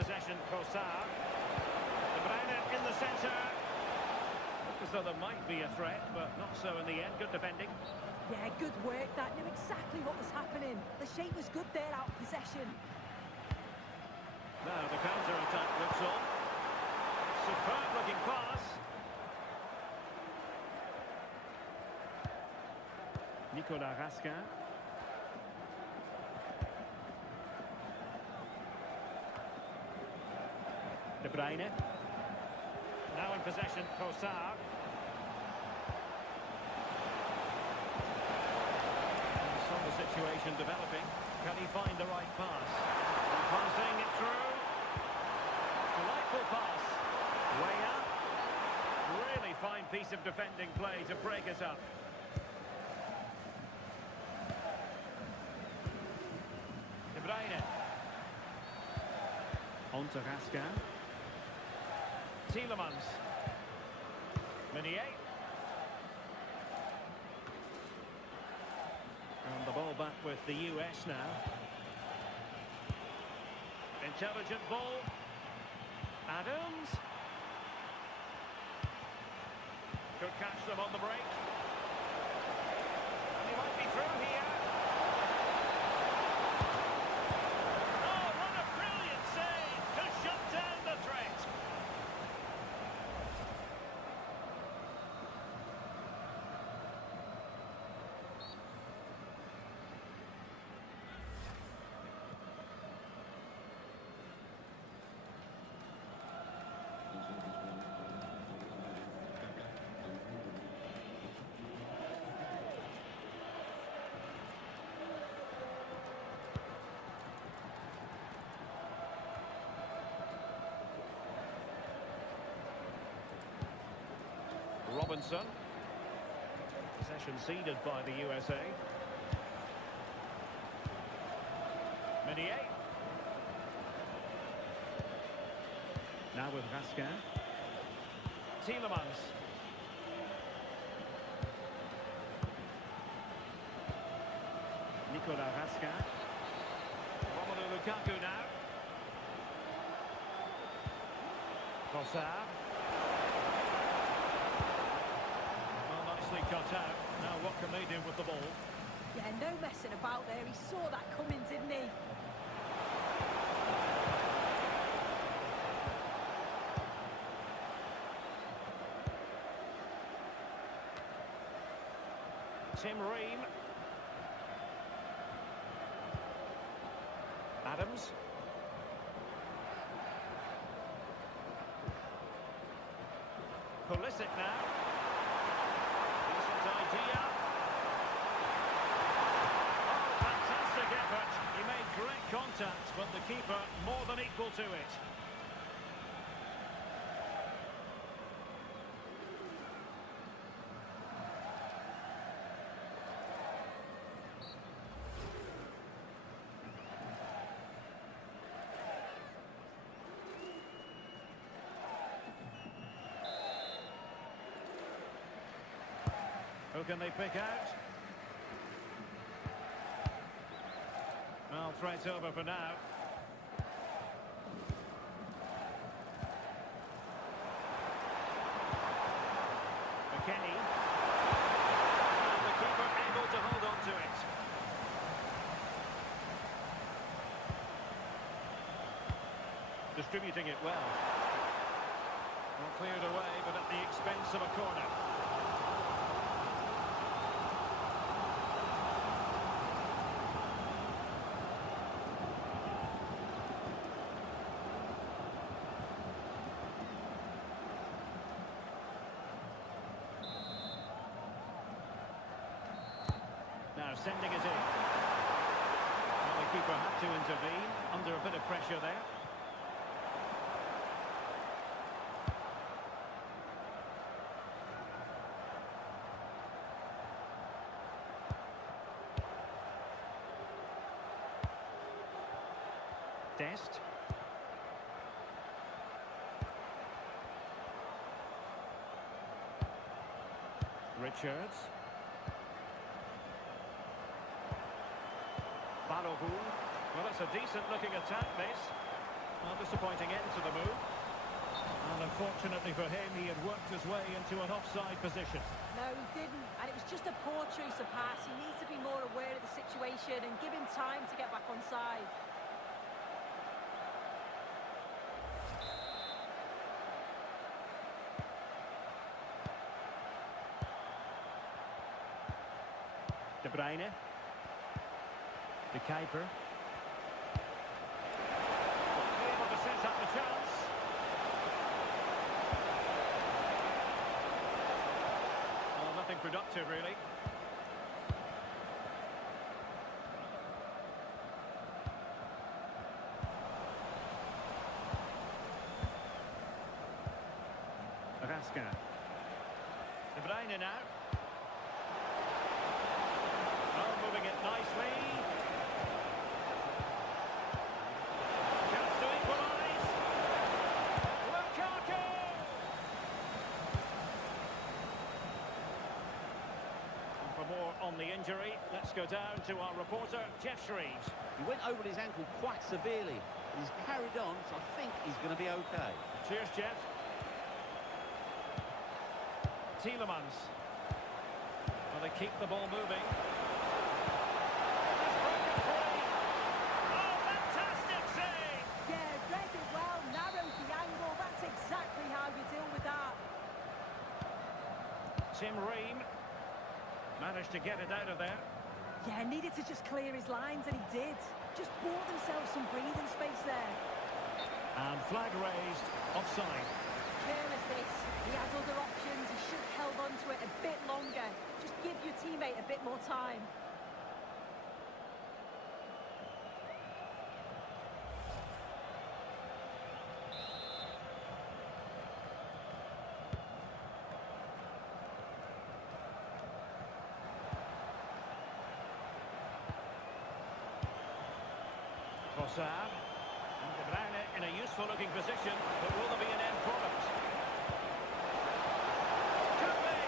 possession, Kossar. De Bruyne in the centre. Looked as though there might be a threat, but not so in the end. Good defending. Yeah, good work. That knew exactly what was happening. The shape was good there out of possession. Now the counter-attack looks on. Superb-looking pass. Nicolas Raskin. De Bruyne. Now in possession, Kossar. Saw the situation developing. Can he find the right pass? And passing it through. Delightful pass. Way up. Really fine piece of defending play to break it up. De Bruyne. On to Raskin. Tielemans. Meunier. And the ball back with the US now. Intelligent ball. Adams. Could catch them on the break. And he might be through here. Oh, what a brilliant save to shut down the threat. Robinson. Possession ceded by the USA. Meunier. Now with Raskin. Tielemans. Nicolas Raskin. Romelu Lukaku now. Kossar. Cut out. Now what can they do with the ball? Yeah, no messing about there. He saw that coming, didn't he? Tim Ream. Adams. Pulisic now. Idea. Oh, fantastic effort. He made great contact, but the keeper more than equal to it. Who can they pick out? Well, threat's over for now. McKennie. And the keeper able to hold on to it. Distributing it well. Well cleared away, but at the expense of a corner. Now sending it in. Well, the keeper had to intervene under a bit of pressure there. Dest. Richards. Balogun. Well, it's a decent looking attack, this. Well, disappointing end to the move. And unfortunately for him, he had worked his way into an offside position. No, he didn't, and it was just a poor choice of pass. He needs to be more aware of the situation and give him time to get back on side. De Bruyne. De Kuiper. Able to set up the chance. Well, nothing productive, really. Raska. De Bruyne now. Oh, moving it nicely. Chance to equalise. Lukaku! And for more on the injury, let's go down to our reporter, Jeff Shreves. He went over his ankle quite severely. He's carried on, so I think he's going to be okay. Cheers, Jeff. Tielemans. Well, they keep the ball moving. He's broken free. Oh, fantastic save! Yeah, read it well, narrowed the angle. That's exactly how you deal with that. Tim Ream managed to get it out of there. Yeah, needed to just clear his lines, and he did. Just bought themselves some breathing space there. And flag raised, offside. Careless this. He has other options. He should have held on to it a bit longer. Just give your teammate a bit more time. Trossard. And De Bruyne in a useful looking position, but will there be an end product? Could be!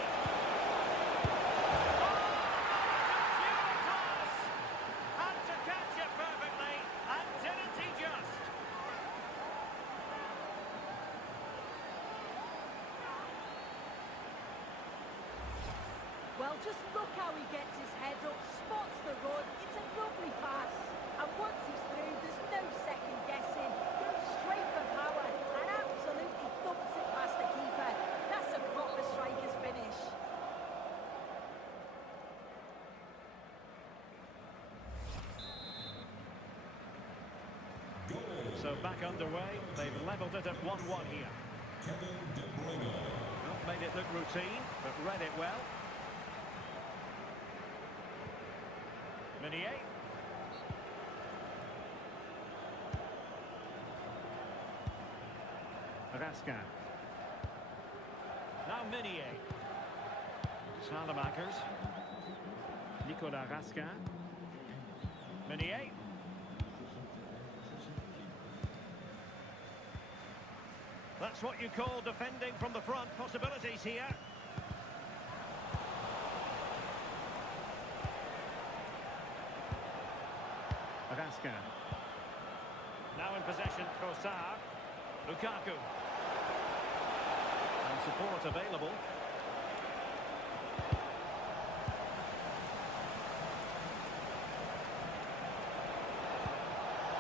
Had to catch it perfectly, and didn't he just? Well, just look how he gets his head up, spots the run. It's a lovely pass. And once he's through, there's no second guessing. Goes straight for power and absolutely thumps it past the keeper. That's a proper striker's finish. So back underway, they've levelled it at 1-1 here. Not made it look routine, but read it well. Meunier. Raska. Now Meunier. Salamakers. Nicolas Raska. Meunier. That's what you call defending from the front. Possibilities here. Raska. Now in possession, Trossard. Lukaku. And support available.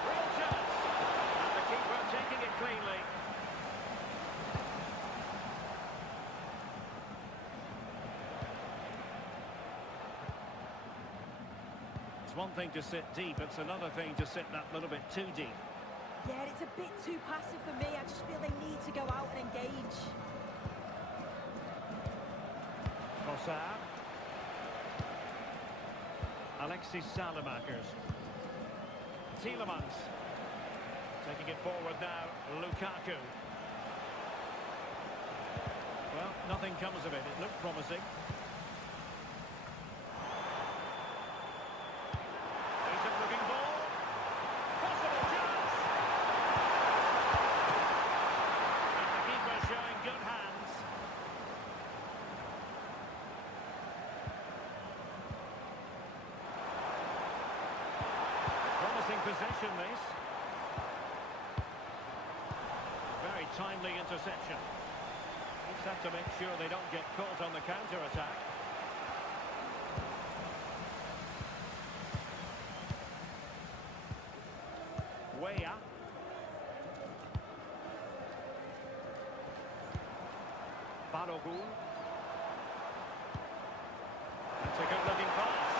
Real chance. And the keeper taking it cleanly. It's one thing to sit deep, it's another thing to sit that little bit too deep. Yeah, it's a bit too passive for me. I just feel they need to go out and engage. Trossard. Alexis Salamakers. Tielemans. Taking it forward now, Lukaku. Well, nothing comes of it. It looked promising. Decent looking ball. Possible chance. And the keeper showing good hands. Promising possession, this. timely interception. Just have to make sure they don't get caught on the counter-attack. Weah. Balogun. That's a good-looking pass.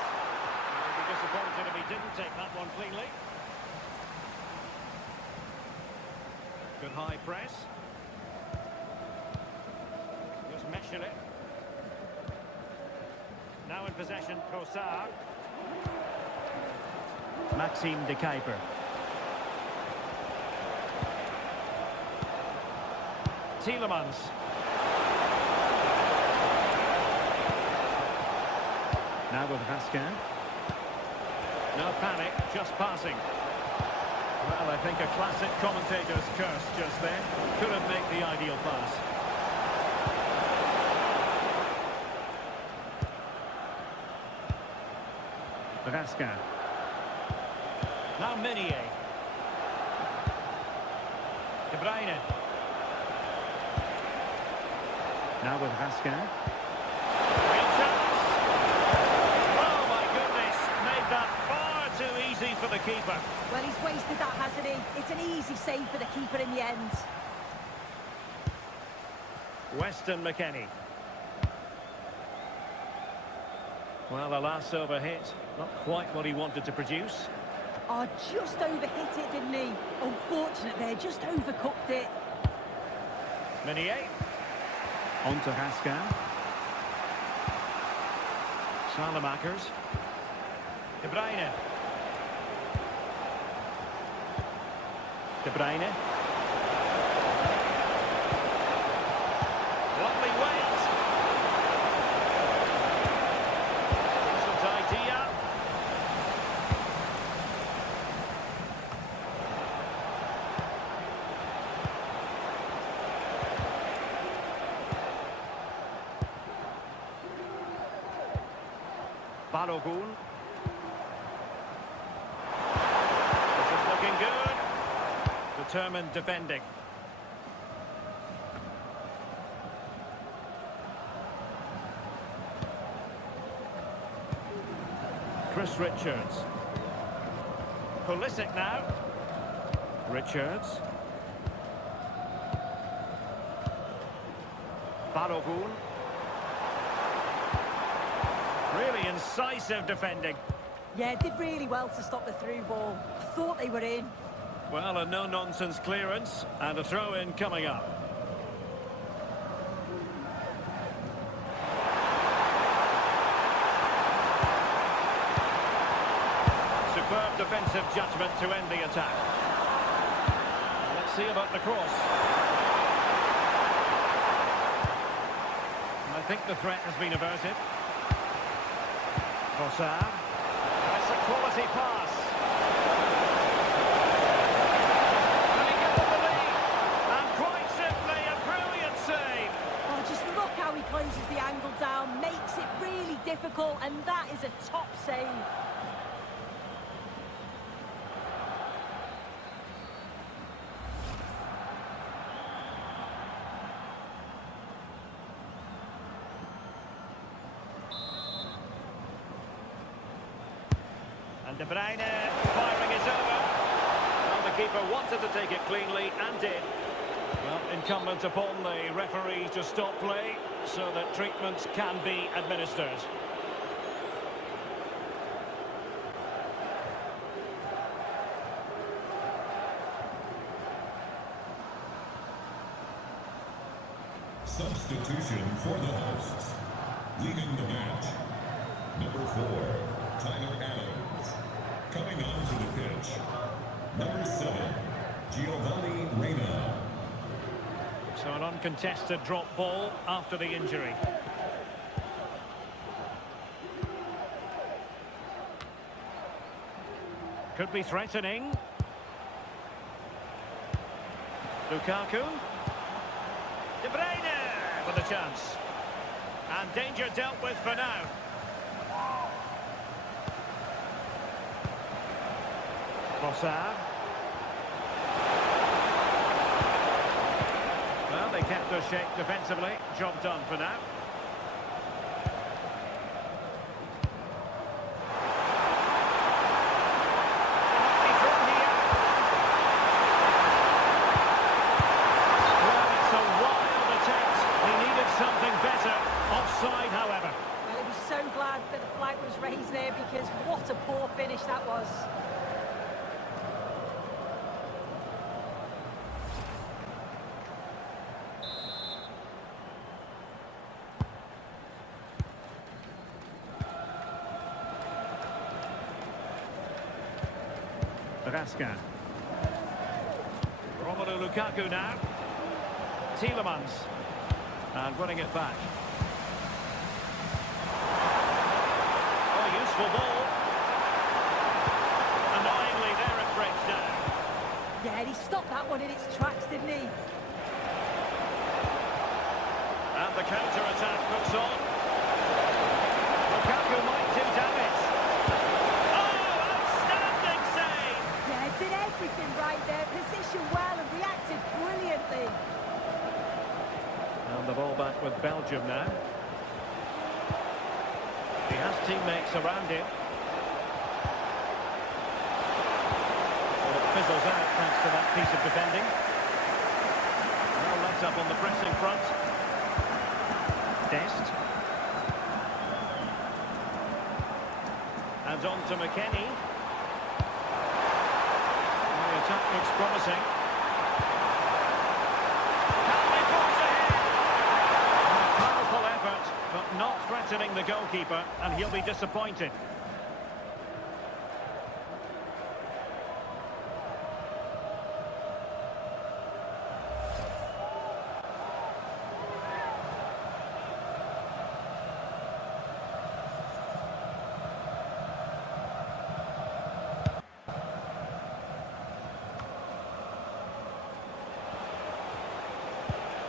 He'll be disappointed if he didn't take that one cleanly. Good high press. Just meshing it. Now in possession, Trossard. Maxime de Kuiper. Tielemans. Now with Raskin. No panic, just passing. Well, I think a classic commentator's curse just then. Couldn't make the ideal pass. Raskin. Now Meunier. De Bruyne. Now with Raskin. Real chance. Oh my goodness, made that far too easy for the keeper. Well, he's wasted that, hasn't he? It's an easy save for the keeper in the end. Weston McKennie. Well, the last over hit, not quite what he wanted to produce. Oh, just overhit it, didn't he? Unfortunate there, just overcooked it. Meunier. On to Raskin. Salamakers. De Bruyne. De Bruyne. Lovely weight. Decent idea. Balogun. This is looking good. Determined defending. Chris Richards. Pulisic now. Richards. Balogun. Really incisive defending. Yeah, did really well to stop the through ball. I thought they were in. Well, a no-nonsense clearance and a throw-in coming up. Superb defensive judgment to end the attack. Let's see about the cross. And I think the threat has been averted. Trossard. That's a quality pass. And he gets the lead. And quite simply, a brilliant save. Oh, just look how he closes the angle down, makes it really difficult, and that is a top save. And De Bruyne firing it over. Well, the keeper wanted to take it cleanly and did. Well, incumbent upon the referee to stop play so that treatments can be administered. Substitution for the hosts. Leading the match, number 4, Tyler Adams. Coming onto the pitch, number 7, Giovanni Reina. So an uncontested drop ball after the injury. Could be threatening. Lukaku. De Bruyne with a chance. And danger dealt with for now. Trossard. after shape defensively. Job done for now. Well, it's a wild attempt. He needed something better. Offside, however. Well, he was so glad that the flag was raised there because what a poor finish that was. Raska. Romelu Lukaku now. Tielemans. And winning it back. Oh, useful ball. Annoyingly, there it breaks down. Yeah, he stopped that one in its tracks, didn't he? And the counter-attack puts on. Lukaku might do damage. Oh, outstanding save! Yeah, did everything right there, positioned well and reacted brilliantly. And the ball back with Belgium now. He has teammates around him. Well, it fizzles out thanks to that piece of defending. Well let up on the pressing front. Dest. And on to McKennie. The attack looks promising. Can be brought ahead. A powerful effort, but not threatening the goalkeeper, and he'll be disappointed.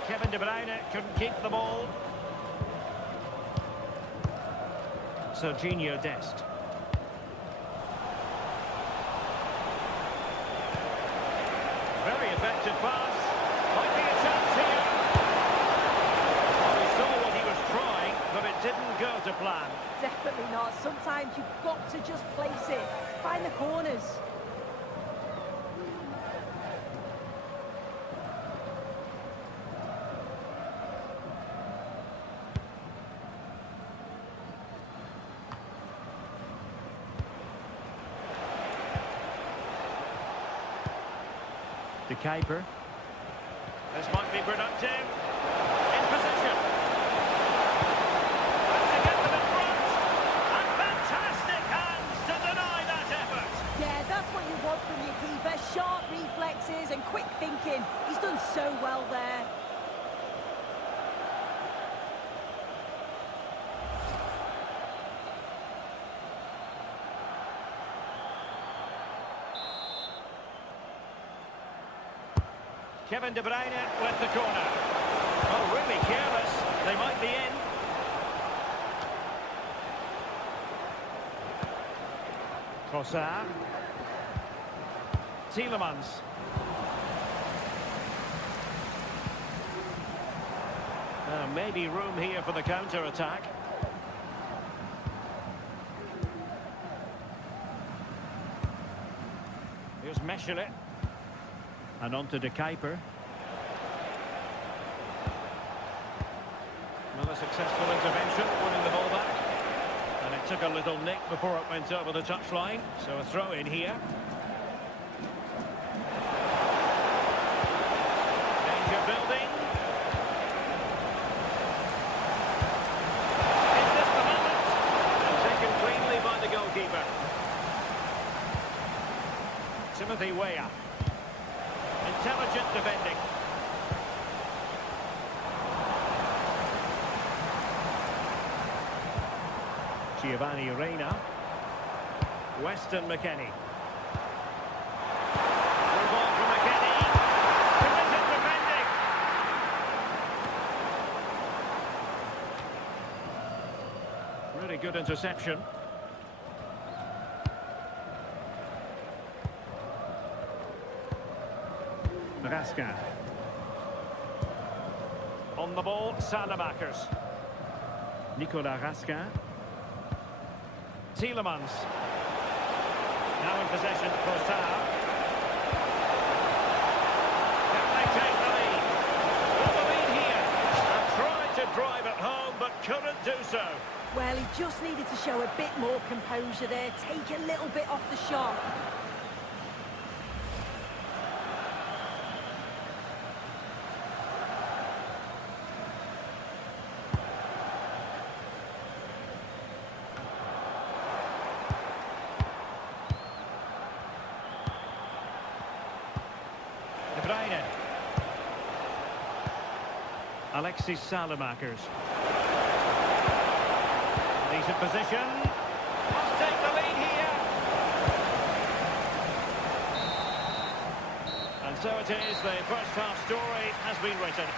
Kevin De Bruyne couldn't keep the ball. Serginho Dest. Very effective pass. Might be a chance here. Well, we saw what he was trying, but it didn't go to plan. Definitely not. Sometimes you've got to just place it. Find the corners. De Kuiper. This might be productive. In position. And to get them in front. And fantastic hands to deny that effort. Yeah, that's what you want from your keeper. Sharp reflexes and quick thinking. He's done so well there. Kevin De Bruyne with the corner. Oh, really careless. They might be in. Trossard. Tielemans. Maybe room here for the counter-attack. Here's Mechelen. And on to De Kuiper. Well, a successful intervention, winning the ball back. And it took a little nick before it went over the touchline. So a throw in here. Danger building. Is this the moment? And taken cleanly by the goalkeeper. Timothy Weah. Intelligent defending. Giovanni Reina. Weston McKennie. Good ball from McKennie. Committed defending. Really good interception. Raska. On the ball, Salamakers. Nicolas Raskin. Tielemans. Now in possession, Costa. Can they take the lead? Got the lead here. And tried to drive it home, but couldn't do so. Well, he just needed to show a bit more composure there, take a little bit off the shot. De Bruyne. Alexis Salamakers. Decent position. Must take the lead here. And so it is, the first half story has been written.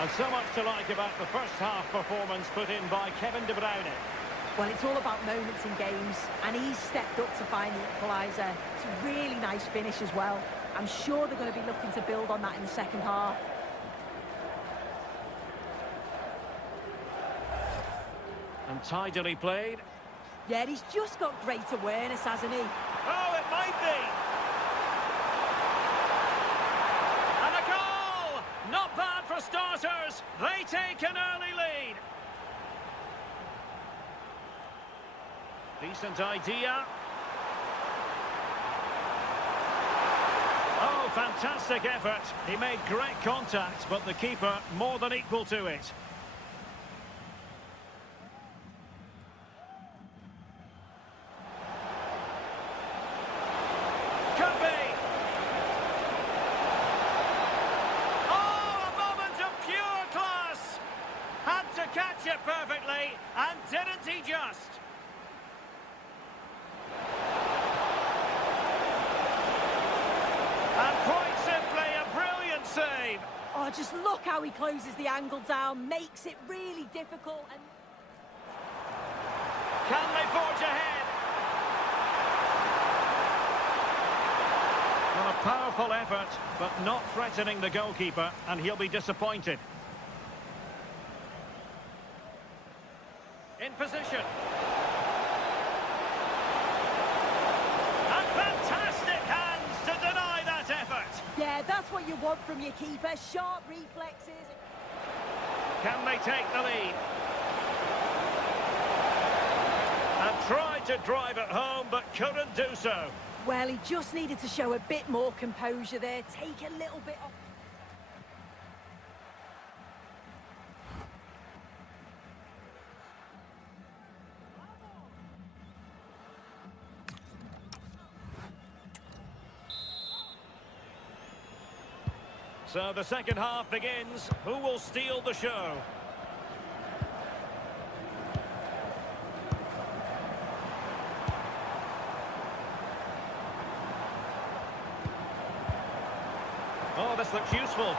And so much to like about the first half performance put in by Kevin De Bruyne. Well, it's all about moments in games, and he's stepped up to find the equaliser. It's a really nice finish as well. I'm sure they're going to be looking to build on that in the second half. And tidily played. Yeah, he's just got great awareness, hasn't he? Oh, it might be! And a goal! Not bad for starters. They take an early lead. Decent idea. Oh, fantastic effort. He made great contact, but the keeper more than equal to it. Could be. Oh, a moment of pure class. Had to catch it perfectly, and didn't he just? And quite simply, a brilliant save. Oh, just look how he closes the angle down, makes it really difficult. And Can they forge ahead? Well, a powerful effort, but not threatening the goalkeeper, and he'll be disappointed. In position. And fantastic hands to deny that effort. yeah, that's what you want from your keeper, sharp reflexes. Can they take the lead? And tried to drive it home, but couldn't do so. Well, he just needed to show a bit more composure there, take a little bit off. So the second half begins. Who will steal the show? Oh, this looks useful.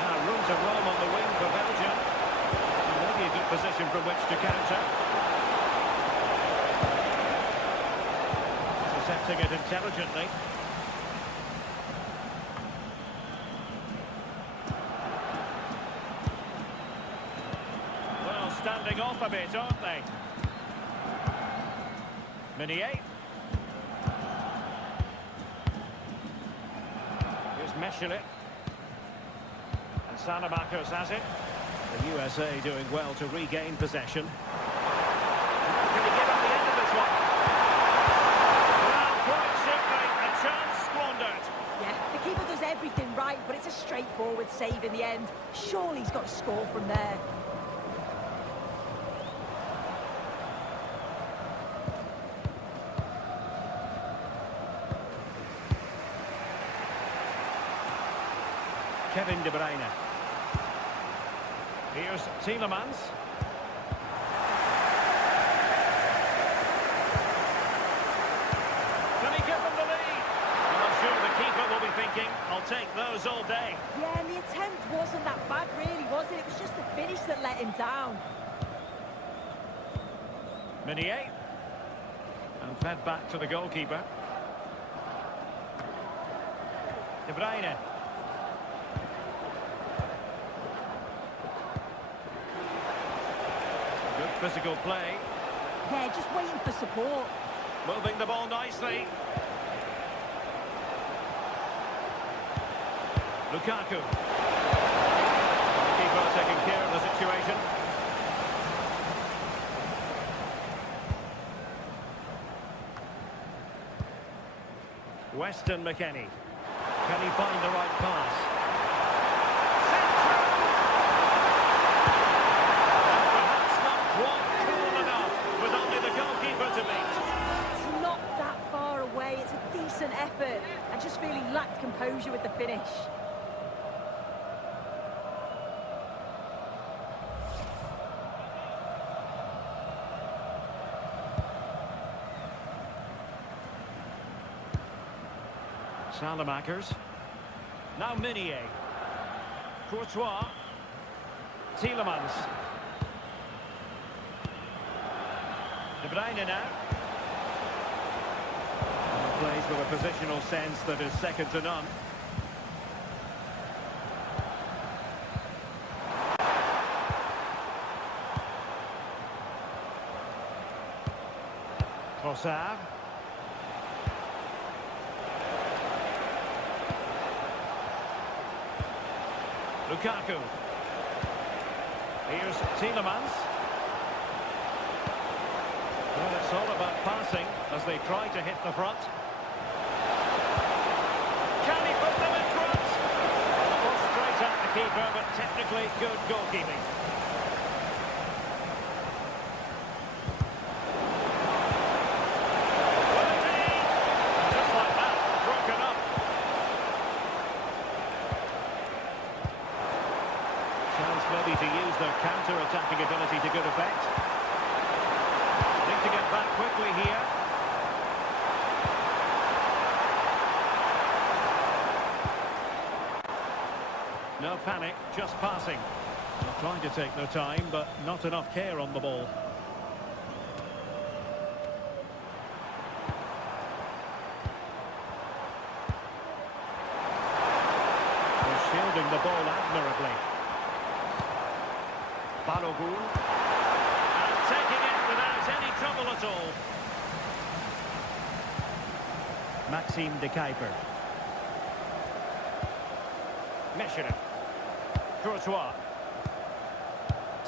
Now, room to roam on the wing for Belgium. Maybe a good position from which to counter. Intercepting it intelligently. Well, standing off a bit, aren't they? Meunier. Here's Meschelet. And Salamakers has it. The USA doing well to regain possession. Can he get on the end of this one? Well, quite simply, a chance squandered. Yeah, the keeper does everything right, but it's a straightforward save in the end. Surely he's got to score from there. Kevin De Bruyne. Here's Tielemans. Can he give them the lead? Well, I'm sure the keeper will be thinking, I'll take those all day. Yeah, and the attempt wasn't that bad really, was it? It was just the finish that let him down. Meunier. And fed back to the goalkeeper. De Bruyne. Good physical play. Yeah, just waiting for support. Moving the ball nicely. Lukaku. The keeper taking care of the situation. Weston McKennie. Can he find the right pass? Perhaps not quite cool enough with only the goalkeeper to beat. It's not that far away. It's a decent effort. I just feel he lacked composure with the finish. Salamakers. Now Meunier. Courtois. Tielemans. De Bruyne now. Plays with a positional sense that is second to none. Trossard. Lukaku. Here's Tielemans. Well, it's all about passing as they try to hit the front. Can he put them in front? Well, straight at the keeper, but technically good goalkeeping. Just like that, broken up. Chance maybe to use their counter-attacking ability to good effect. Need to get back quickly here. No panic, just passing. They're trying to take their time, but not enough care on the ball. They're shielding the ball admirably. Balogun. And taking it without any trouble at all. Maxime de Kuiper. Meshina. Courtois.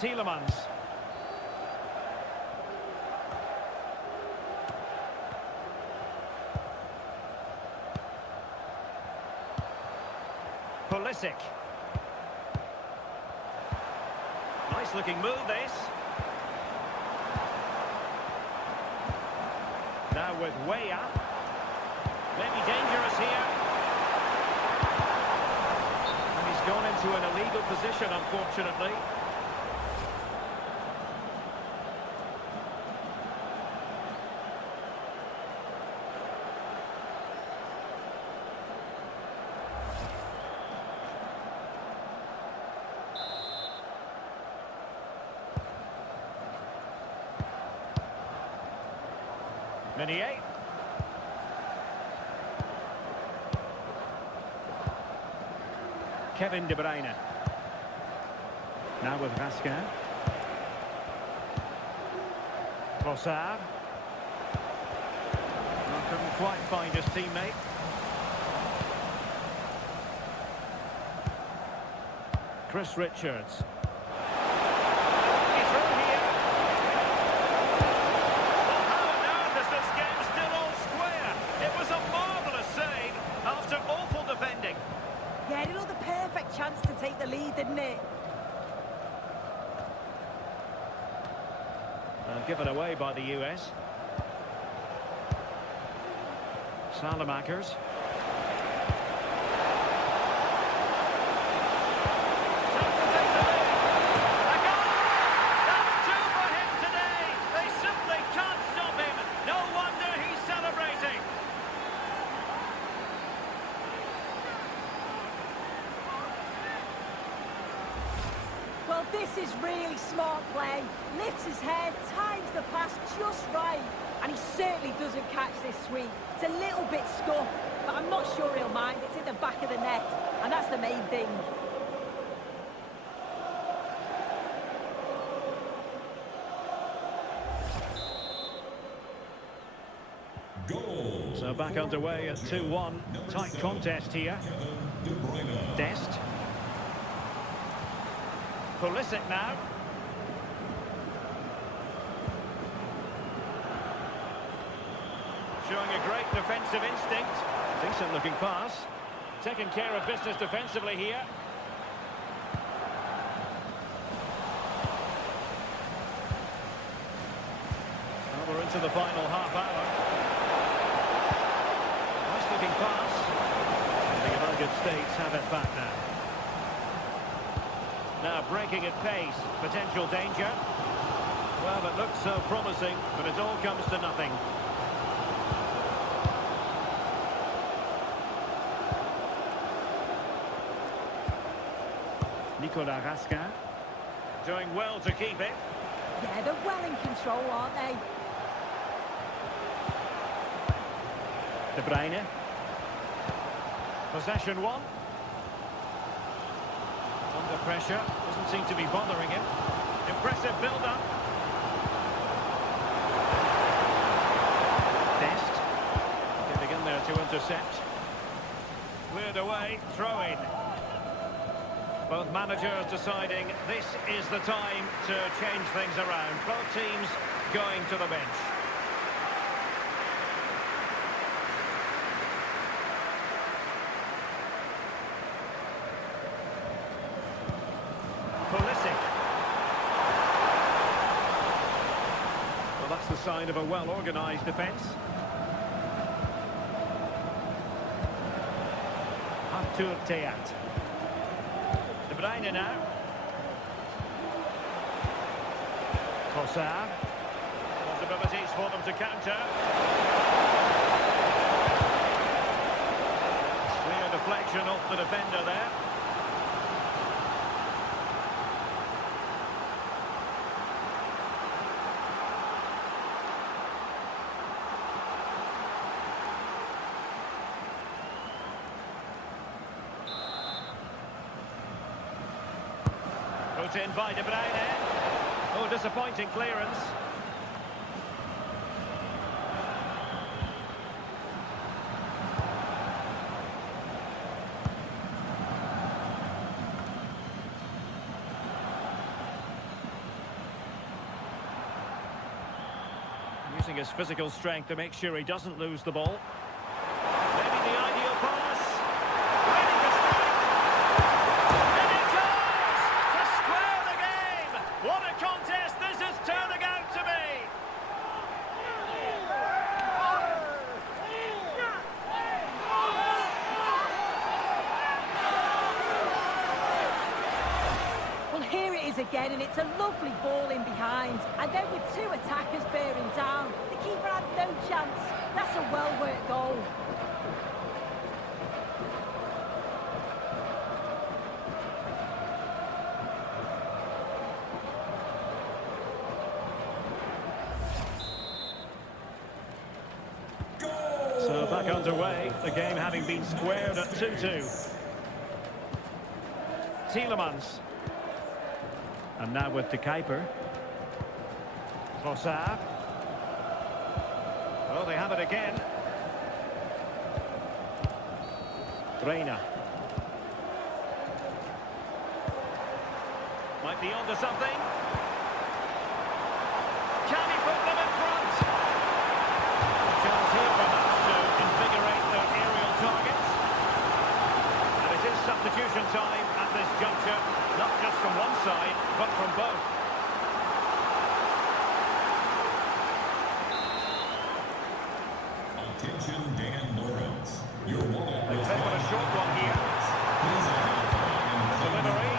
Tielemans. Pulisic. Nice looking move this. Now with Weah. Maybe dangerous here. And he's gone into an illegal position, unfortunately. Meunier. Kevin De Bruyne. Now with Raskin. Trossard. Well, couldn't quite find his teammate. Chris Richards. He's through here. Well, how on earth is this game still all square? It was a marvellous save after awful defending. Yeah, it looked the perfect chance to take the lead, didn't it? Given away by the US. Salamakers. Well, this is is really smart play. Lifts his head, times the pass just right. And he certainly doesn't catch this sweep. It's a little bit scuffed, but I'm not sure he'll mind. It's in the back of the net, and that's the main thing. Goal. So back underway at 2-1. Tight contest here. Dest. Pulisic now. Showing a great defensive instinct. Decent looking pass. Taking care of business defensively here. Well, we're into the final half hour. Nice looking pass. And the United States have it back now. Now breaking at pace. Potential danger. Well, it looks so promising, but it all comes to nothing. Nicolas Raskin. Doing well to keep it. Yeah, they're well in control, aren't they? De Bruyne. Possession one. Under pressure. Doesn't seem to be bothering him. Impressive build-up. Dest. Getting in there to intercept. Cleared away. Throw-in. Both managers deciding this is the time to change things around. Both teams going to the bench. Pulisic. Well, that's the sign of a well-organised defence. Artur Theat. De Bruyne now. Trossard. Possibilities for them to counter. Clear deflection off the defender there. Put in by De Bruyne. Oh, disappointing clearance. Using his physical strength to make sure he doesn't lose the ball. Maybe the ideal pass. Ready to strike. And it goes to square the game. What a contest this is turning out to be. Well, here it is again, and it's a lovely ball in behind. And then with two attackers bearing down, the keeper had no chance. That's a well-worked goal. So back underway, the game having been squared at 2-2. Tielemans. And now with De Kuiper. Trossard. Oh, they have it again. Reina. Might be onto something. Can he put them in front? Chance here perhaps to invigorate their aerial targets. And it is substitution time at this juncture, not just from one side, but from both. Attention, Dan Lawrence. Your wallet They was take on a short one here. Please identify and claim Delivery.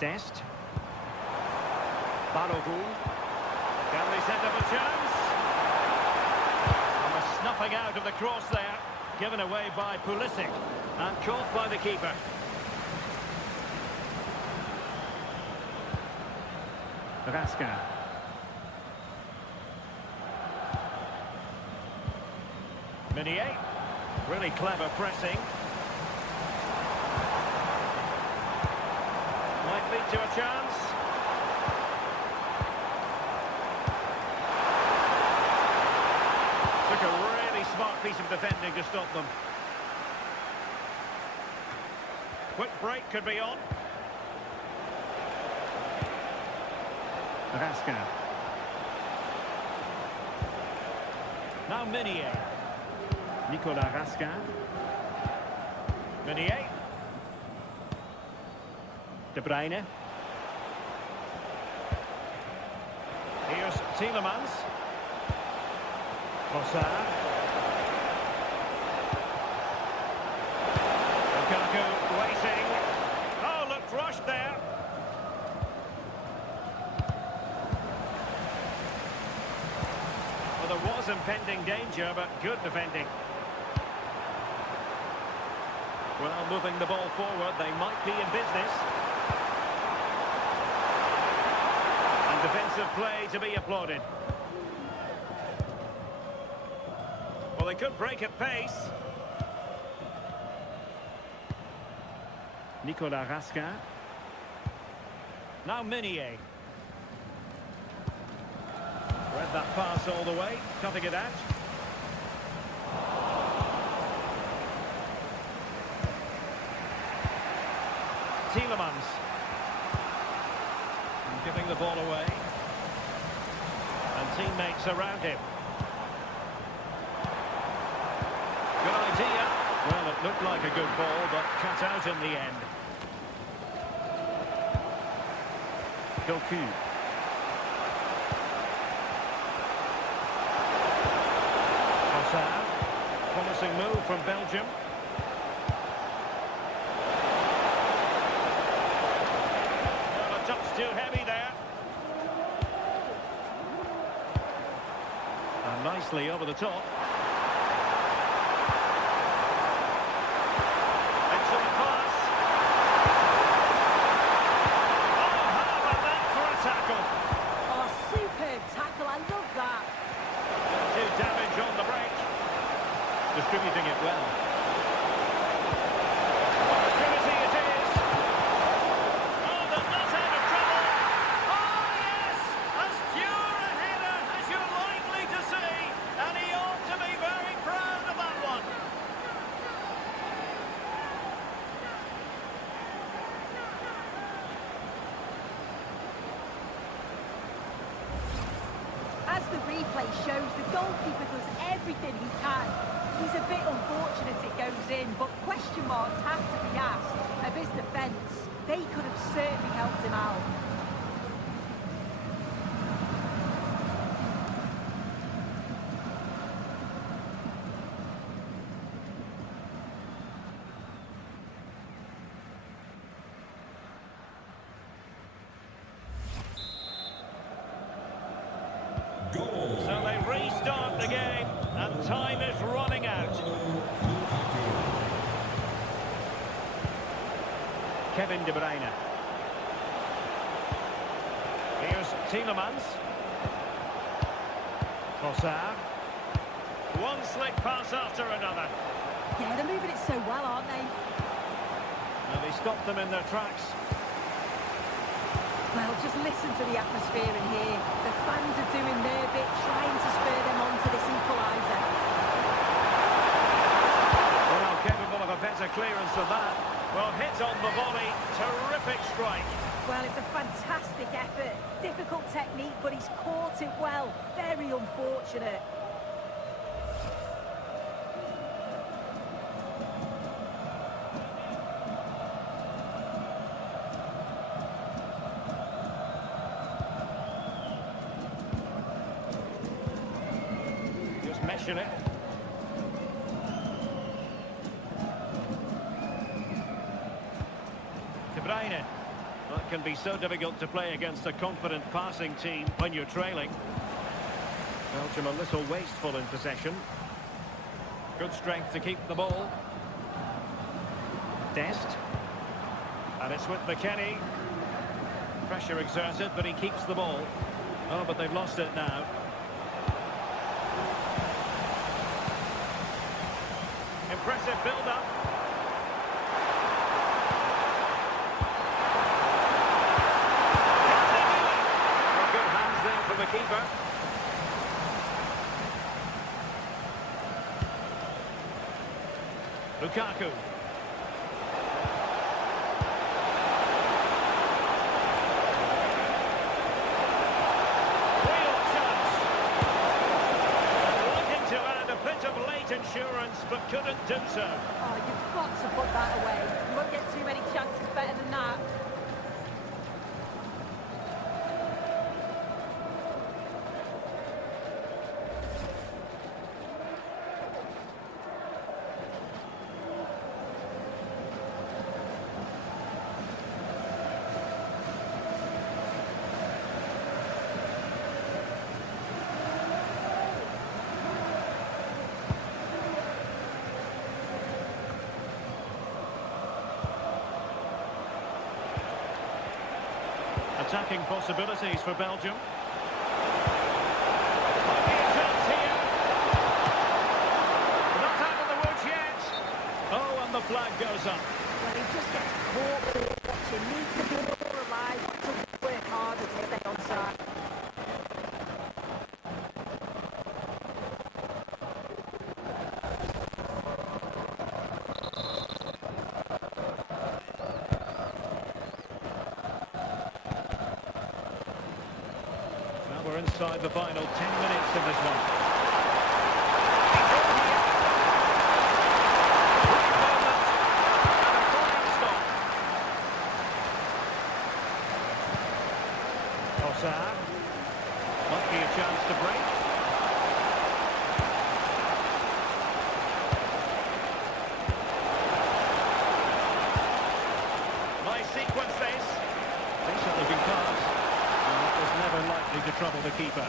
Dest. Balogun. Can they set up a chance? coming out of the cross there. Given away by Pulisic. And caught by the keeper. Raska. Meunier. Really clever pressing. Might lead to a chance. Took a really smart piece of defending to stop them. Quick break could be on. Raska. Now Meunier. Nicolas Raska. Meunier. De Bruyne. Here's Tielemans. Trossard. Lukaku waiting. Oh, looked rushed there. Well, there was impending danger, but good defending. Well, moving the ball forward, they might be in business. And defensive play to be applauded. Well, they could break at pace. Nicolas Raska. Now Meunier. Read that pass all the way, cutting it out. Tielemans. Giving the ball away. And teammates around him. Good idea. Well, it looked like a good ball, but cut out in the end. Doku. Trossard. Promising move from Belgium. Well, a touch too heavy there. And nicely over the top. Excellent pass. Oh, how about that for a tackle? Oh, superb tackle. I love that. Do damage on the break. Distributing it well. Opportunity it is. Oh, they're not out of trouble. Oh, yes! As pure a header as you're likely to see. And he ought to be very proud of that one. As the replay shows, the goalkeeper does everything he can. He's a bit unfortunate it goes in, but question marks have to be asked of his defence. They could have certainly helped him out. Goal. So they restart the game, and time is running out. Kevin De Bruyne. Here's Tielemans. Trossard. One slick pass after another. Yeah, they're moving it so well, aren't they? And they stopped them in their tracks. Well, just listen to the atmosphere in here. The fans are doing their bit, trying to spur them on to this equaliser. Well, capable of a better clearance than that. Well, hit on the volley. Terrific strike. Well, it's a fantastic effort. Difficult technique, but he's caught it well. Very unfortunate. Just meshing it. De Bruyne. Well, it can be so difficult to play against a confident passing team when you're trailing. Belgium a little wasteful in possession. Good strength to keep the ball. Dest. And it's with McKennie. Pressure exerted, but he keeps the ball. Oh, but they've lost it now. Impressive build-up. Can they do it? Well, good hands there from the keeper. Lukaku. Real chance. Looking to add a bit of late insurance, but couldn't do so. Oh, you've got to put that away. You won't get too many chances better than that. Attacking possibilities for Belgium. Might be a chance here. Not out of the woods yet. Oh, and the flag goes up. Well, he just gets caught with it. He needs to be more alive, to work harder to stay on side. We're inside the final 10 minutes of this one. Great moment and a flying stop. Ossar. Might be a chance to break. Nice sequence this. Decent looking pass. Was never likely to trouble the keeper.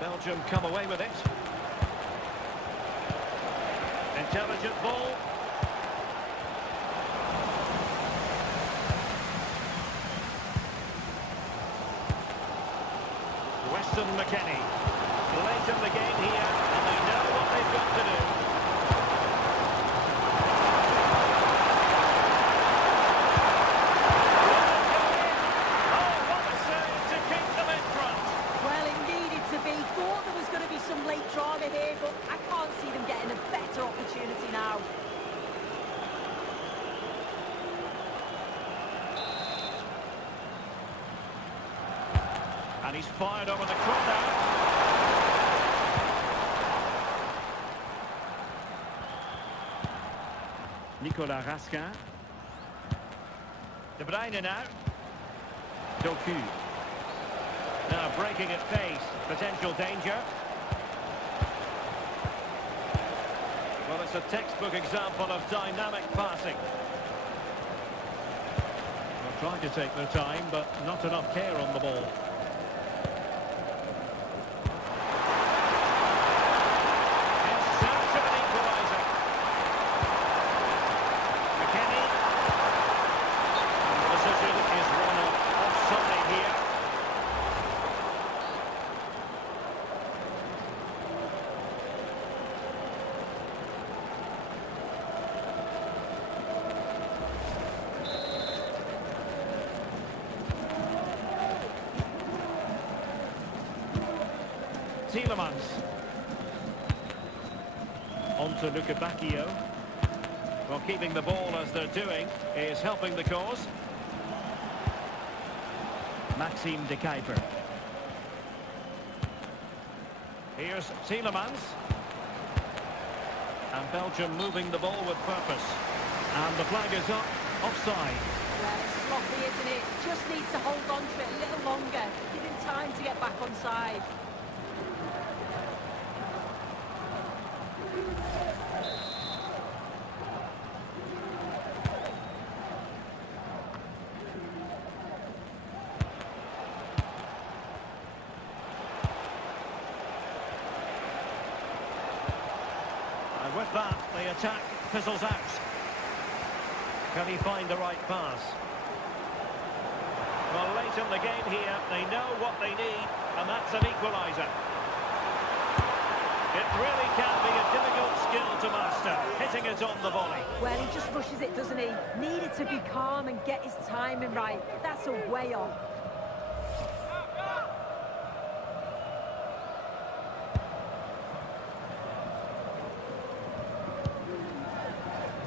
Belgium come away with it. Intelligent ball. Weston McKennie. Late in the game here, and they know what they've got to do. Thought there was going to be some late drama here, but I can't see them getting a better opportunity now. And he's fired over the corner. Nicolas Raskin. De Bruyne now. Doku. Now breaking at pace, potential danger. Well, it's a textbook example of dynamic passing. They're trying to take their time, but not enough care on the ball. In search of an equaliser. McKennie. The decision is one of offside here. Tielemans. On to Lukebakio. Well, keeping the ball as they're doing is helping the cause. Maxime de Kuiper. Here's Tielemans. And Belgium moving the ball with purpose. And the flag is up, offside. Well, it's sloppy, isn't it? Just needs to hold on to it a little longer. Give him time to get back on side. with that, the attack fizzles out. Can he find the right pass? Well, late in the game here, they know what they need, and that's an equaliser. It really can be a difficult skill to master, hitting it on the volley. Well, he just rushes it, doesn't he? Needed to be calm and get his timing right. That's a way off.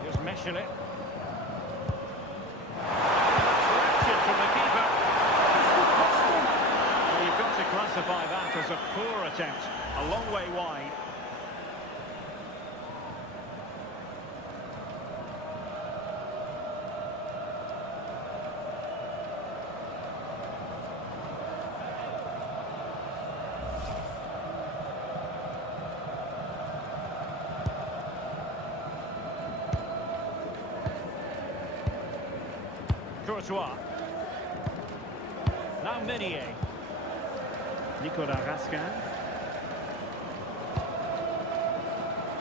Here's Meshelet. Correction from the keeper. Well, you've got to classify that as a poor attempt. A long way wide. Courtois. Now Meunier. Nicolas Raskin.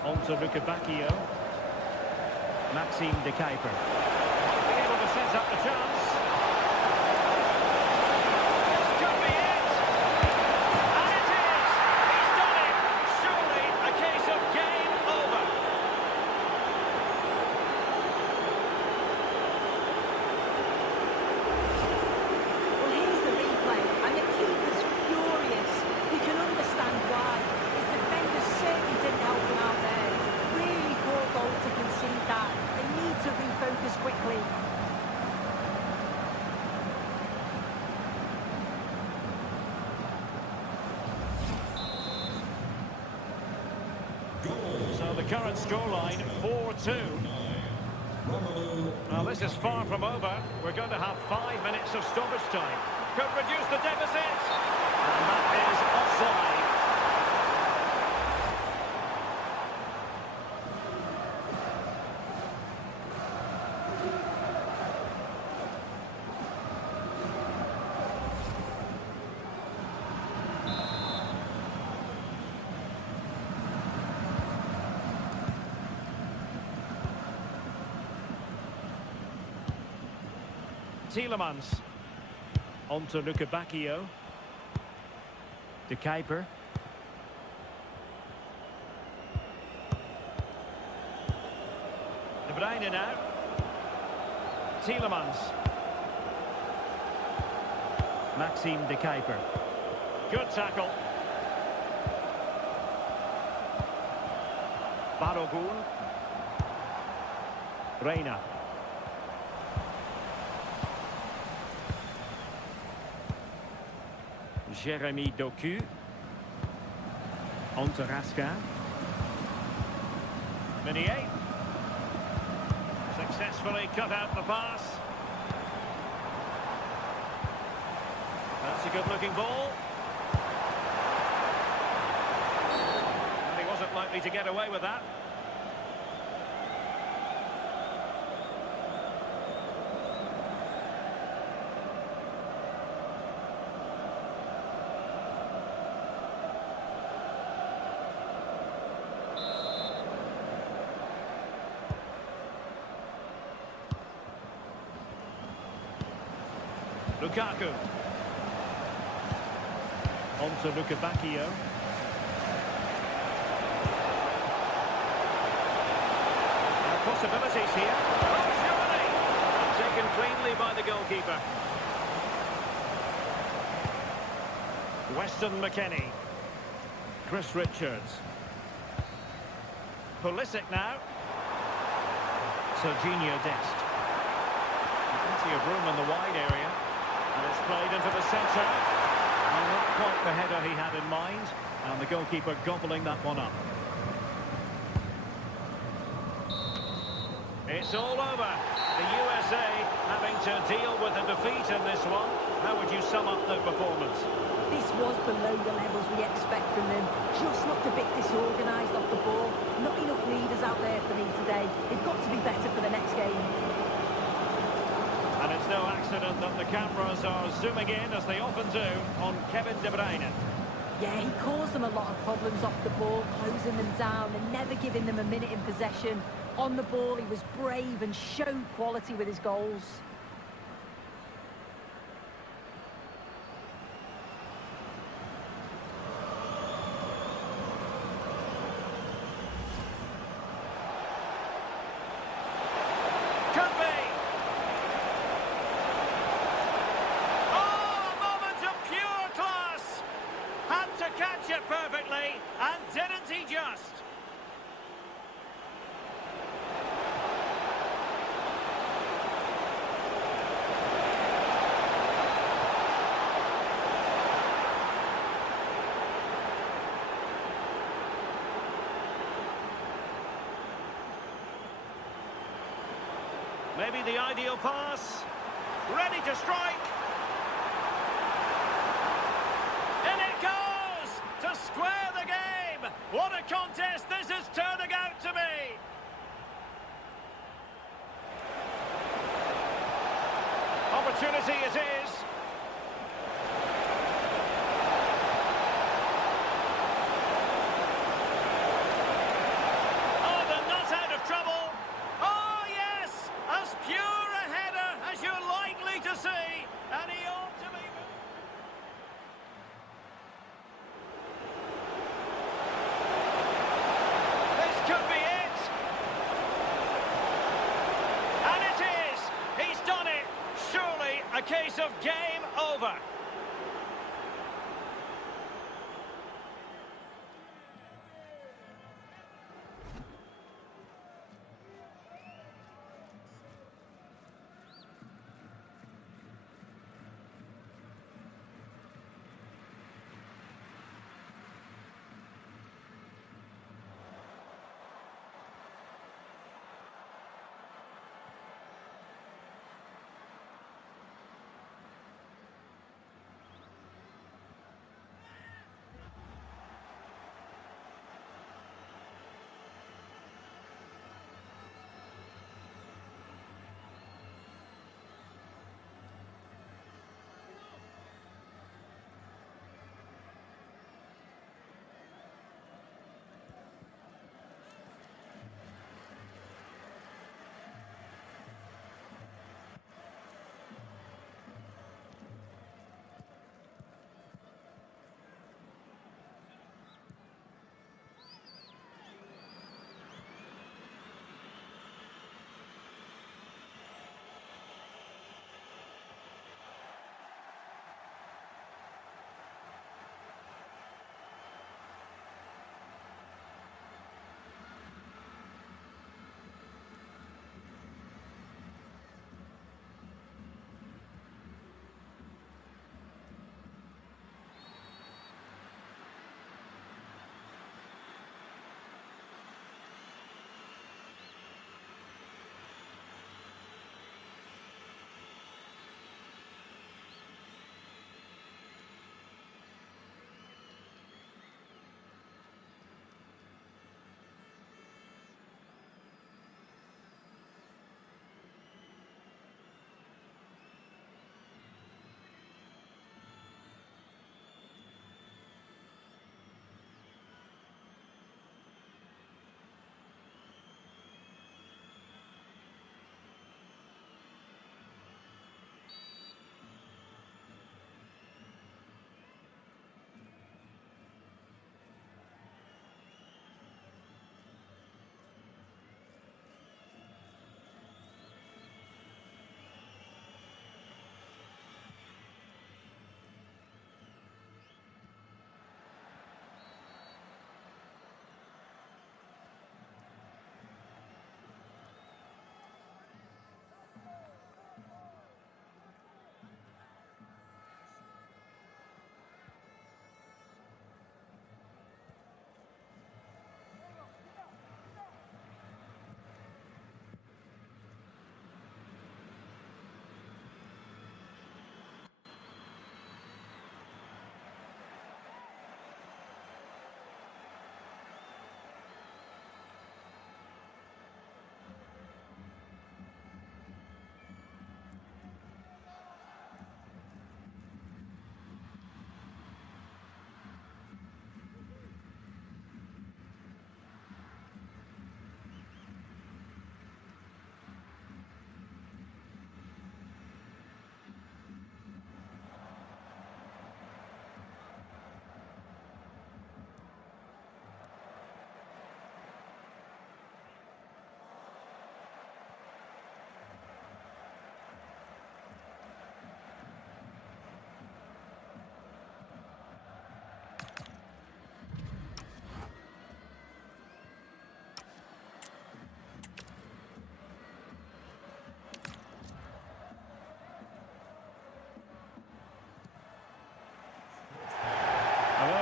On to Luca Bacchio. Maxime de Kuiper. Being able to set up the chance. This could be it! And it is! He's done it! Surely a case of game over. Well, here's the replay, and the keeper's furious. You can understand why. His defenders certainly didn't help him out there. Really poor goal to concede that. They need to refocus quickly. So the current scoreline, 4-2. Now this is far from over. We're going to have 5 minutes of stoppage time. Could reduce the deficit. And that is offside. Tielemans. On to Luca Bacchio. De Kuiper. De Bruyne now. Tielemans. Maxime de Kuiper. Good tackle. Barogun. Reina. Jérémy Doku. On to Raskin. Meunier. Successfully cut out the pass. That's a good looking ball. And he wasn't likely to get away with that. Lukaku. On to Luca Bacchio. There are possibilities here. Oh, surely! Taken cleanly by the goalkeeper. Weston McKennie. Chris Richards. Pulisic now. Serginho Dest. Plenty of room in the wide area. And it's played into the centre. Well, not quite the header he had in mind. And the goalkeeper gobbling that one up. It's all over. The USA having to deal with a defeat in this one. How would you sum up the performance? This was below the levels we expect from them. Just looked a bit disorganised off the ball. Not enough leaders out there for me today. They've got to be better for the next game. And it's no accident that the cameras are zooming in, as they often do, on Kevin De Bruyne. Yeah, he caused them a lot of problems off the ball, closing them down and never giving them a minute in possession. On the ball, he was brave and showed quality with his goals. Could be. Oh, a moment of pure class. Had to catch it perfectly, and didn't he just? Maybe the ideal pass. Ready to strike. In it goes! To square the game! What a contest this is turning out to be! Opportunity it is. Oh, they're not out of trouble. Oh, yes! As pure a header as you're likely to see. And he ought to be... This could be it. And it is. He's done it. Surely a case of game over.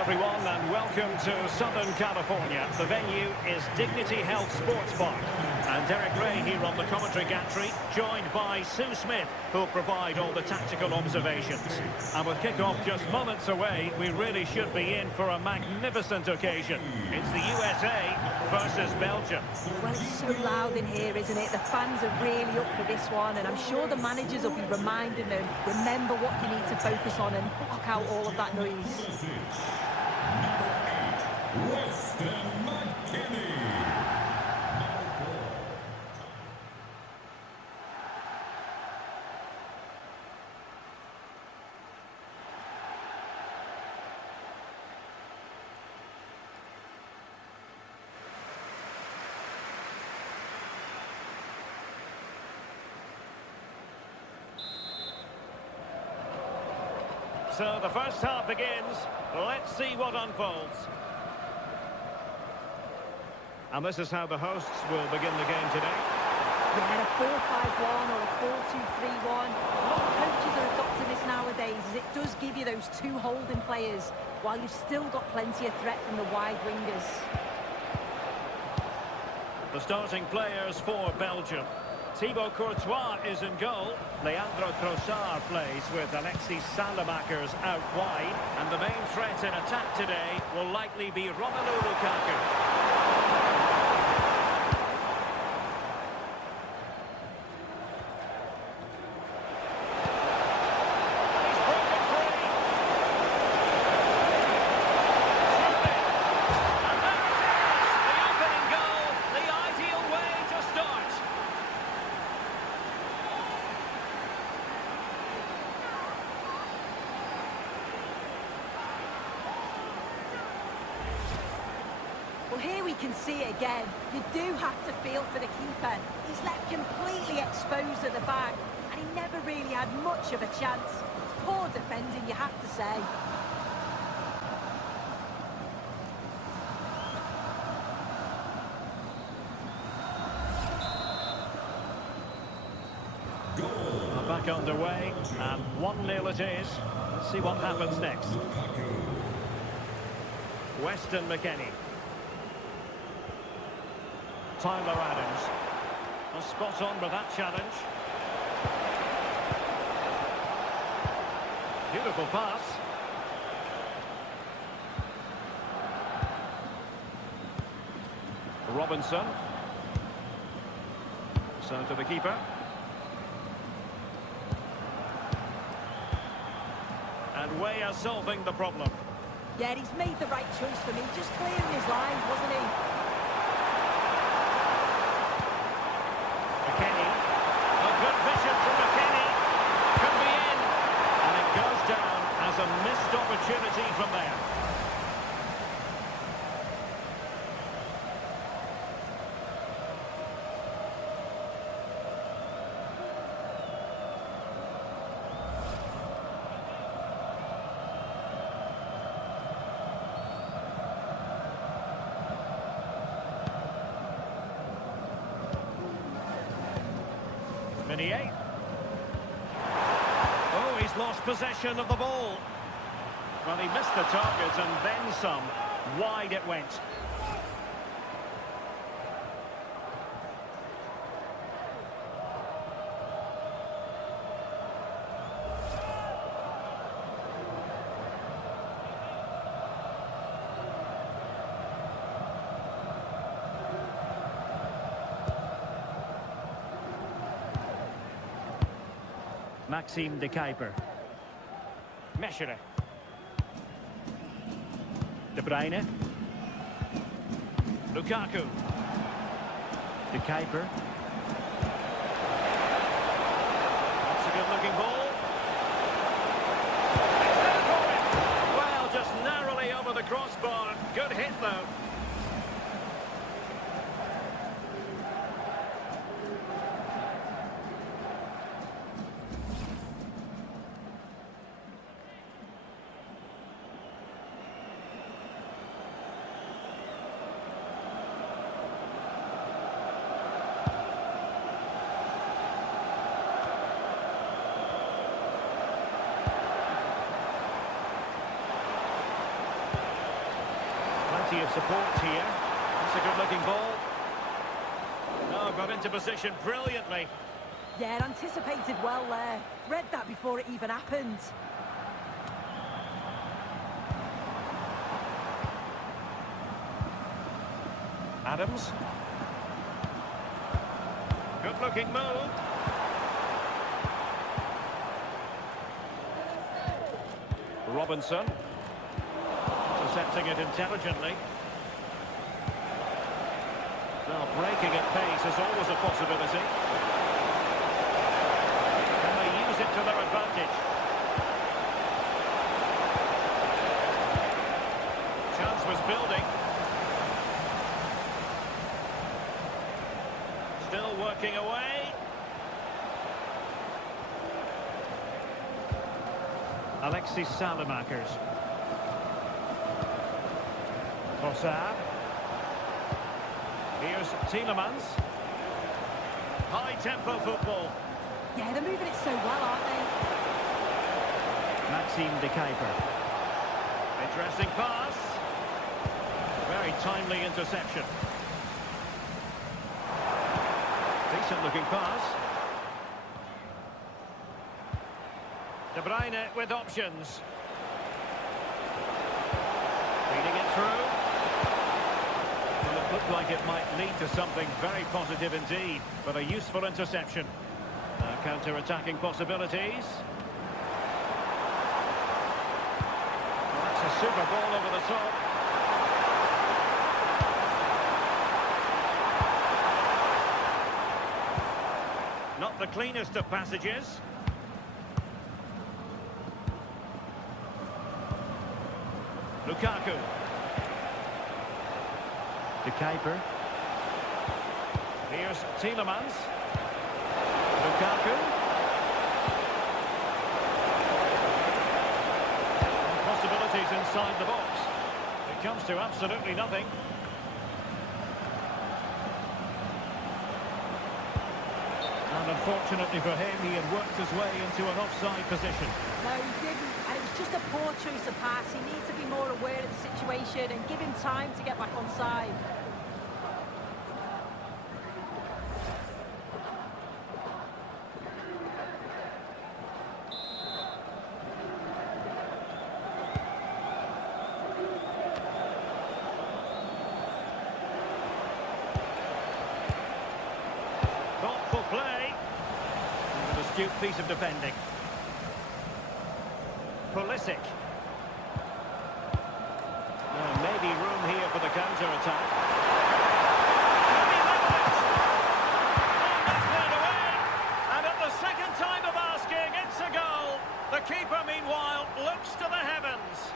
everyone, and welcome to Southern California. The venue is Dignity Health Sports Park. And Derek Ray here on the commentary gantry, joined by Sue Smith, who'll provide all the tactical observations. And with kick-off just moments away, we really should be in for a magnificent occasion. It's the USA versus Belgium. Well, it's so loud in here, isn't it? The fans are really up for this one, and I'm sure the managers will be reminding them, remember what you need to focus on and block out all of that noise. Number 8, Weston McKennie. So the first half begins. Let's see what unfolds. And this is how the hosts will begin the game today. Yeah, a 4-5-1 or a 4-2-3-1. A lot of coaches are adopting this nowadays, as it does give you those two holding players, while you've still got plenty of threat from the wide wingers. The starting players for Belgium. Thibaut Courtois is in goal. Leandro Trossard plays with Alexis Salamakers out wide. And the main threat in attack today will likely be Romelu Lukaku. Well, here we can see it again. You do have to feel for the keeper. He's left completely exposed at the back, and he never really had much of a chance. It's poor defending, you have to say. Back underway, and 1-0 it is. Let's see what happens next. Weston McKennie. Tyler Adams. A spot on with that challenge. Beautiful pass. Robinson. So to the keeper. And Weah solving the problem. Yeah, he's made the right choice for me. Just clearing his lines, wasn't he? McKennie. A good vision from McKennie. Could be in. And it goes down as a missed opportunity from there. Minier. Oh, he's lost possession of the ball. Well, he missed the target and then some. Wide it went. Maxime de Kuiper. Meschere. De Bruyne. Lukaku. De Kuiper. That's a good-looking ball. Well, just narrowly over the crossbar. Good hit, though. plenty of support here. That's a good-looking ball. Oh, got into position brilliantly. Yeah, anticipated well there. Read that before it even happened. Adams. Good-looking move. Robinson. Intercepting it intelligently. Now, breaking at pace is always a possibility. Can they use it to their advantage? Chance was building. Still working away. Alexis Salamakers. Trossard. Here's Tielemans. High-tempo football. Yeah, they're moving it so well, aren't they? Maxime de Kuyper. Interesting pass. Very timely interception. Decent-looking pass. De Bruyne with options. Feeding it through. Well, it looked like it might lead to something very positive indeed, but a useful interception. Counter-attacking possibilities. Well, that's a super ball over the top. Not the cleanest of passages. Lukaku. De Kuyper. Here's Tielemans. Lukaku. And possibilities inside the box. It comes to absolutely nothing. And unfortunately for him, he had worked his way into an offside position. No, he didn't. And it was just a poor choice of pass. He needs to be more aware of the situation and give him time to get back on side. Thoughtful play. And an astute piece of defending. Pulisic. Maybe room here for the counter-attack. Can he level it? Oh, that's cleared away. And at the second time of asking, it's a goal. The keeper, meanwhile, looks to the heavens.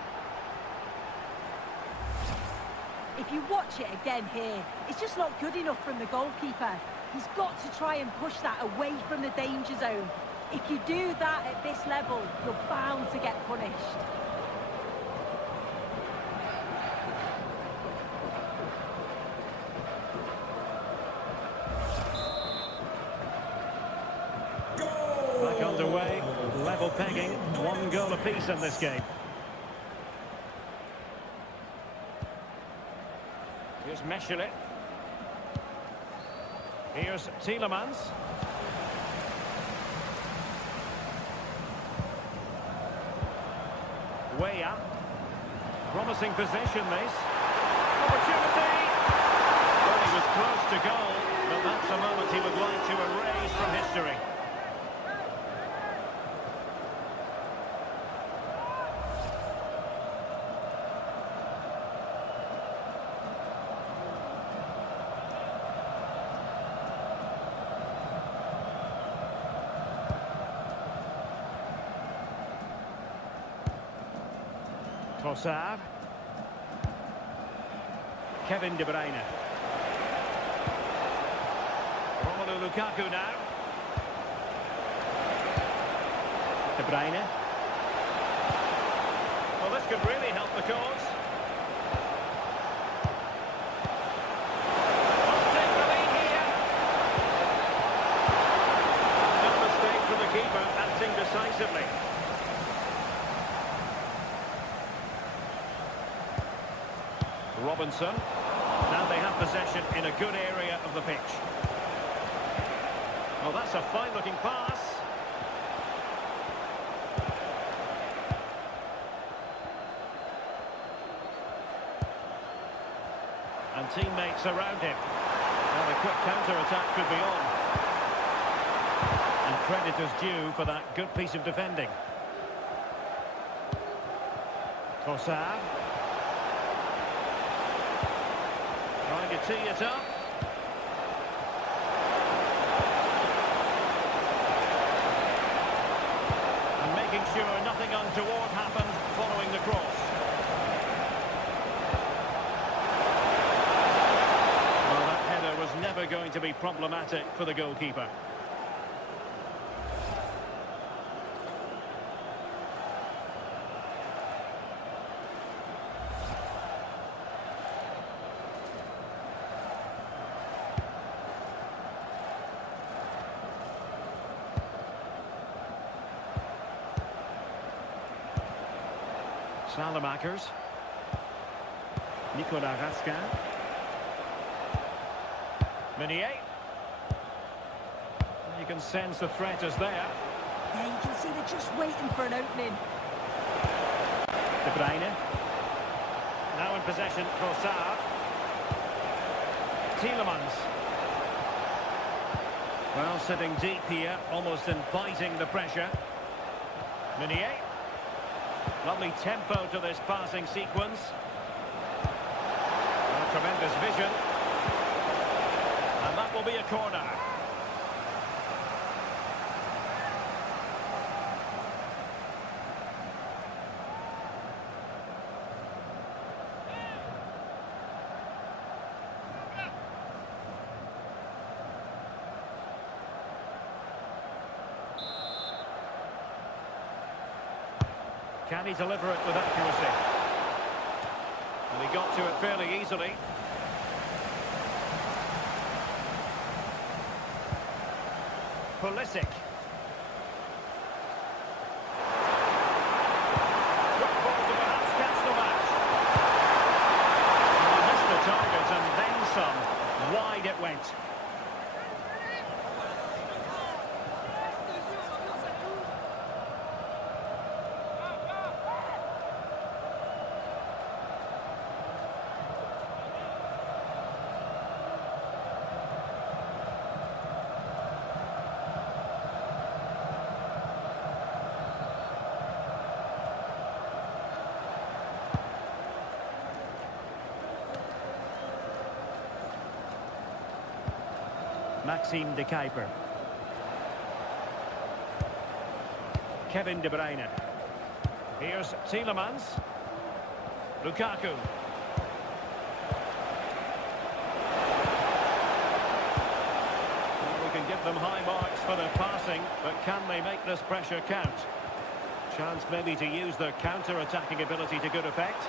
If you watch it again here, it's just not good enough from the goalkeeper. He's got to try and push that away from the danger zone. If you do that at this level, you're bound to get punished. Back underway, level pegging, 1 goal apiece in this game. Here's Meshelet. Here's Tielemans. Way up. Promising position, this. Opportunity! Well, he was close to goal, but that's a moment he would like to erase from history. Trossard. Kevin De Bruyne. Romelu Lukaku now. De Bruyne. Well, this could really help the cause. Must take the lead here. No mistake for the keeper, acting decisively. Robinson. Now they have possession in a good area of the pitch. Well, that's a fine-looking pass. And teammates around him. Well, a quick counter-attack could be on. And credit is due for that good piece of defending. Trossard. Trying to tee it up. And making sure nothing untoward happened following the cross. Well, that header was never going to be problematic for the goalkeeper. Salamakers. Nicolas Raskin. Meunier. You can sense the threat is there. Yeah, you can see they're just waiting for an opening. De Bruyne. Now in possession, Trossard. Tielemans. Well, sitting deep here, almost inviting the pressure. Meunier. Lovely tempo to this passing sequence. A tremendous vision. And that will be a corner. Can he deliver it with accuracy? And he got to it fairly easily. Pulisic. Quick ball to perhaps catch the match. He missed the target and then some. Wide it went. Maxime de Kuiper. Kevin De Bruyne. Here's Tielemans. Lukaku. Well, we can give them high marks for their passing, but can they make this pressure count? Chance maybe to use their counter-attacking ability to good effect.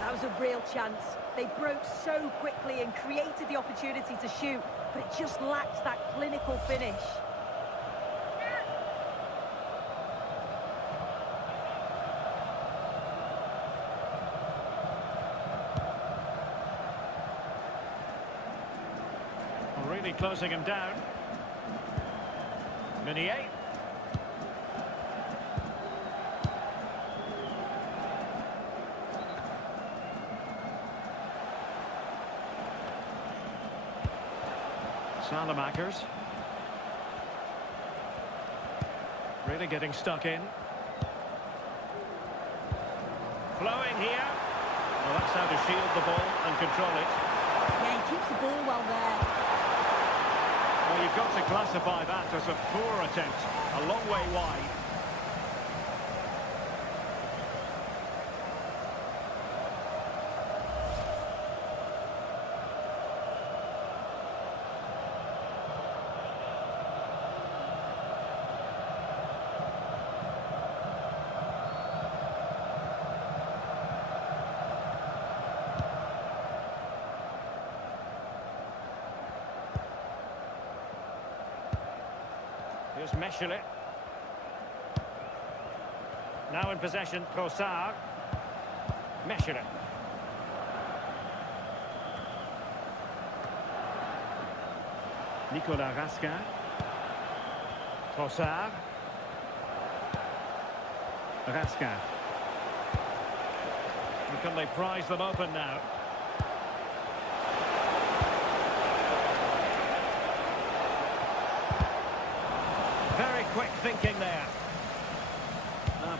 That was a real chance. They broke so quickly and created the opportunity to shoot, but it just lacked that clinical finish. Really closing him down. Meunier. Salamakers. Really getting stuck in. Flowing here. Well, that's how to shield the ball and control it. Yeah, he keeps the ball well there. Well, you've got to classify that as a poor attempt. A long way wide. Here's Mechele. Now in possession, Trossard. Mechele. Nicolas Raskin. Trossard. Raskin. And can they prize them open now? Very quick thinking there.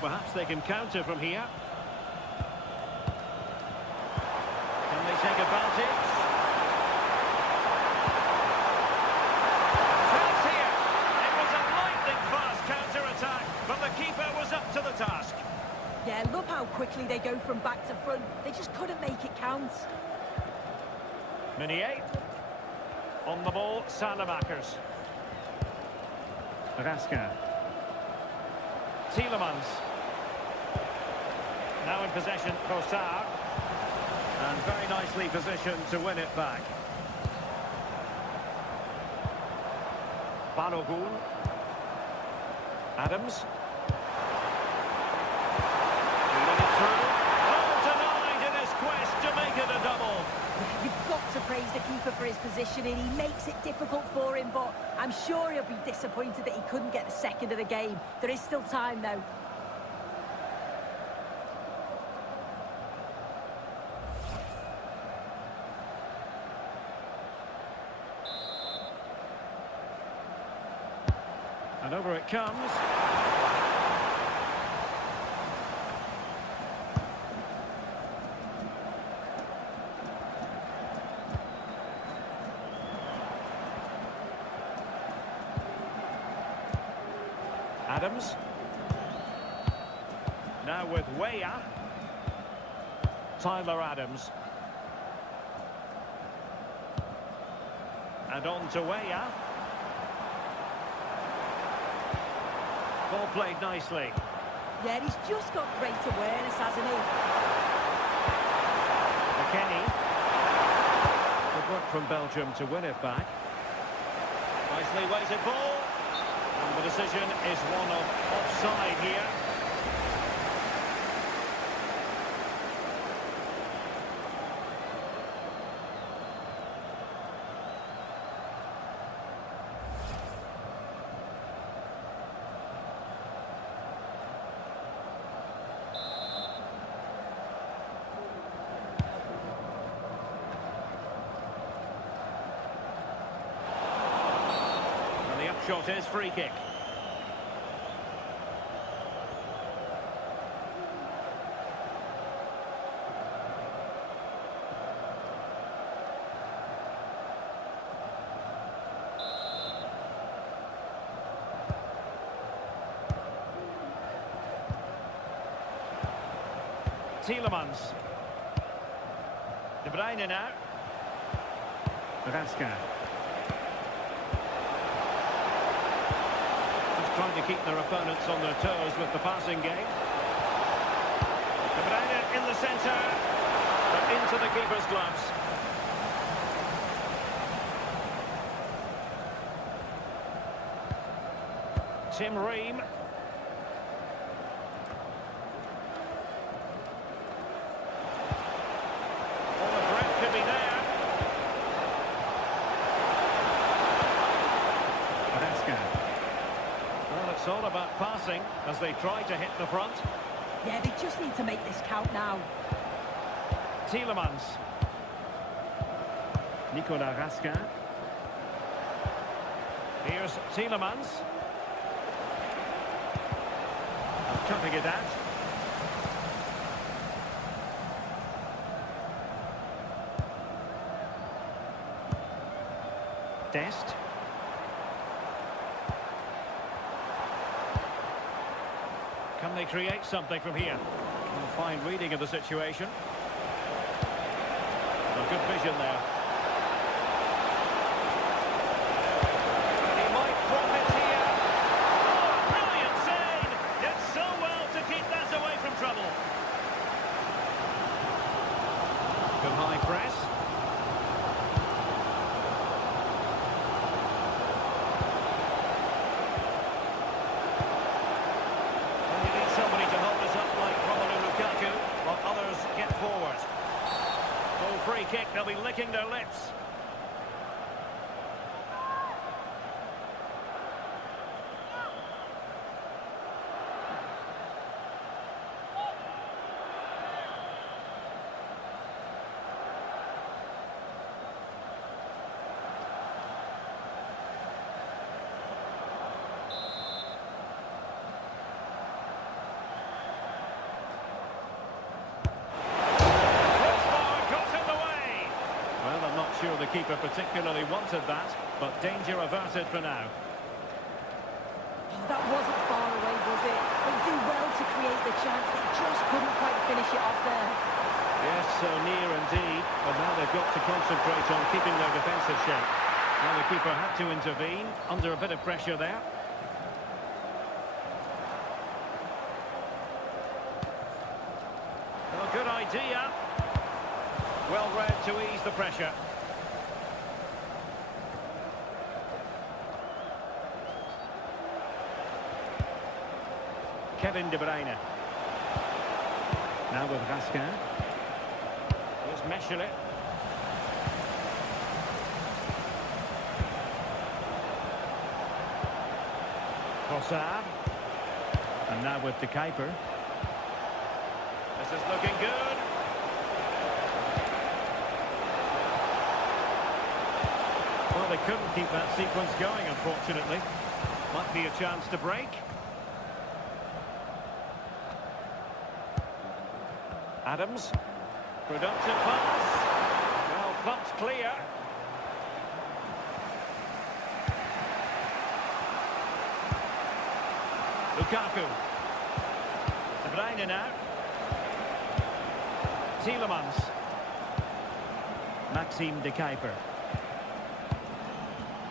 Perhaps they can counter from here. Can they take advantage? Chance here. It was a lightning-fast counter-attack, but the keeper was up to the task. Yeah, love how quickly they go from back to front. They just couldn't make it count. Meunier. On the ball, Salamakers. Raskin. Tielemans. Now in possession, Trossard. And very nicely positioned to win it back. Balogun. Adams. Let it through. Oh, denied in his quest to make it a double. You've got to praise the keeper for his positioning. He makes it difficult for him, but I'm sure he'll be disappointed that he couldn't get the second of the game. There is still time, though. And over it comes. Adams. Now with Weah. Tyler Adams. And on to Weah. Ball played nicely. Yeah, he's just got great awareness, hasn't he? McKennie. Good work from Belgium to win it back. Nicely weighted ball. And the decision is one of offside here. And the upshot is free kick. Tielemans. De Bruyne now. Raskin. Just trying to keep their opponents on their toes with the passing game. De Bruyne in the centre, but into the keeper's gloves. Tim Ream. It's all about passing as they try to hit the front. Yeah, they just need to make this count now. Tielemans. Nicolas Raskin. Here's Tielemans. Cutting it out. Dest. Can they create something from here? A fine reading of the situation. A good vision there. He might profit here. Oh, brilliant save! Did so well to keep that away from trouble. Good high press. they'll be licking their lips. Sure, the keeper particularly wanted that, but danger averted for now. That wasn't far away, was it? They do well to create the chance. They just couldn't quite finish it off there. Yes, so near indeed, but now they've got to concentrate on keeping their defensive shape. Now the keeper had to intervene, under a bit of pressure there. Well, good idea. Well read to ease the pressure. Kevin De Bruyne. Now with Raskin. Here's Meschelet. Trossard. And now with De Kuiper. This is looking good. Well, they couldn't keep that sequence going, unfortunately. Might be a chance to break. Adams, productive pass, well thumped clear. Lukaku, De Bruyne now. Tielemans, Maxime De Kuiper.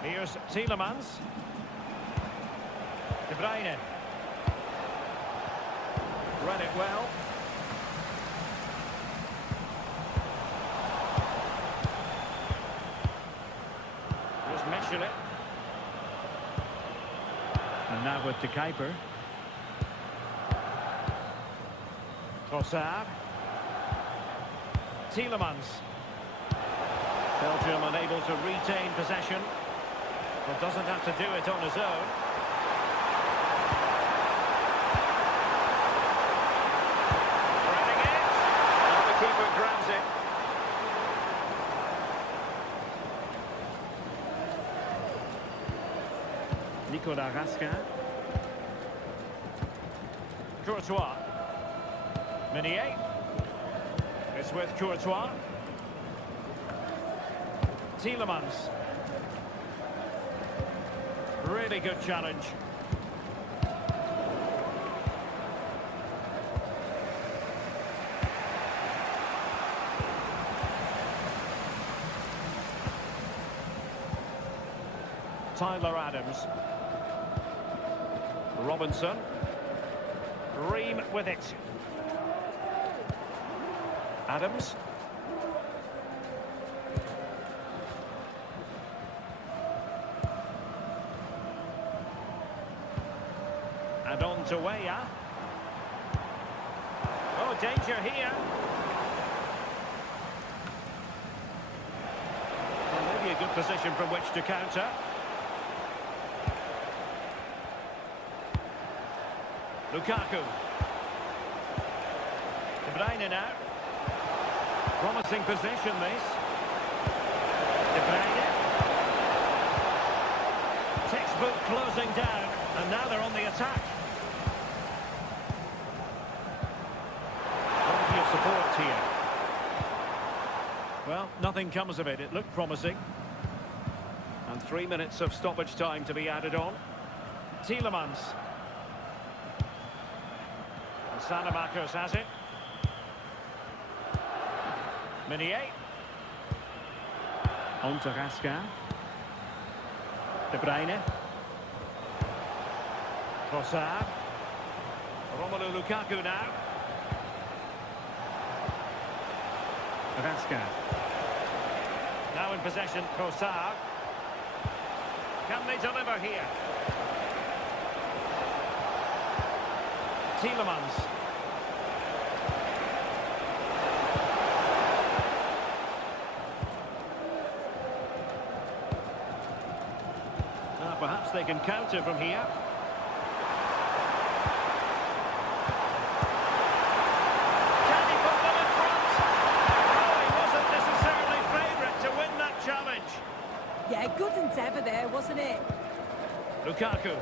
Here's Tielemans. De Bruyne. Read it well. Meschelet. And now with De Kuiper. Trossard. Tielemans. Belgium unable to retain possession, but doesn't have to do it on his own. Threading it. And the keeper grabs it. Nicolas Raskin. Courtois. Meunier. It's with Courtois. Tielemans. Really good challenge. Tyler Adams. Robinson. Ream with it. Adams. And on to Weah. Oh, danger here. Well, maybe a good position from which to counter. Lukaku. De Bruyne now. Promising position, this. De Bruyne. Textbook closing down, and now they're on the attack. Plenty of support here. Well, nothing comes of it. It looked promising. And 3 minutes of stoppage time to be added on. Tielemans. Sanamakers has it. Meunier. On to Raskin. De Bruyne. Trossard. Romelu Lukaku now. Raskin. Now in possession, Trossard. Can they deliver here? Tielemans. Perhaps they can counter from here. Can he put them in front? Oh, he wasn't necessarily favourite to win that challenge. Yeah, good endeavour there, wasn't it? Lukaku.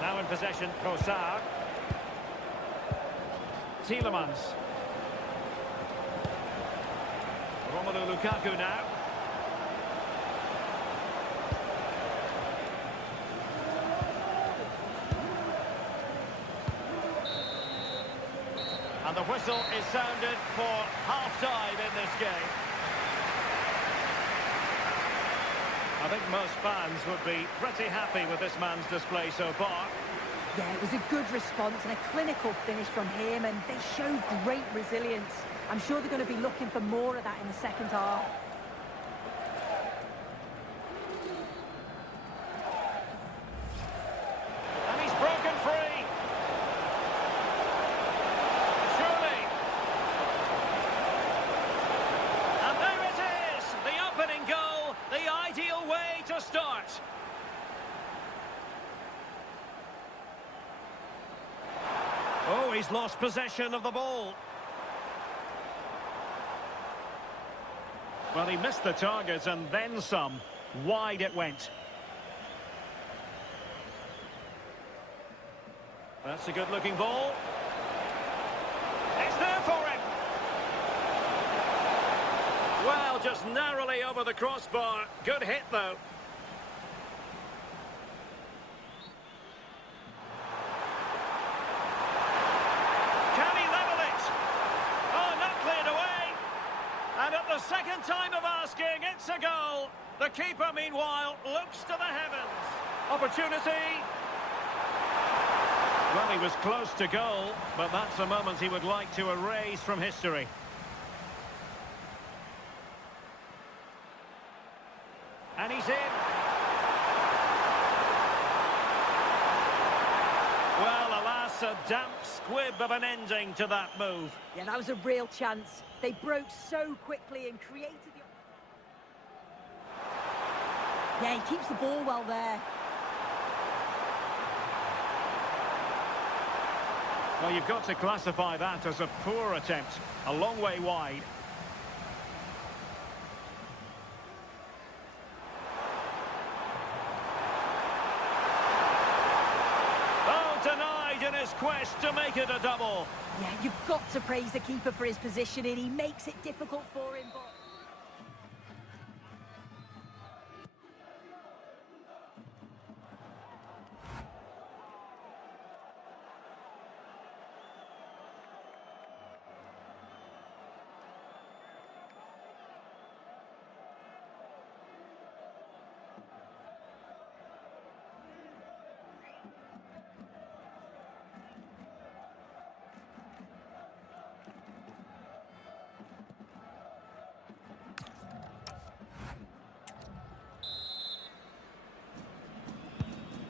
Now in possession, Trossard. Tielemans. Romelu Lukaku now. And the whistle is sounded for half-time in this game. I think most fans would be pretty happy with this man's display so far. Yeah, it was a good response and a clinical finish from him, and they showed great resilience. I'm sure they're going to be looking for more of that in the second half. And he's broken free. Surely. And there it is, the opening goal, the ideal way to start. Oh, he's lost possession of the ball. Well, he missed the target and then some. Wide it went. That's a good-looking ball. It's there for him. Well, just narrowly over the crossbar. Good hit, though. Can he level it? Oh, not cleared away. And at the second time of asking, it's a goal. The keeper, meanwhile, looks to the heavens. Opportunity. Well, he was close to goal, but that's a moment he would like to erase from history. And he's in. Well, alas, a damp squib of an ending to that move. Yeah, that was a real chance. They broke so quickly and created the... Yeah, he keeps the ball well there. Well, you've got to classify that as a poor attempt. A long way wide. Oh, denied in his quest to make it a double. Yeah, you've got to praise the keeper for his positioning. He makes it difficult for him, but...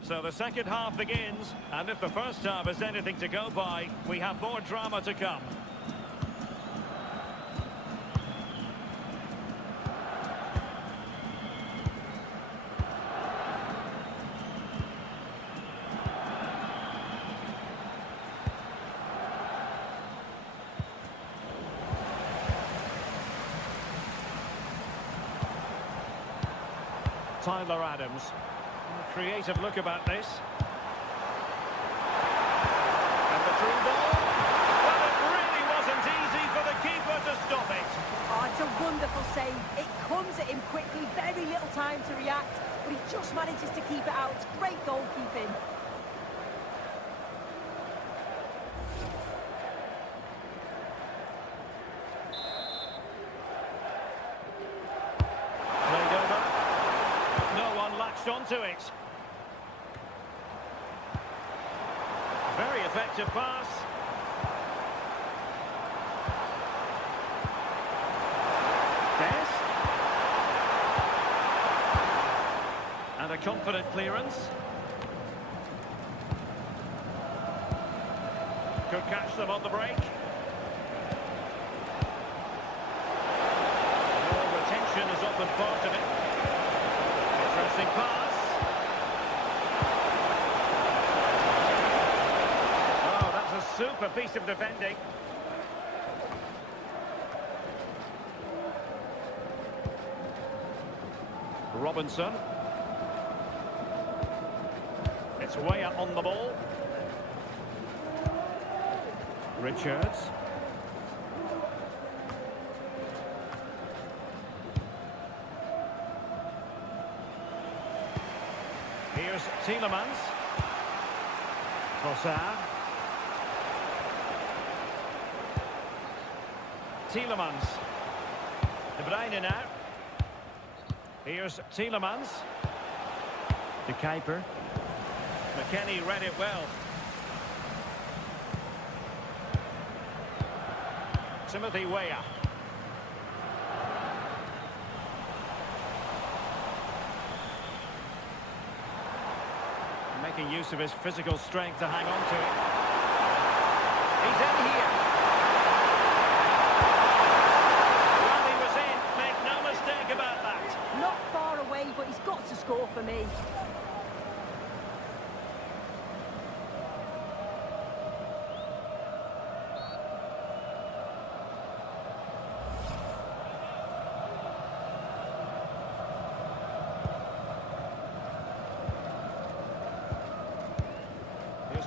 So the second half begins, and if the first half is anything to go by, we have more drama to come. Tyler Adams. Creative look about this. And the through ball. Well, it really wasn't easy for the keeper to stop it. Oh, it's a wonderful save. It comes at him quickly, very little time to react, but he just manages to keep it out. It's great goalkeeping. Played over. No one latched onto it. Very effective pass. Yes. And a confident clearance. Could catch them on the break. More retention is often part of it. Interesting pass. Super piece of defending. Robinson. It's Weah on the ball. Richards. Here's Tielemans. Trossard. Tielemans. De Bruyne now. Here's Tielemans. De Kuiper. McKennie read it well. Timothy Weah. Making use of his physical strength to hang on to it. He's in here. Well, he was in. Make no mistake about that. Not far away, but he's got to score for me.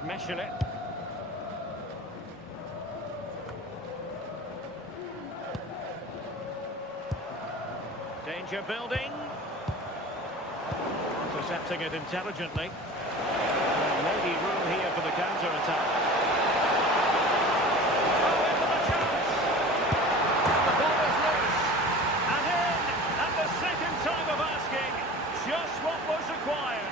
Measure it. Danger building. Intercepting it intelligently. Maybe room here for the counter-attack. Oh, into the chance! The ball is loose. And in at the second time of asking. Just what was required.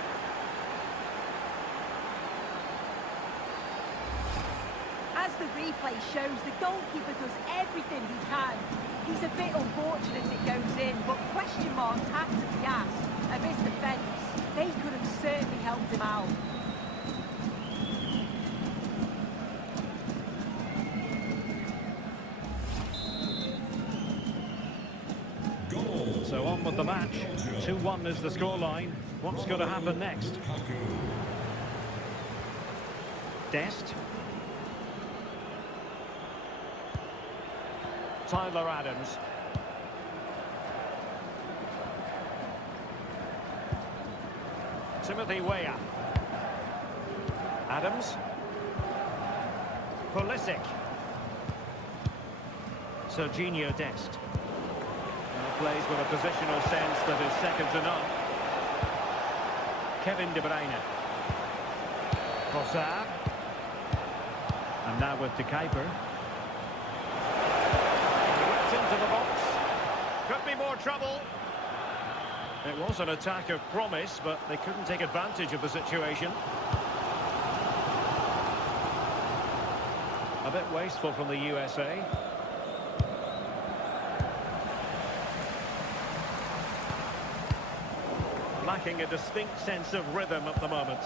As the replay shows, the goalkeeper does everything he can. He's a bit unfortunate it goes in, but question marks have to be asked of his defence. They could have certainly helped him out. Goal. So on with the match. 2-1 is the scoreline. What's going to happen next? Dest. Tyler Adams. Timothy Weah. Adams. Pulisic. Serginho Dest. Plays with a positional sense that is second to none. Kevin De Bruyne. Trossard. And now with De Kuiper. Into the box. Could be more trouble. It was an attack of promise, but they couldn't take advantage of the situation. A bit wasteful from the USA. Lacking a distinct sense of rhythm at the moment.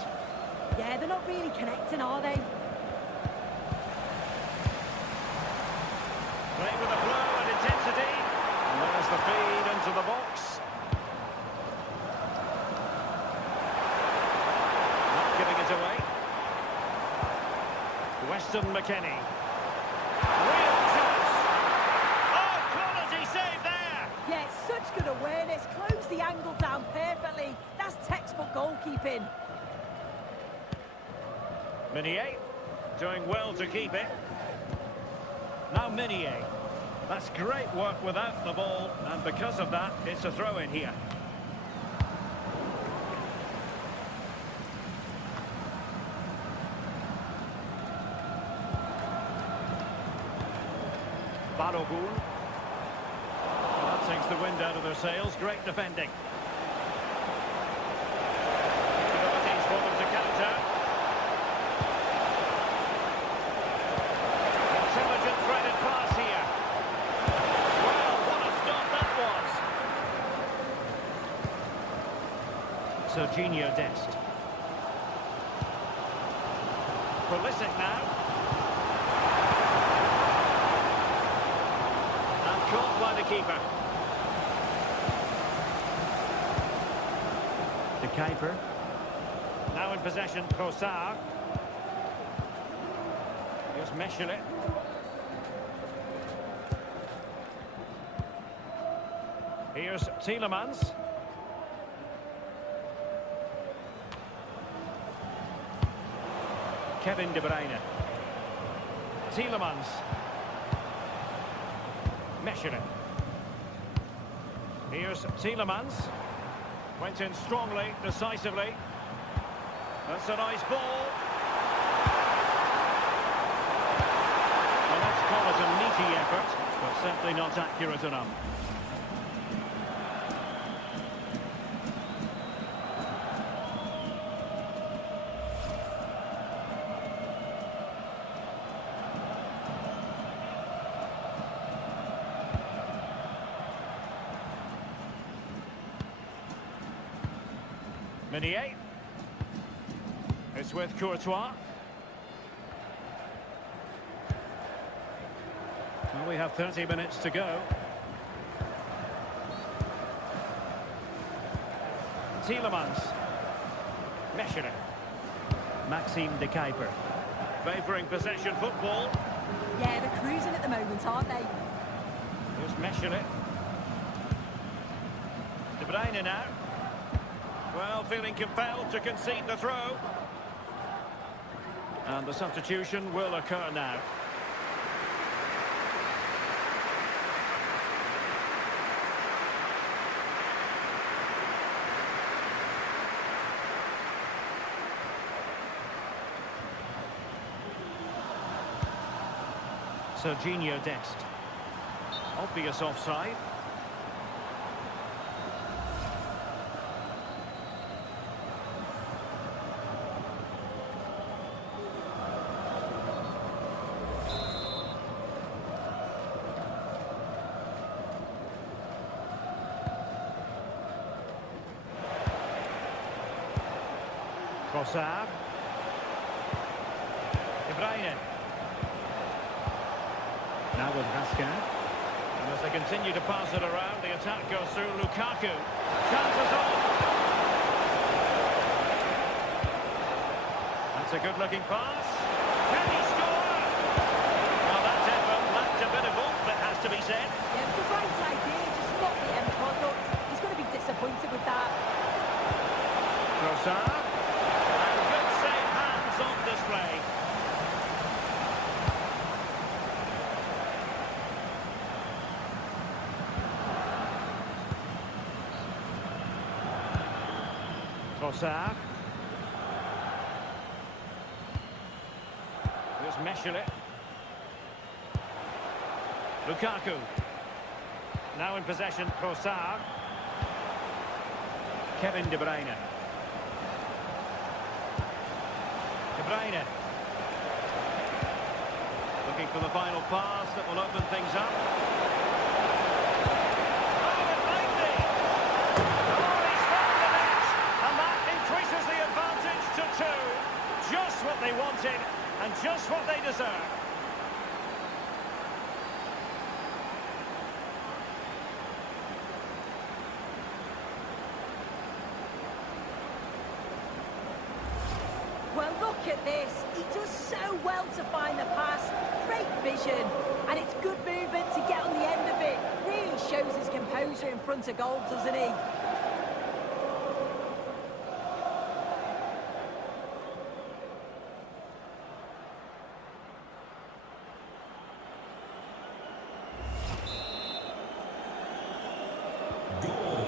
Yeah, they're not really connecting, are they? Play with a flow and intensity. And there's the feed into the box. Not giving it away. Weston McKennie. Real chance. Oh, quality save there. Yeah, such good awareness. Close the angle down perfectly. That's textbook goalkeeping. Meunier doing well to keep it. Now Meunier. That's great work without the ball, and because of that, it's a throw-in here. Balogun. That takes the wind out of their sails. Great defending. Capabilities for them to counter. Intelligent threaded pass here. Well, what a stop that was. Serginho Dest. Pulisic now. And caught by the keeper. De Kuiper. Now in possession, Trossard. Here's Mechele. Here's Tielemans. Kevin De Bruyne. Tielemans. Mechele. Here's Tielemans. Went in strongly, decisively. That's a nice ball. Well, let's call it a meaty effort, but simply not accurate enough. Meunier. It's with Courtois. Well, we have 30 minutes to go. Tielemans. Mechele. Maxime de Kuiper. Favouring possession football. Yeah, they're cruising at the moment, aren't they? Here's Mechele. De Bruyne now. Well, feeling compelled to concede the throw. And the substitution will occur now. Serginho Dest. Obvious offside. Trossard. De Bruyne. Now with Raskin. And as they continue to pass it around, the attack goes through Lukaku. Chances on. That's a good-looking pass. Can he score? Well, that effort lacked a bit of oomph, it has to be said. Yeah, it's the right idea, just not the end product. He's going to be disappointed with that. Trossard. And good save hands on display. Trossard. Here's Mechele. Lukaku. Now in possession, Trossard. Kevin De Bruyne. De Bruyne. Looking for the final pass that will open things up. Oh, it might be! Oh, he's found the net! And that increases the advantage to 2. Just what they wanted, and just what they deserve. Well, look at this. He does so well to find the pass. Great vision. And it's good movement to get on the end of it. Really shows his composure in front of goal, doesn't he?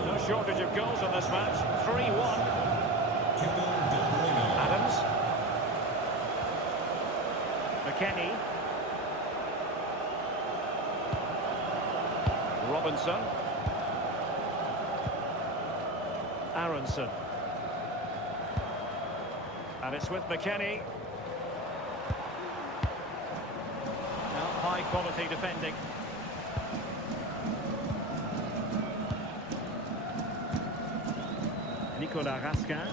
No shortage of goals on this match. 3-1. Adams. McKennie. Robinson. Aronson. And it's with McKennie. Now, high quality defending. Nicolas Raskin.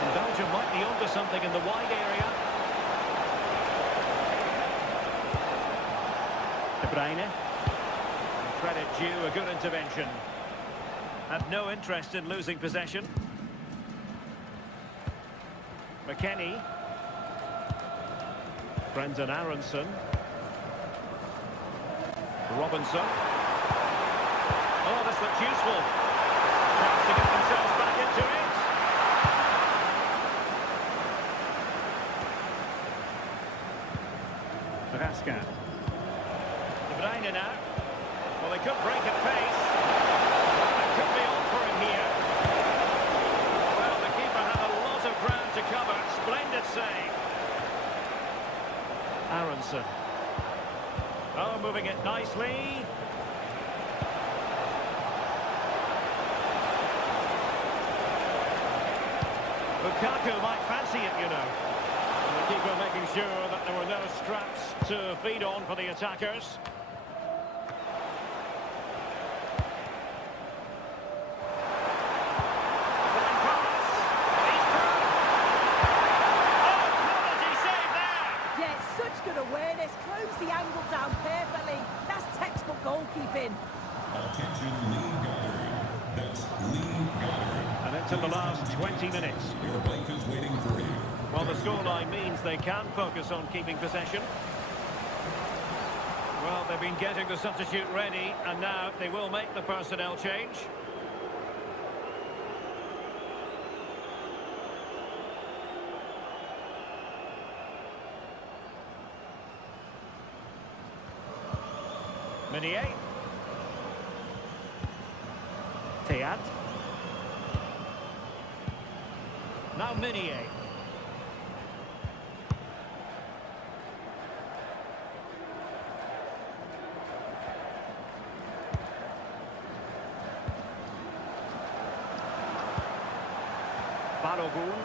And Belgium might be onto something in the wide area. De Bruyne. And credit due, a good intervention. Had no interest in losing possession. McKennie. Brendan Aronson. Robinson. Oh, this looks useful. Chance to get themselves back into it. Raska. De Bruyne now. Well, they could break at pace. It could be on for him here. Well, the keeper had a lot of ground to cover. Splendid save. Aronson. Oh, moving it nicely. Lukaku might fancy it, you know. And the keeper making sure that there were no straps to feed on for the attackers. Fine pass. He's through. Oh, quality save there. Yeah, such good awareness. Closed the angle down perfectly. That's textbook goalkeeping. Attention, Lee Goddard. That's Lee Goddard. And into the last 20 minutes. Your bike is waiting for you. Well, the scoreline means they can focus on keeping possession. Well, they've been getting the substitute ready, and now they will make the personnel change. Meunier. Théat. Now Meunier. Balogun.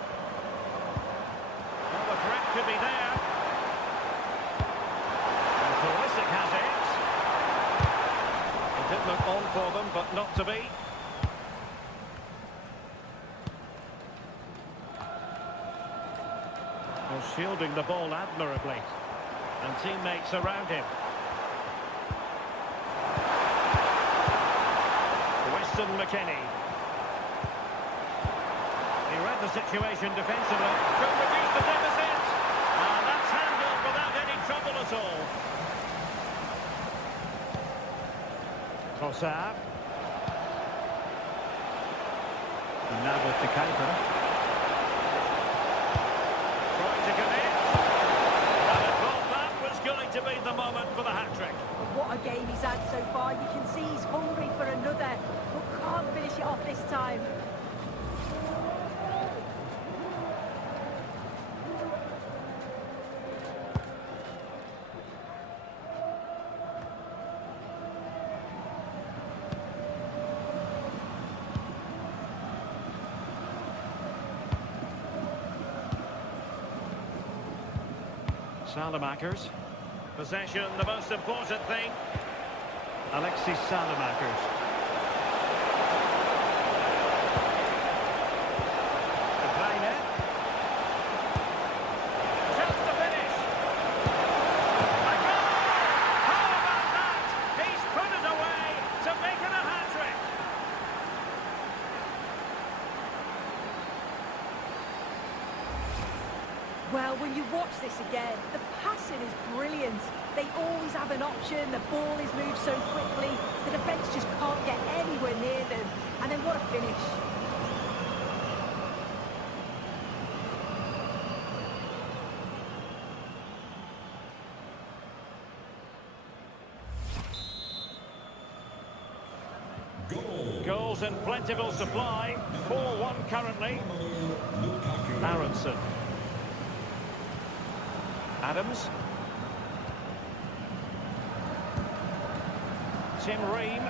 Well, the threat could be there. And Pulisic has it. It did look on for them, but not to be. Well, shielding the ball admirably. And teammates around him. Weston McKennie. He read the situation defensively. Could reduce the deficit. And that's handled without any trouble at all. Trossard. And now with the counter. Trying to commit. And I thought that was going to be the moment for the hat-trick. What a game he's had so far. You can see he's hungry for another, but can't finish it off this time. Salamakers. Possession, the most important thing. Alexis Salamakers. De Bruyne. Chance to finish. A goal! How about that? He's put it away to make it a hat-trick. Well, when you watch this again, the passing is brilliant. They always have an option, the ball is moved so quickly, the defence just can't get anywhere near them. And then what a finish. Goal. Goals in plentiful supply. 4-1 currently. Lukaku. Aronson. Adams. Tim Ream.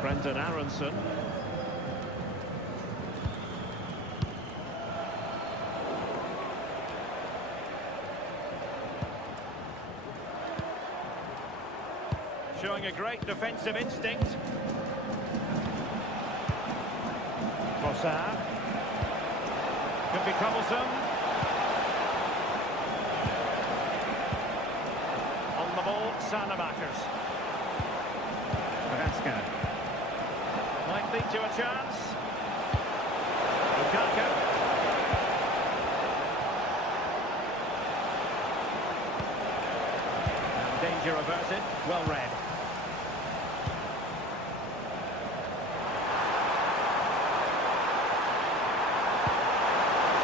Brendan Aronson. Showing a great defensive instinct. Trossard. Could be troublesome. On the ball, Salamakers. Raska. Might lead to a chance. Lukaku. Danger averted. Well read.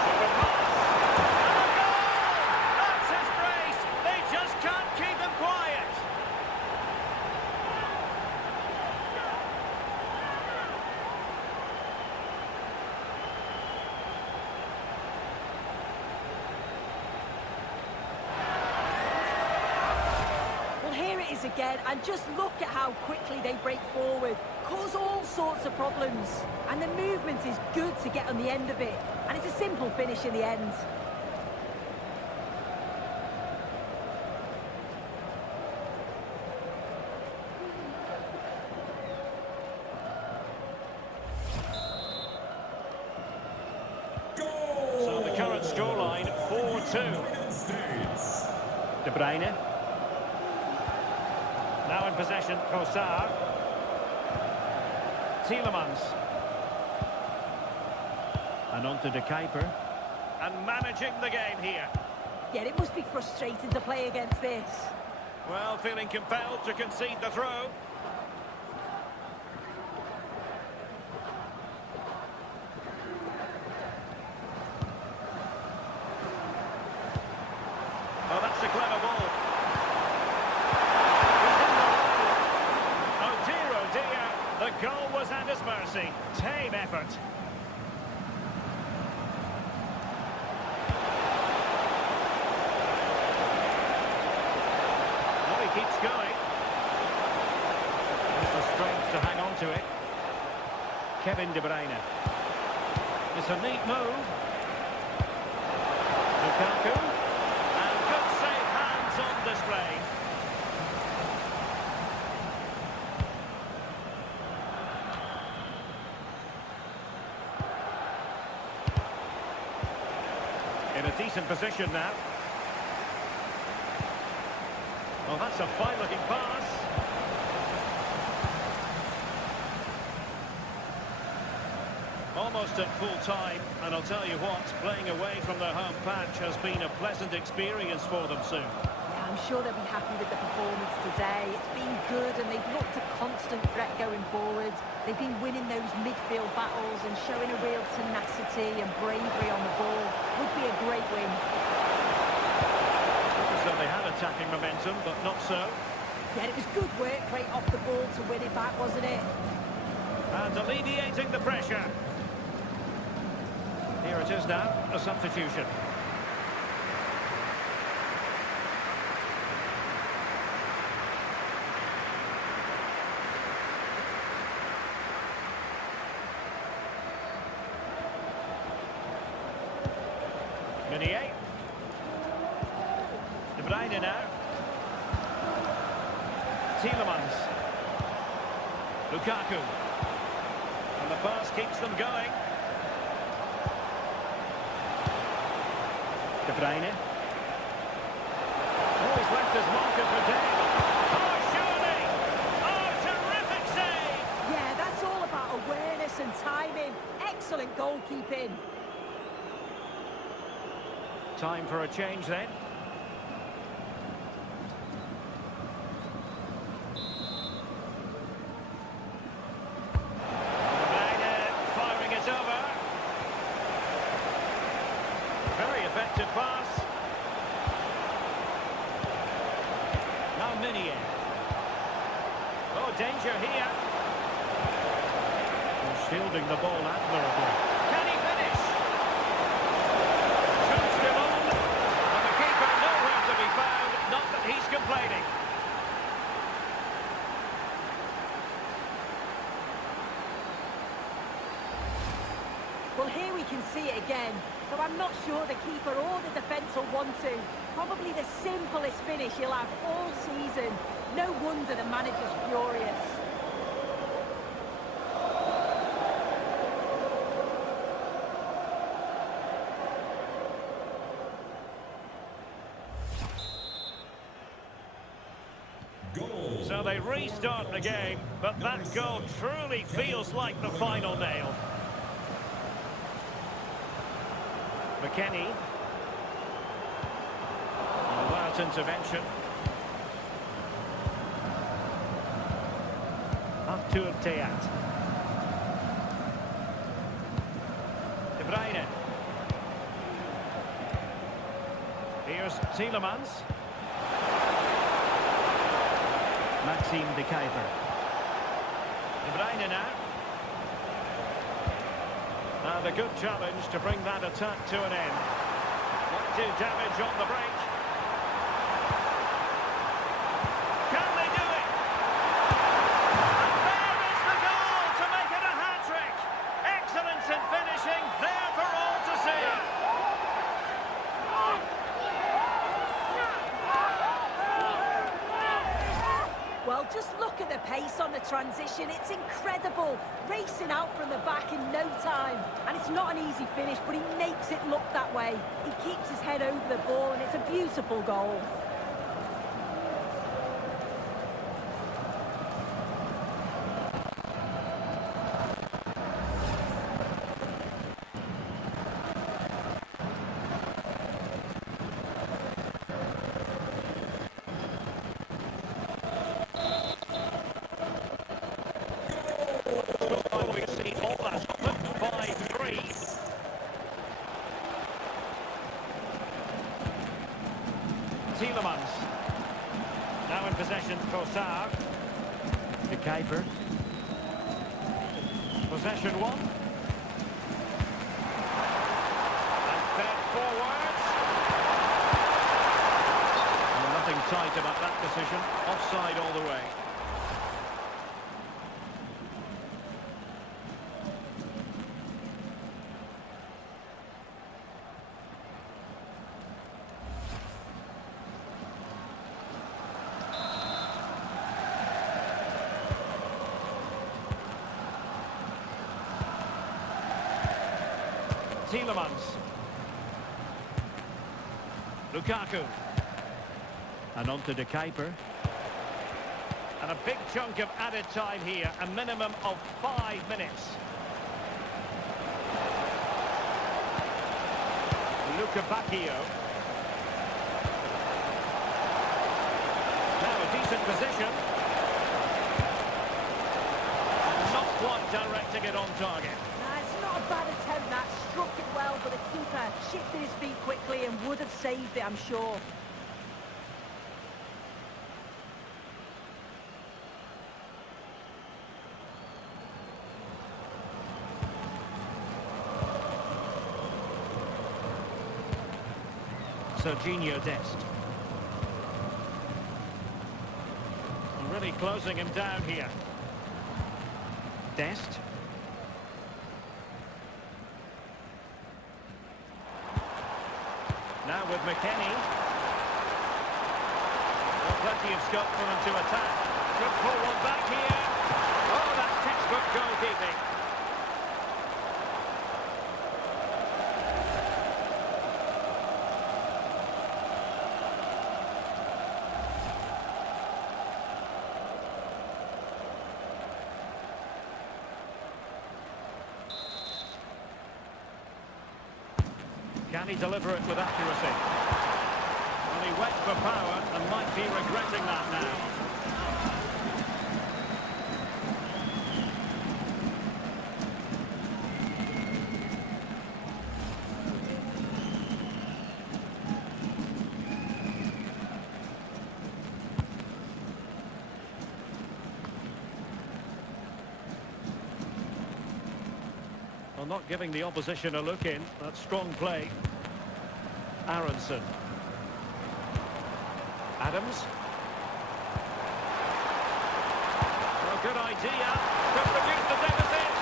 Super pass. And a goal! That's his brace. They just can't keep him quiet. Well, here it is again, and just look at how quickly they break forward, cause all sorts of problems. And the movement is good to get on the end of it, and it's a simple finish in the end. Goal! So the current scoreline, 4-2. United States. De Bruyne. Now in possession, Trossard. Tielemans. And on to De Kuiper. And managing the game here. Yeah, it must be frustrating to play against this. Well, feeling compelled to concede the throw. Oh, that's a clever ball. He's in the hole. Oh dear. The goal was at his mercy. Tame effort. Well, he keeps going. There's the strength to hang on to it. Kevin De Bruyne. It's a neat move. Lukaku. And good safe hands on display. In a decent position now. Well, that's a fine-looking pass. Almost at full time, and I'll tell you what, playing away from their home patch has been a pleasant experience for them soon. Yeah, I'm sure they'll be happy with the performance today. It's been good, and they've looked a constant threat going forward. They've been winning those midfield battles and showing a real tenacity and bravery on the ball. Would be a great win. So they had attacking momentum, but not so. Yeah, it was good work right off the ball to win it back, wasn't it? And alleviating the pressure. Here it is now, a substitution. Meunier. De Bruyne now. Tielemans. Lukaku. And the pass keeps them going. De Bruyne. Oh, he's left his marker for day. Oh, surely! Oh, terrific save! Yeah, that's all about awareness and timing. Excellent goalkeeping. Time for a change then. Firing it over. Very effective pass. Now Meunier. Oh, danger here. Shielding the ball admirably. Can he finish? Shoots him on. And the keeper nowhere to be found. Not that he's complaining. Well, here we can see it again, but I'm not sure the keeper or the defence will want to. Probably the simplest finish he'll have all season. No wonder the manager's furious. Goal! So they restart the game, but that goal truly feels like the final nail. McKennie. Without intervention. Teat. De Bruyne. Here's Tielemans. Maxime de Kuyper. De Bruyne now. And a good challenge to bring that attack to an end. Not do damage on the break. Can they do it? And there is the goal to make it a hat-trick. Excellence in finishing, there for all to see. Well, just look at the pace on the transition. It's incredible. Racing out from the back in no time. And it's not an easy finish, but he makes it look that way. He keeps his head over the ball, and it's a beautiful goal. Tielemans. Now in possession, Trossard. De Kuyper. Possession one. And fed forwards. And nothing tight about that decision. Offside all the way. Tielemans. Lukaku. And on to De Kuyper. And a big chunk of added time here, a minimum of 5 minutes. Luka Bacchio. Now a decent position. Not quite directing it on target. It's not a bad attempt, that. Struck it well, but the keeper shifted his feet quickly and would have saved it, I'm sure. Serginho Dest. Really closing him down here. Dest. Now with McKennie. Well, plenty of scope for them to attack. Good pull one back here. Oh, that's textbook goalkeeping. Can he deliver it with accuracy? Well, he went for power and might be regretting that now. Well, not giving the opposition a look in. That's strong play. Aronson. Adams. Well, good idea. Could reduce the deficit.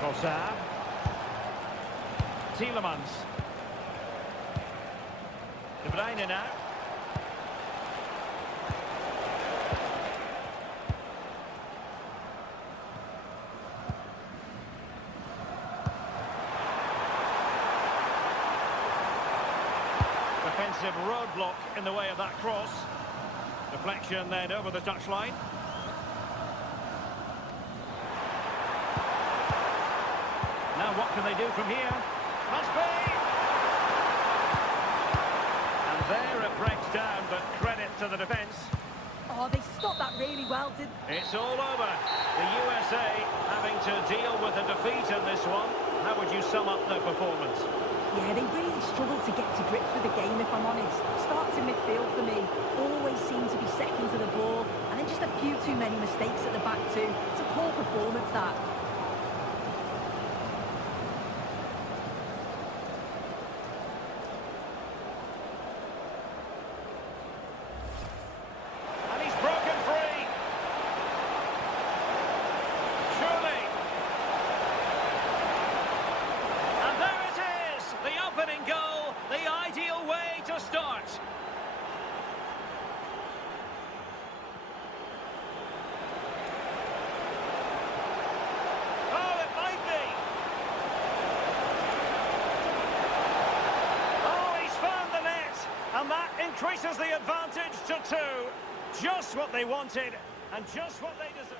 Trossard. Tielemans. De Bruyne now. Defensive roadblock in the way of that cross. Deflection then over the touchline. Now what can they do from here? Must be! And There it breaks down, but credit to the defence. Oh, they stopped that really well, didn't they? It's all over. The USA having to deal with a defeat in this one. How would you sum up their performance? Yeah, they really struggled to get to grips with the game, if I'm honest. Starts in midfield for me. Always seem to be second to the ball. And then just a few too many mistakes at the back too. It's a poor performance, that. And he's broken free. Surely. And there it is. The opening goal. The ideal way to start. Oh, it might be. Oh, he's found the net. And that increases the advantage to 2. Just what they wanted, and just what they deserve.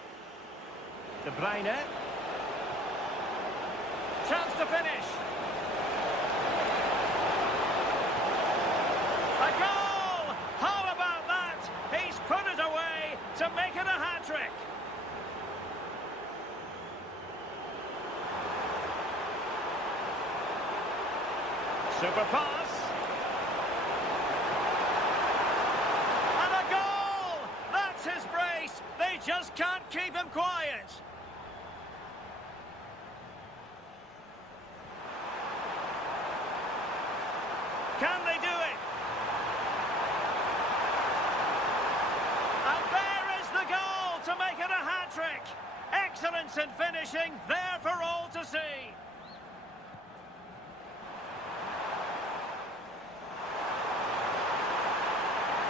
De Bruyne. Chance to finish. A goal! How about that? He's put it away to make it a hat-trick. Super pass. And a goal! That's his brace. They just can't keep him quiet. Can they do it? And there is the goal to make it a hat-trick. Excellence in finishing, there for all to see.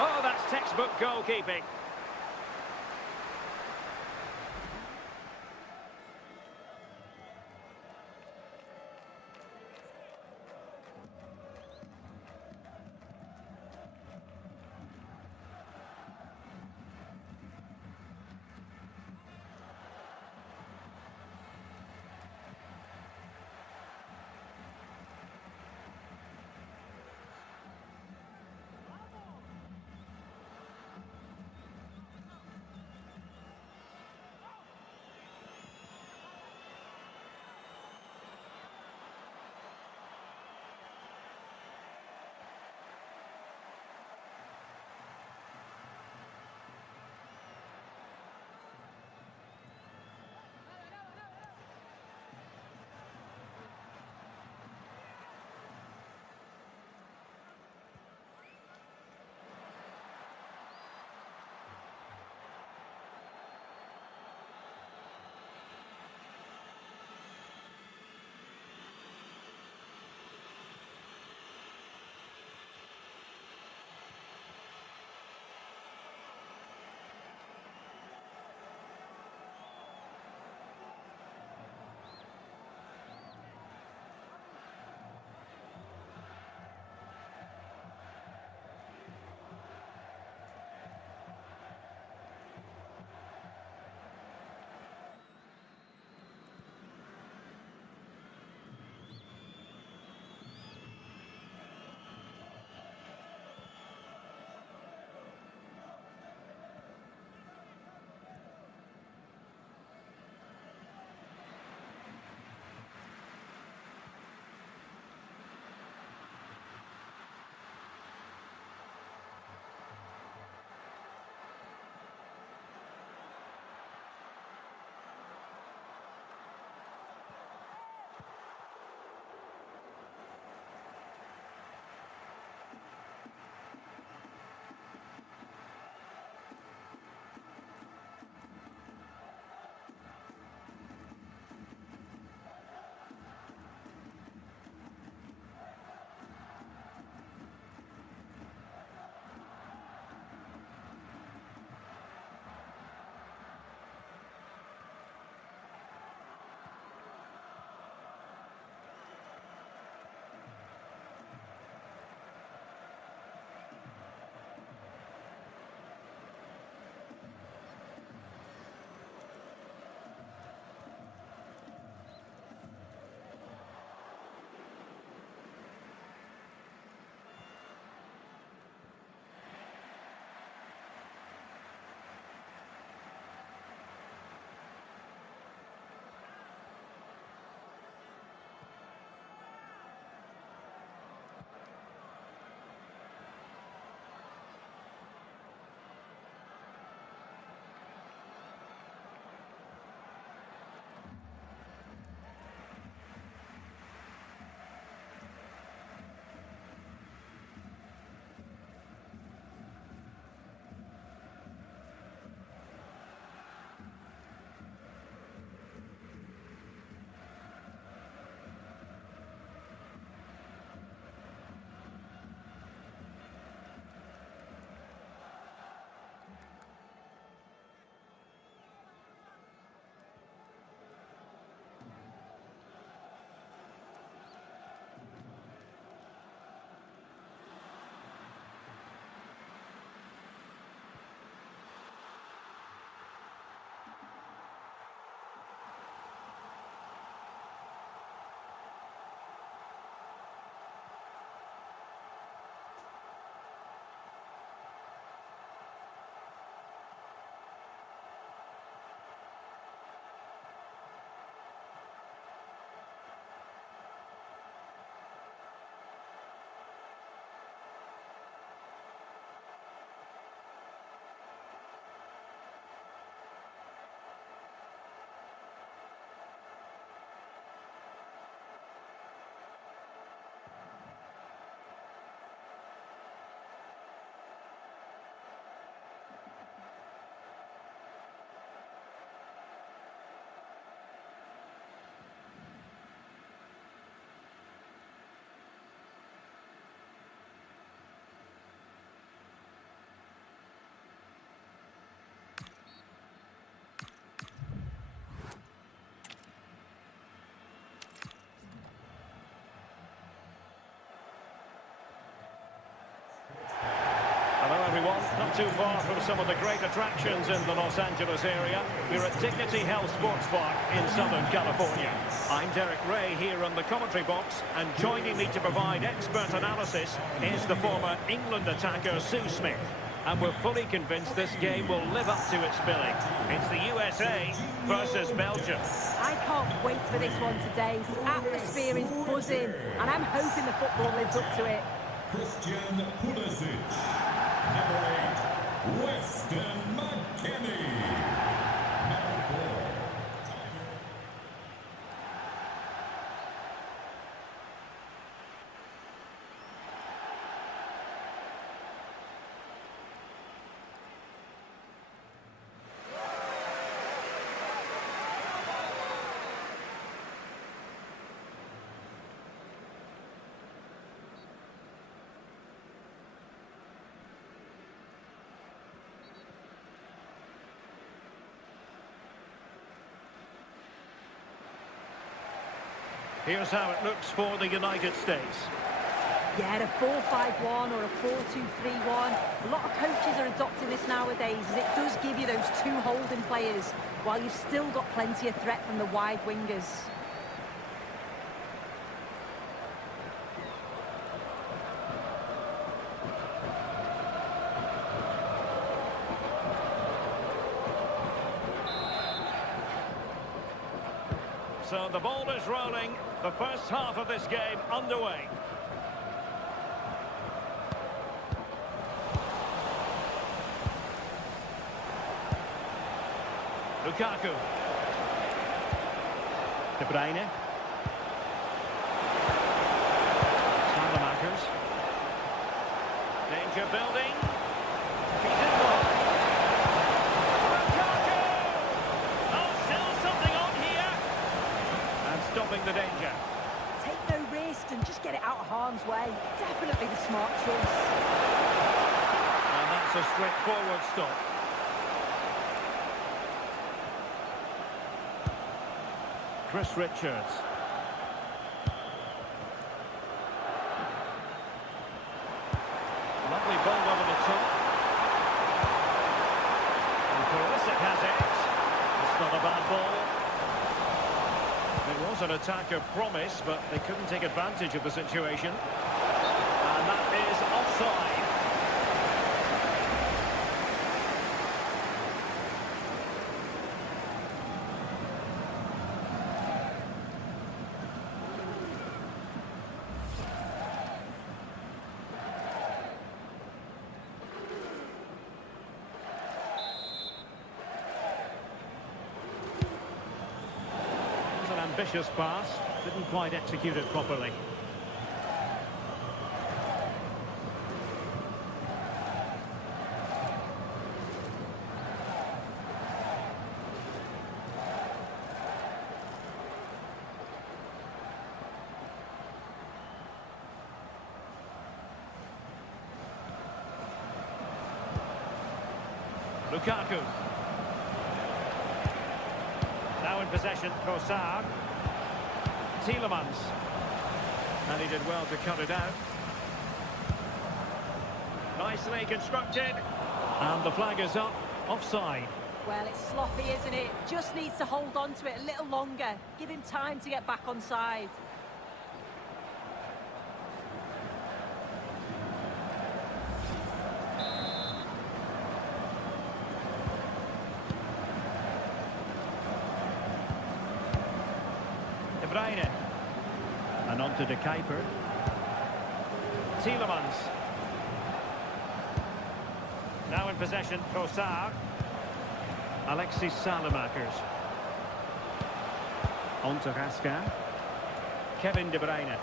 Oh, that's textbook goalkeeping. Not too far from some of the great attractions in the Los Angeles area. We're at Dignity Health Sports Park in Southern California. I'm Derek Ray here on the commentary box, and joining me to provide expert analysis is the former England attacker Sue Smith. And we're fully convinced this game will live up to its billing. It's the USA versus Belgium. I can't wait for this one today. The atmosphere is buzzing, and I'm hoping the football lives up to it. Christian Pulisic. Number 8, Weston McKennie. Number 4, Here's how it looks for the United States. Yeah, a 4-5-1 or a 4-2-3-1. A lot of coaches are adopting this nowadays, as it does give you those two holding players, while you've still got plenty of threat from the wide wingers. So the ball is rolling. The first half of this game underway. Lukaku. De Bruyne. Salamakers. Danger building. He's in goal. Lukaku! Oh, still something on here. And stopping the danger. Take no risk and just get it out of harm's way. Definitely the smart choice. And that's a straightforward stop. Chris Richards. Lovely ball over the top. And Pulisic has it. It's not a bad ball. It was an attack of promise, but they couldn't take advantage of the situation. And that is offside. Ambitious pass, didn't quite execute it properly. Lukaku. Now in possession, Trossard. Tielemans. And he did well to cut it out. Nicely constructed. And the flag is up. Offside. Well, it's sloppy, isn't it? Just needs to hold on to it a little longer. Give him time to get back on side. De Bruyne. And on to De Kuiper. Tielemans. Now in possession, Trossard. Alexis Salamakers. On to Raskin. Kevin De Bruyne.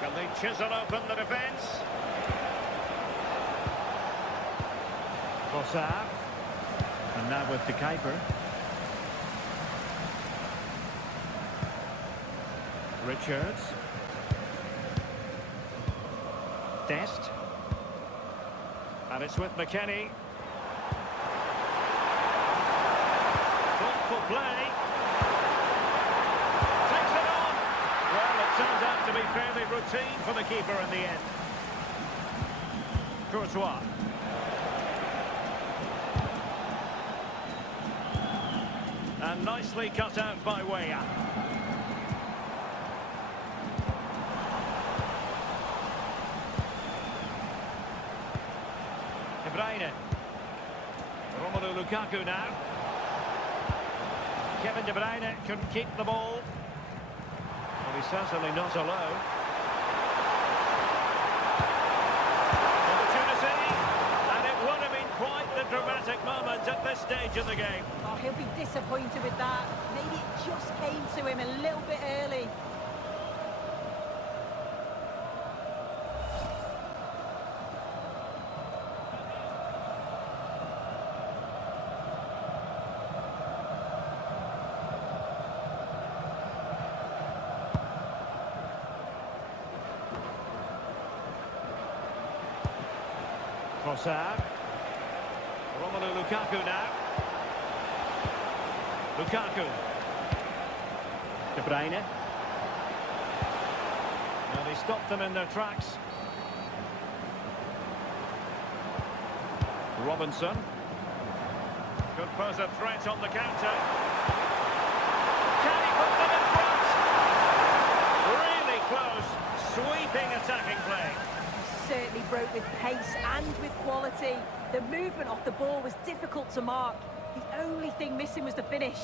Can they chisel open the defence? Trossard. And now with De Kuiper. Richards. Dest. And it's with McKennie. Thoughtful play. Takes it on. Well, it turns out to be fairly routine for the keeper in the end. Courtois. And nicely cut out by Weah. De Bruyne. Romelu Lukaku now. Kevin De Bruyne couldn't keep the ball. Well, he's certainly not alone. Opportunity. And it would have been quite the dramatic moment at this stage of the game. Oh, he'll be disappointed with that. Maybe it just came to him a little bit early. Trossard. Romelu Lukaku now. Lukaku. De Bruyne. Well, he stopped them in their tracks. Robinson. Could pose a threat on the counter. Can he put them in front? Really close. Sweeping attacking play. Certainly broke with pace and with quality. The movement off the ball was difficult to mark. The only thing missing was the finish.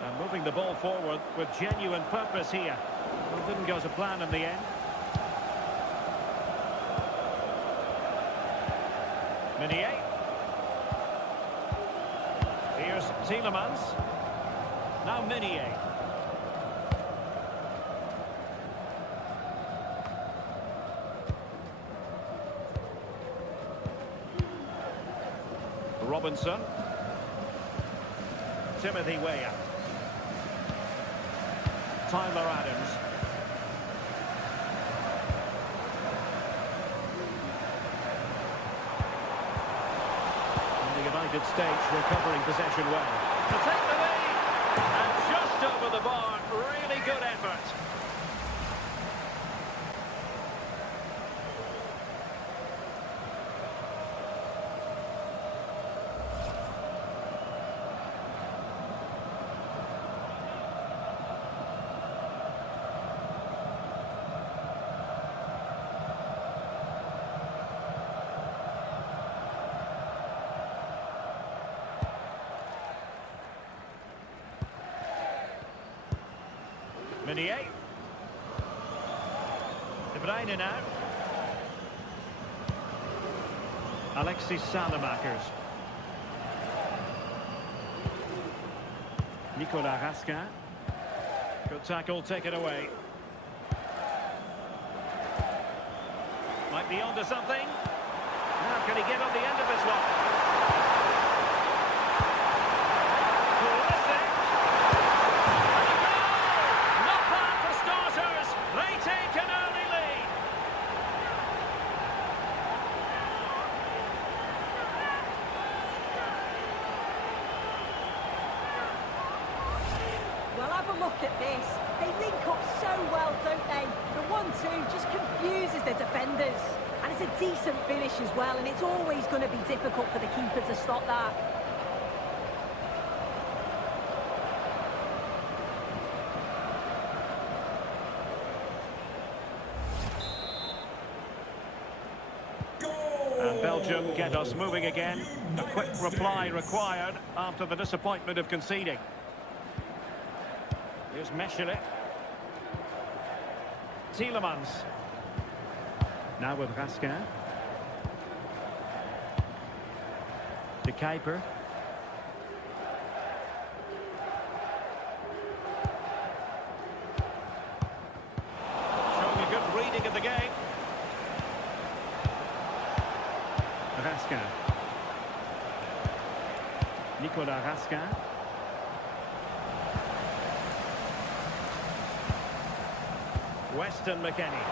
And moving the ball forward with genuine purpose here. Well, didn't go to plan in the end. Meunier. Here's Tielemans. Now Meunier. Robinson. Timothy Weah. Tyler Adams. And the United States recovering possession well. To take the lead! And just over the bar, really good effort. Meunier. De Bruyne now. Alexis Salemakers. Nicolas Raskin. Good tackle, taken away. Might be onto something. Now can he get on the end of this one? Well, have a look at this. They link up so well, don't they? The 1-2 just confuses the defenders. And it's a decent finish as well, and it's always going to be difficult for the keeper to stop that. And Belgium get us moving again. A quick reply required after the disappointment of conceding. Here's Mechele. Tielemans. Now with Raskin. De Kuiper. Showing a good reading of the game. Raskin. Nicolas Raskin. Weston McKennie.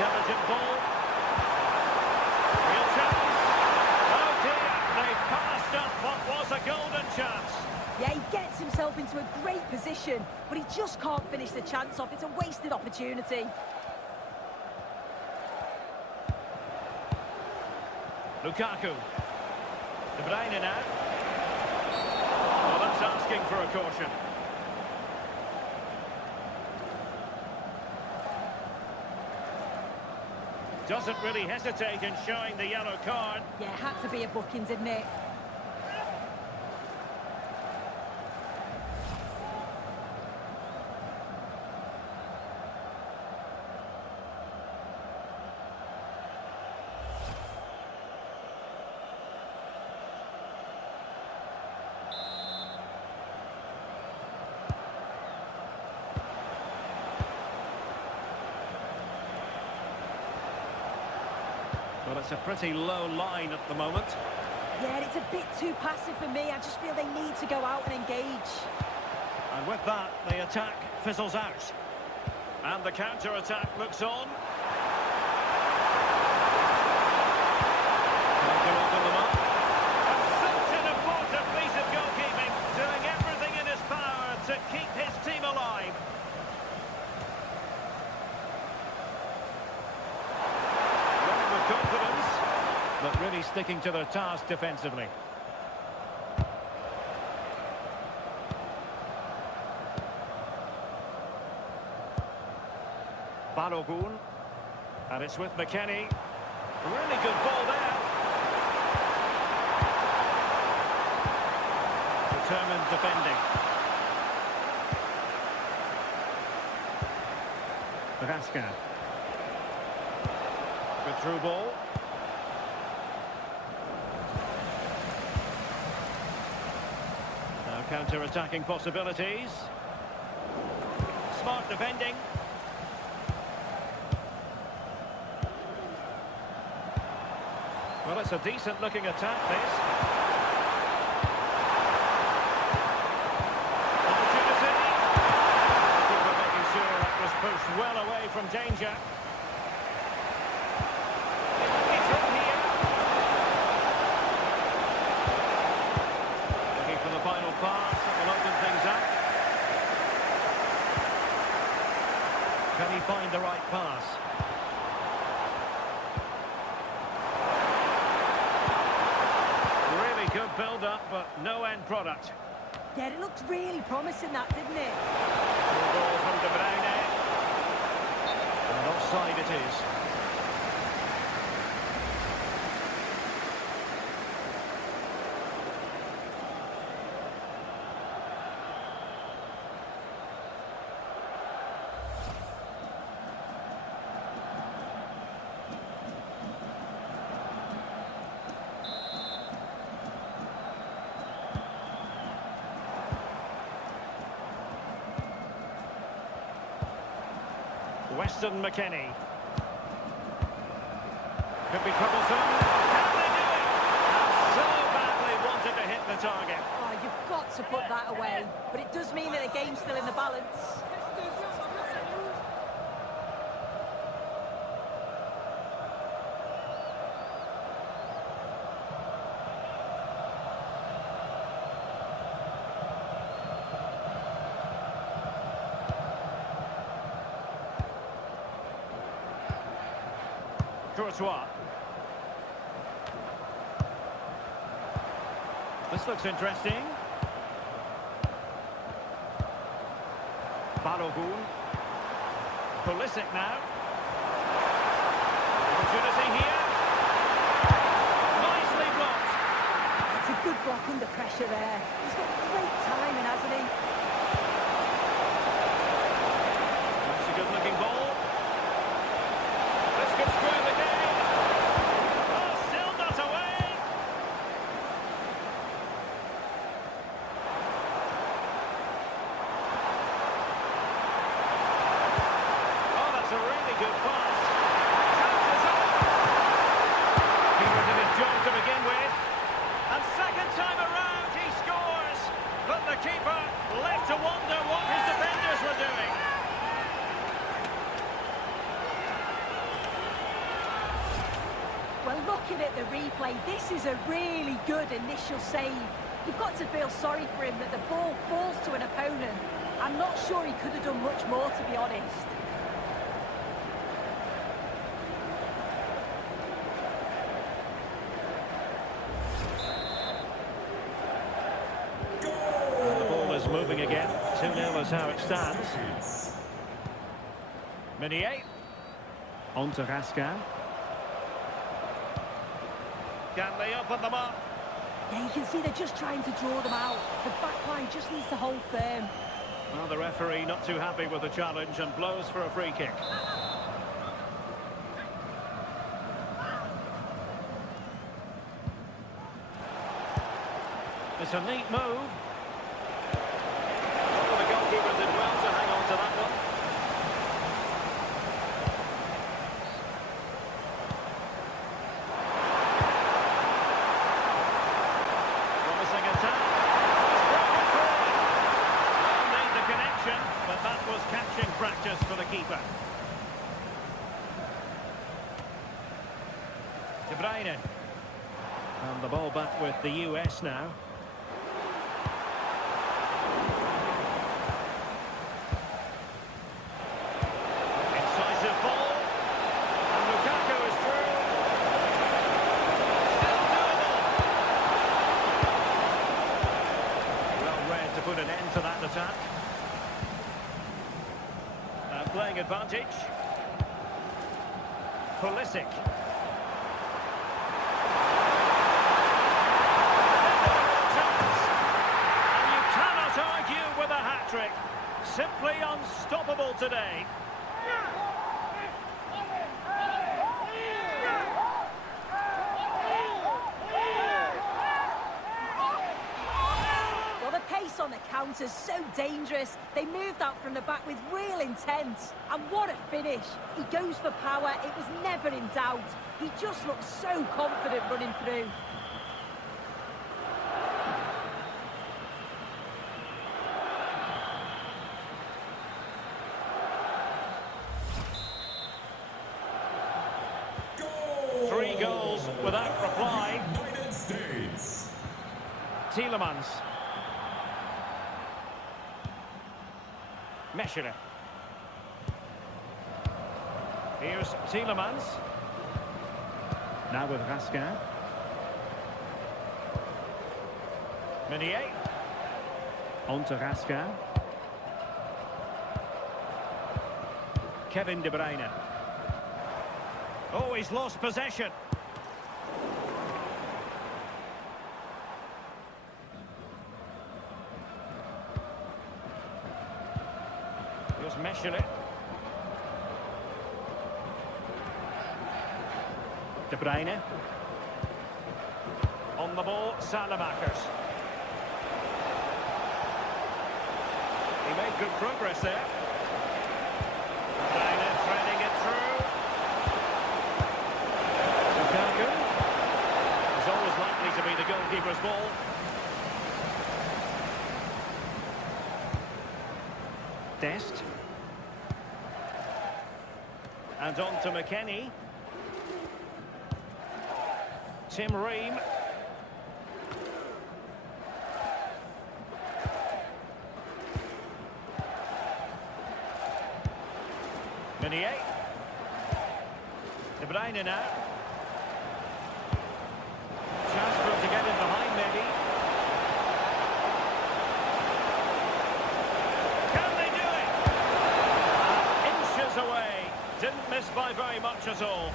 Intelligent ball. Real chance. Oh dear, they've passed up what was a golden chance. Yeah, he gets himself into a great position, but he just can't finish the chance off. It's a wasted opportunity. Lukaku. De Bruyne now. Well, that's asking for a caution. Doesn't really hesitate in showing the yellow card. Yeah, had to be a booking, didn't it? Well, it's a pretty low line at the moment. Yeah, it's a bit too passive for me. I just feel they need to go out and engage. And with that, the attack fizzles out. And the counter-attack looks on. Trying to open them up. And such an important piece of goalkeeping, doing everything in his power to keep his team alive. Running with confidence, but really sticking to their task defensively. Balogun, and it's with McKennie. Really good ball there. Determined defending. Raska. Good through ball. Now counter-attacking possibilities. Smart defending. Well, it's a decent-looking attack, this. Opportunity. Keeper making sure that was pushed well away from danger. It might be through here. Looking for the final pass that will open things up. Can he find the right pass? Good build-up, but no end product. Yeah, it looked really promising, that, didn't it? Good ball from De Bruyne. And offside it is. Weston McKennie. Could be troublesome. Can they do it? And so badly wanted to hit the target. Oh, you've got to put that away. But it does mean that the game's still in the balance. Courtois. This looks interesting. Balogun. Pulisic now. Opportunity here. Nicely blocked. It's a good block under pressure there. He's got great timing, hasn't he? That's a good-looking ball. This could square the game. Oh, still not away. Oh, that's a really good pass. Chances up. Keeper did his job to begin with. And second time around, he scores. But the keeper left to wonder what his defenders were doing. Looking at the replay, this is a really good initial save. You've got to feel sorry for him that the ball falls to an opponent. I'm not sure he could have done much more, to be honest. And the ball is moving again. 2-0 is how it stands. Meunier. On to Raskin. Can they open them up? Yeah, you can see they're just trying to draw them out. The back line just needs to hold firm. Well, the referee not too happy with the challenge and blows for a free kick. It's a neat move. Oh, the goalkeeper did well to hang on to that one. Promising attack. Broken through. Well, made the connection, but that was catching practice for the keeper. De Bruyne. And the ball back with the US now. Incisive ball. And Lukaku is through. Still doable. Well read to put an end to that attack. Playing advantage. Pulisic. With a hat-trick. Simply unstoppable today. Well, the pace on the counter's so dangerous. They moved out from the back with real intent. And what a finish. He goes for power. It was never in doubt. He just looks so confident running through. Three goals without reply. United States. Tielemans. Mechelen. Here's Tielemans. Now with Raskin. Meunier. On to Raskin. Kevin De Bruyne. Oh, he's lost possession. Here's Mechelen. De Bruyne. On the ball, Salamakers. He made good progress there. De Bruyne threading it through. Lukaku is always likely to be the goalkeeper's ball. Dest. And on to McKennie. Tim Ream. Meunier. De Bruyne now. Chance for him to get in behind, maybe. Can they do it? Inches away. Didn't miss by very much at all.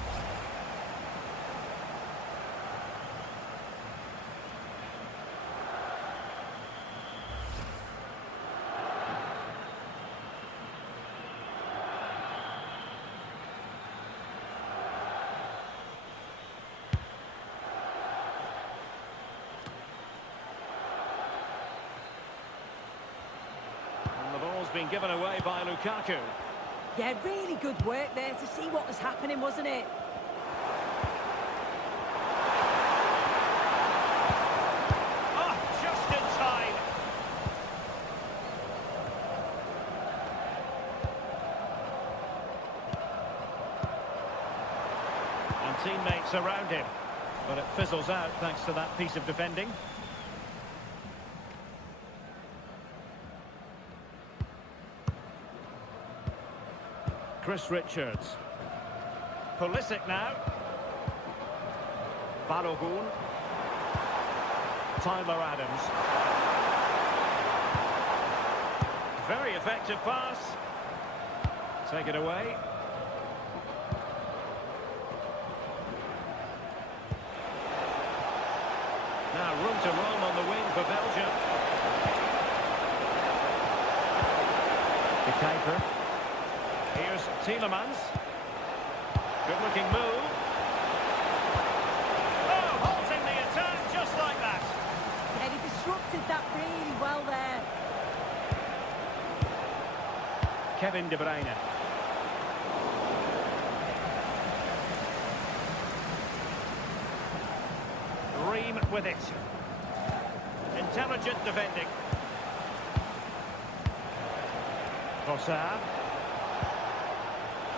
Been given away by Lukaku. Yeah, really good work there to see what was happening, wasn't it? Oh, just in time. And teammates around him. But it fizzles out thanks to that piece of defending. Chris Richards. Pulisic now. Balogun. Tyler Adams. Very effective pass. Take it away. Now room to roam on the wing for Belgium. The keeper. Here's Tielemans. Good-looking move. Oh, halting the attack just like that. Yeah, he disrupted that really well there. Kevin De Bruyne. Ream with it. Intelligent defending. Trossard.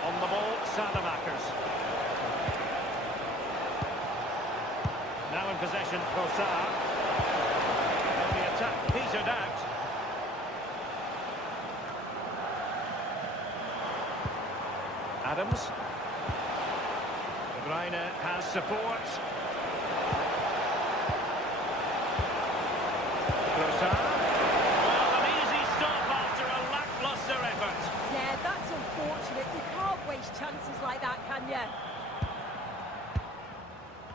On the ball, Sadamakers. Now in possession, Trossard. And the attack petered out. Adams. De Bruyne has support. Trossard. Well, an easy stop after a lacklustre effort. Yeah, that's unfortunate. You can't waste chances like that, can you?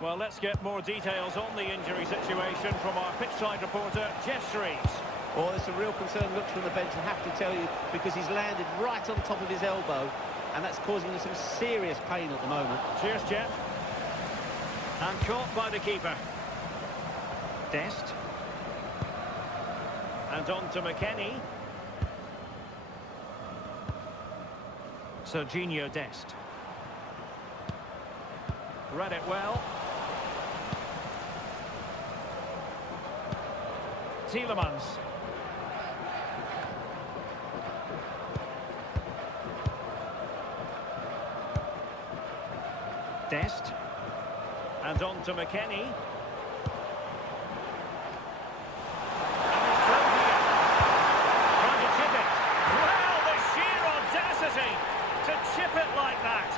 Well, let's get more details on the injury situation from our pitchside reporter, Jeff Shreves. Well, it's a real concern look from the bench, I have to tell you, because he's landed right on top of his elbow, and that's causing him some serious pain at the moment. Cheers, Jeff. And caught by the keeper. Dest. And on to McKennie. Serginho Dest. Read it well. Tielemans. Dest. And on to McKennie. And he's through here. Trying to chip it. Well, the sheer audacity to chip it like that.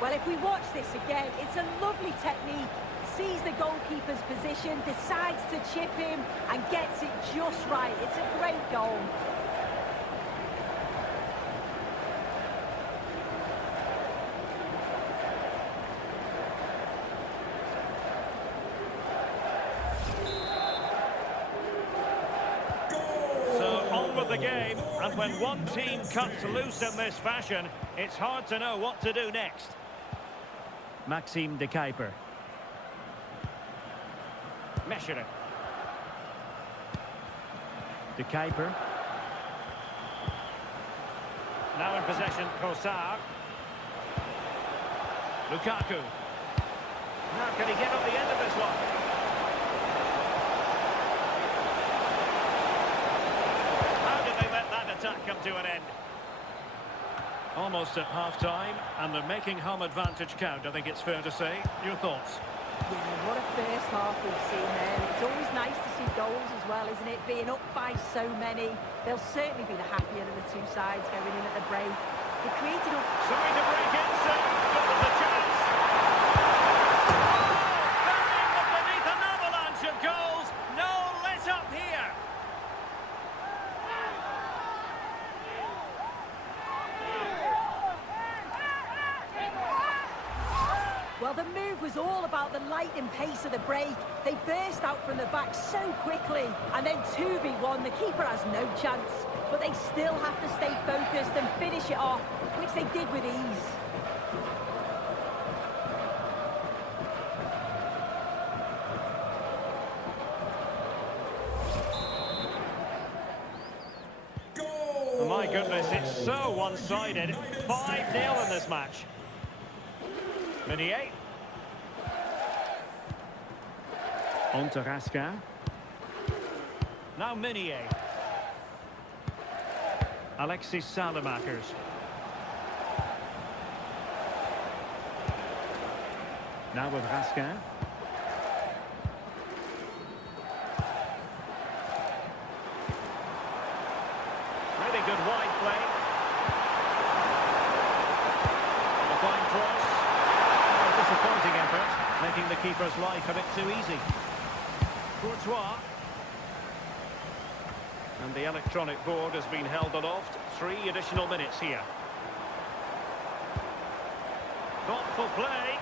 Well, if we watch this again, it's a lovely technique. Sees the goalkeeper's position, decides to chip him, and gets it just right. It's a great goal. So on with the game, and when one team cuts loose in this fashion, it's hard to know what to do next. Maxime de Kuiper. Mechelen. De Kuiper. Now in possession, Trossard. Lukaku. Now can he get on the end of this one? How did they let that attack come to an end? Almost at half-time, and they're making home advantage count, I think it's fair to say. Your thoughts? Yeah, what a first half we've seen there. It's always nice to see goals as well, isn't it? Being up by so many. They'll certainly be the happier of the two sides going in at the break. They created a... Trying to break in, so there's a chance. Oh, buried beneath an avalanche of goals. No let up here. Well, the move was all about the lightning pace of the break. They burst out from the back so quickly. And then 2v1, the keeper has no chance. But they still have to stay focused and finish it off, which they did with ease. Oh, my goodness, it's so one-sided. 5-0 in this match. Meunier. On to Raskin. Now Meunier. Alexis Salamakers. Now with Raskin. Really good wide play. And a fine cross. A disappointing effort, making the keeper's life a bit too easy. Courtois. And the electronic board has been held aloft. 3 additional minutes here. Thoughtful play.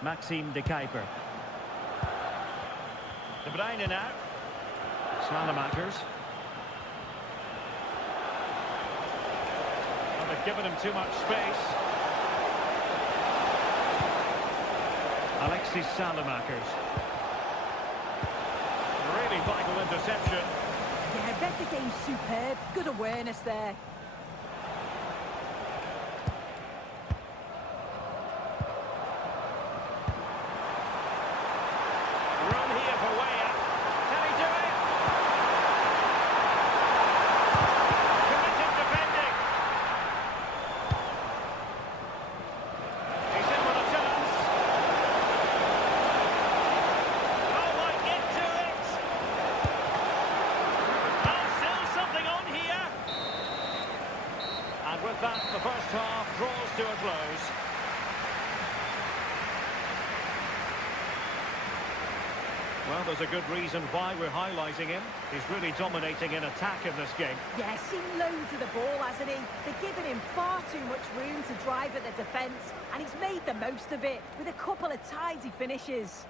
Maxime de Kuiper. De Bruyne now. Salamakers. Well, they've given him too much space. Alexis Salamakers. Really vital interception. Yeah, I bet the game's superb. Good awareness there. With that, the first half draws to a close. Well, there's a good reason why we're highlighting him. He's really dominating in attack in this game. Yeah, seen loads of the ball, hasn't he? They're giving him far too much room to drive at the defence, and he's made the most of it with a couple of tidy finishes.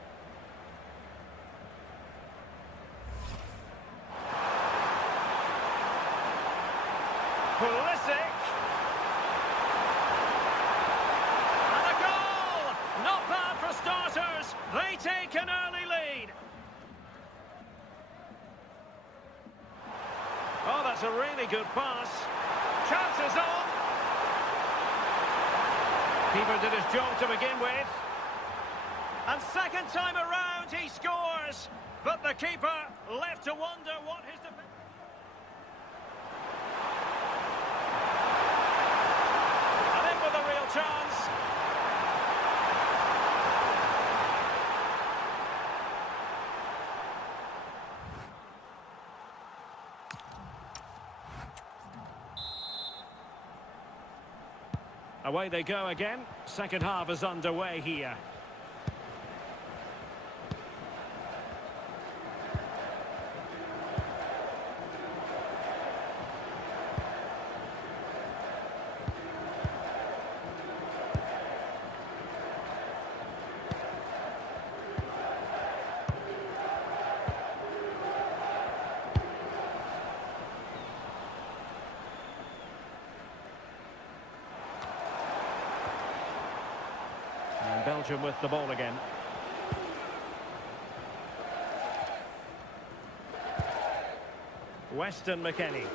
Pulisic. Starters, they take an early lead. Oh, that's a really good pass. Chances on. Keeper did his job to begin with. And second time around, he scores. But the keeper left to wonder what his defense... And in with a real chance. Away they go again. Second half is underway here. And Belgium with the ball again. Weston McKennie.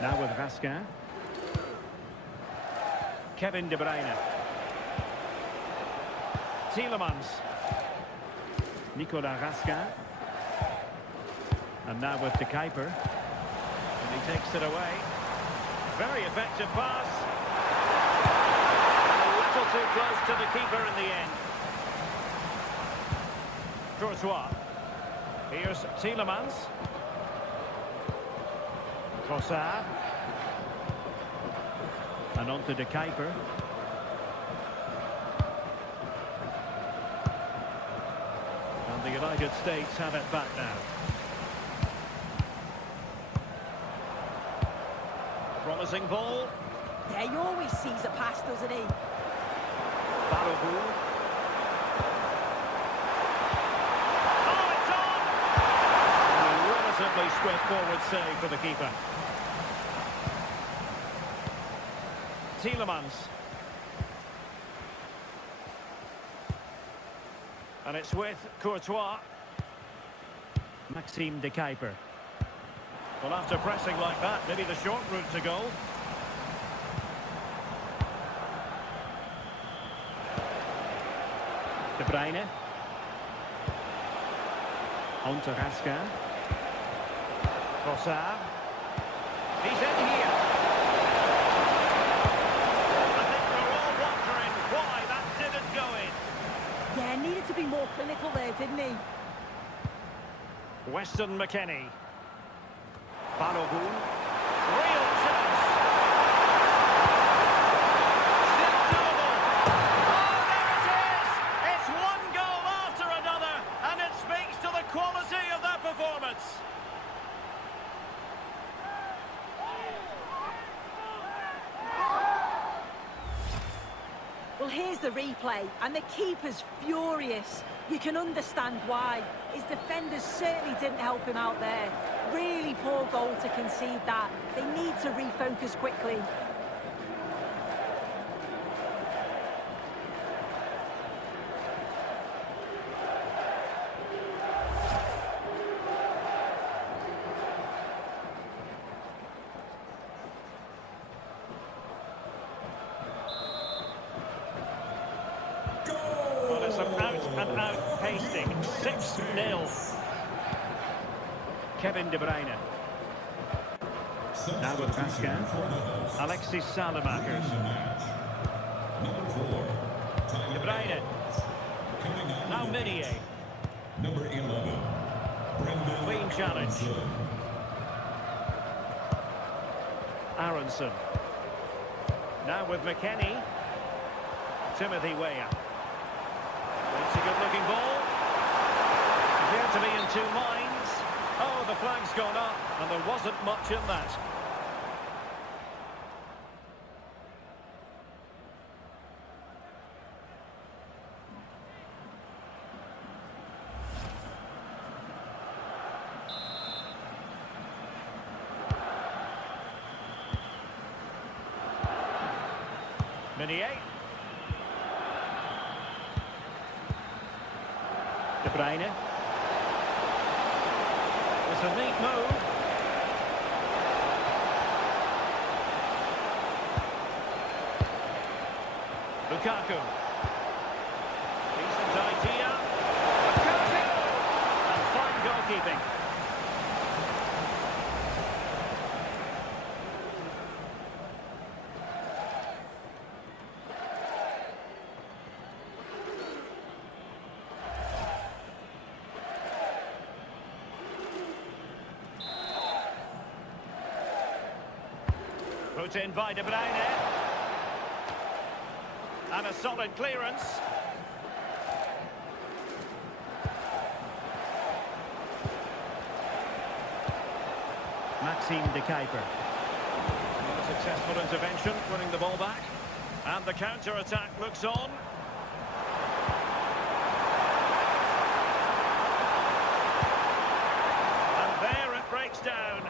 Now with Raskin. Kevin De Bruyne. Tielemans. Nicolas Raskin. And now with De Kuiper. And he takes it away. Very effective pass. A little too close to the keeper in the end. Courtois. Here's Tielemans. Trossard. And on to De Kuiper. And the United States have it back now. Promising ball. Yeah, he always sees a pass, doesn't he? Barobu. Oh, it's on! Relatively straightforward save for the keeper. Tielemans. And it's with Courtois. Maxime de Kuiper. Well, after pressing like that, maybe the short route to goal. De Bruyne. On to Raskin. Trossard. He's in here. I think we're all wondering why that didn't go in. Yeah, needed to be more clinical there, didn't he? Weston McKennie. Balogun. Real chance. Still doable. Oh, there it is! It's one goal after another, and it speaks to the quality of their performance. Well, here's the replay, and the keeper's furious. You can understand why. His defenders certainly didn't help him out there. Really poor goal to concede that. They need to refocus quickly. Well, it's an out-and-out pasting. 6-0. Kevin De Bruyne. Now with Pascal. Alexis Salamakers. Number 4, De Bruyne. Now Minier. Number 11, Brendan Clean challenge. Aronson. Now with McKennie. Timothy Weah. It's a good-looking ball. Appeared to be in two minds. Oh, the flag's gone up, and there wasn't much in that. Minier. De Bruyne. It's a neat move. Lukaku. Decent idea. Lukaku! And fine goalkeeping. Put in by De Bruyne. And a solid clearance. Maxime de Kuiper. A successful intervention, winning the ball back. And the counter-attack looks on. And there it breaks down.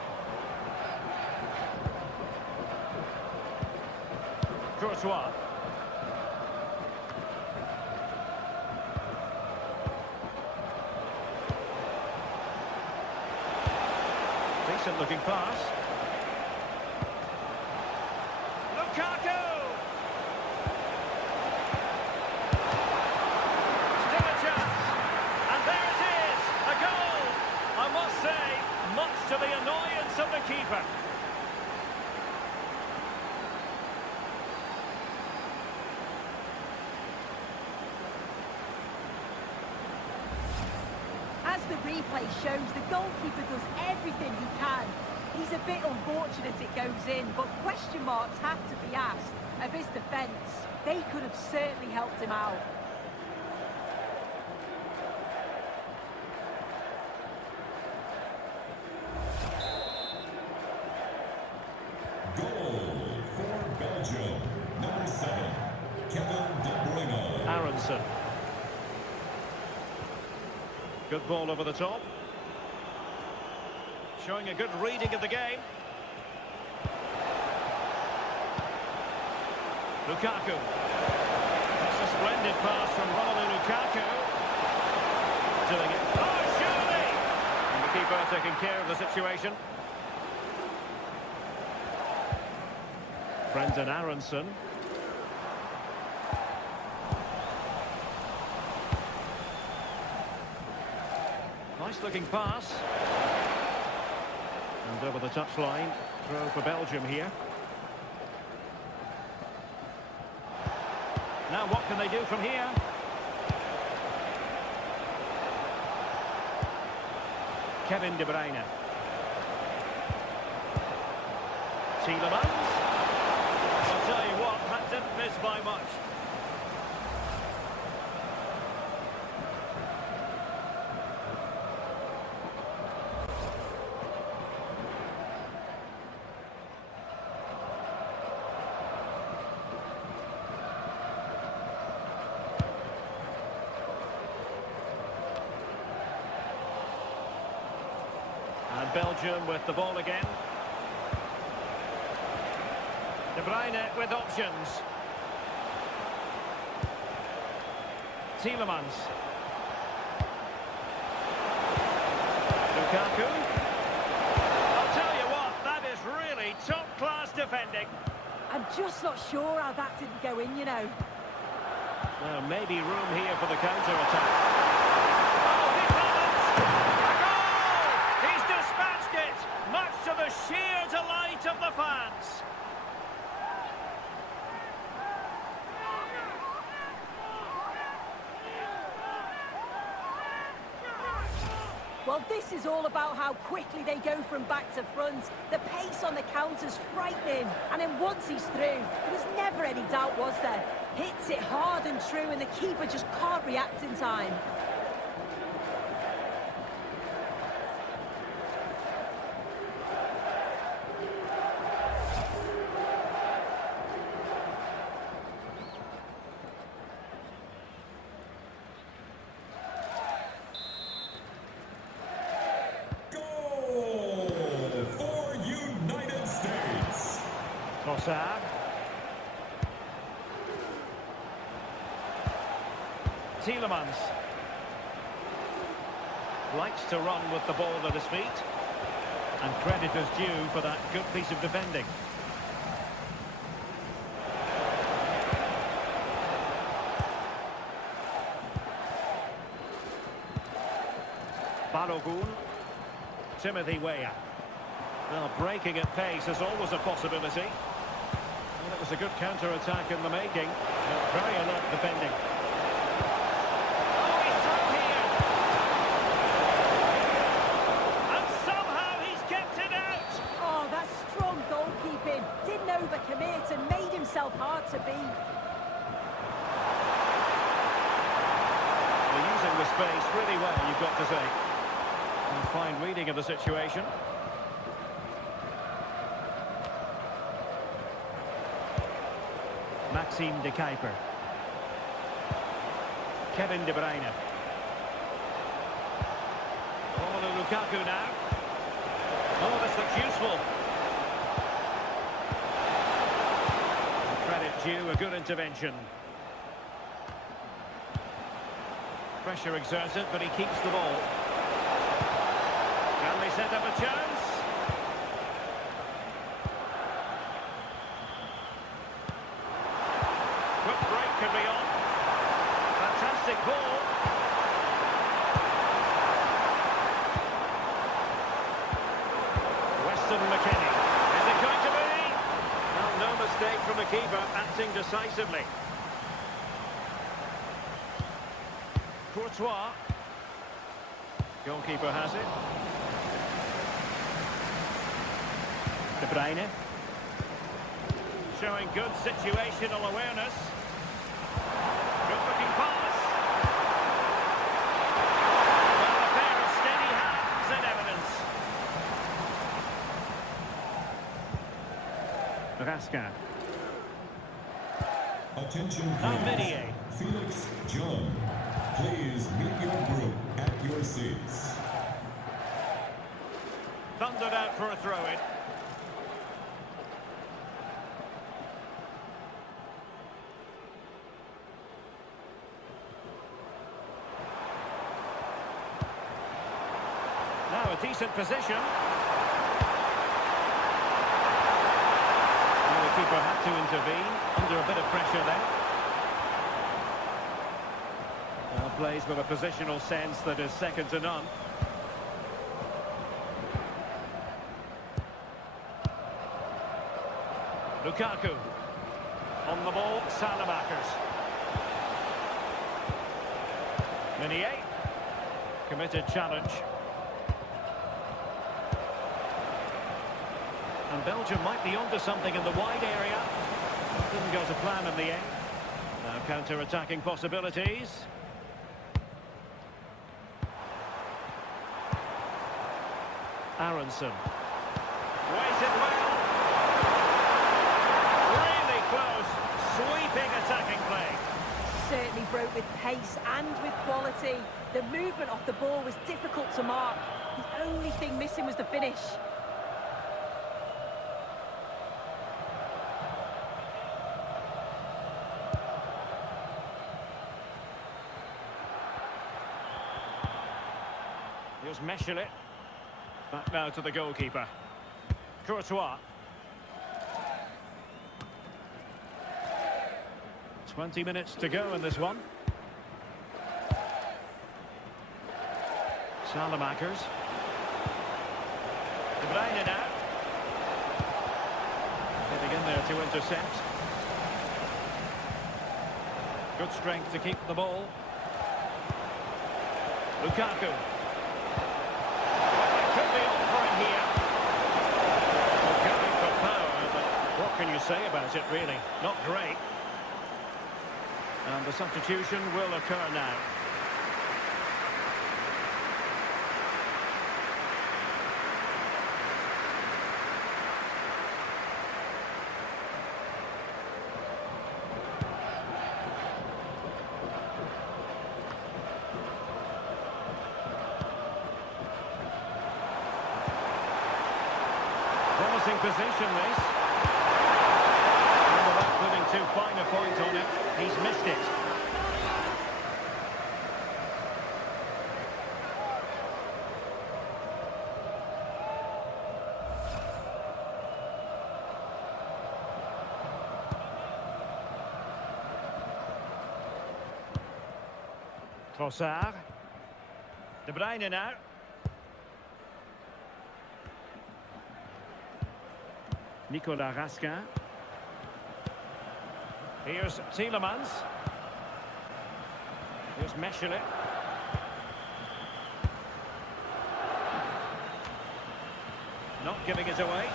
Courtois. Decent looking pass. Lukaku! Still a chance. And there it is, a goal. I must say, much to the annoyance of the keeper. As the replay shows, the goalkeeper does everything he can. He's a bit unfortunate it goes in, but question marks have to be asked of his defence. They could have certainly helped him out. goal for Belgium. Number 7, Kevin De Bruyne. Aronson. Good ball over the top. showing a good reading of the game. Lukaku. That's a splendid pass from Romelu Lukaku. Doing it. Oh, surely! And the keeper taking care of the situation. Brendan Aronson. Nice looking pass. And over the touchline. Throw for Belgium here. Now what can they do from here? Kevin De Bruyne. Tielemans. I'll tell you what, that didn't miss by much. And Belgium with the ball again. De Bruyne with options. Tielemans. Lukaku. I'll tell you what, that is really top-class defending. I'm just not sure how that didn't go in, you know. Well, maybe room here for the counter-attack. Oh, he balance! A goal! He's dispatched it, much to the sheer delight of the fans. Well, this is all about how quickly they go from back to front. The pace on the counter's frightening. And then once he's through, there was never any doubt, was there? Hits it hard and true, and the keeper just can't react in time. Trossard. Tielemans. Likes to run with the ball at his feet. And credit is due for that good piece of defending. Balogun. Timothy Weah. Well, breaking at pace is always a possibility. Well, it was a good counter-attack in the making. Very alert defending. Oh, he's through here! And somehow he's kept it out! Oh, that's strong goalkeeping. Didn't overcommit and made himself hard to beat. They're using the space really well, you've got to say. And fine reading of the situation. Maxime de Kuiper. Kevin De Bruyne. Romelu Lukaku now. Oh, this looks useful. Credit due, a good intervention. Pressure exerted, but he keeps the ball. Can they set up a chance? Quick break could be on. Fantastic ball. Weston McKennie. Is it going to be? Well, no mistake from the keeper, acting decisively. Courtois. Goalkeeper has it. De Bruyne. Showing good situational awareness. Good looking pass. Well, a pair of steady hands in evidence. Raskin. Attention, Almeida. Felix John. Please meet your group at your seats. Thunder for a throw-in. Now a decent position. Well, the keeper had to intervene under a bit of pressure there. Well, plays with a positional sense that is second to none. Lukaku. On the ball, Salamakers. Meunier. Committed challenge. And Belgium might be onto something in the wide area. Didn't go to plan in the end. Now counter-attacking possibilities. Aronson. Weighted well. Really close. Sweeping attacking play. Certainly broke with pace and with quality. The movement off the ball was difficult to mark. The only thing missing was the finish. Here's Meschelet. Back now to the goalkeeper. Courtois. 20 minutes to go in this one. Salamakers. De Bruyne now. Getting in there to intercept. Good strength to keep the ball. Lukaku. Could be on for him here. Well, going for power, but what can you say about it, really? Not great. And the substitution will occur now. Promising position, this. And without putting too fine a point on it, he's missed it. Trossard. De Bruyne now. Nicolas Raskin. Here's Tielemans. Here's Meschelet. Not giving it away.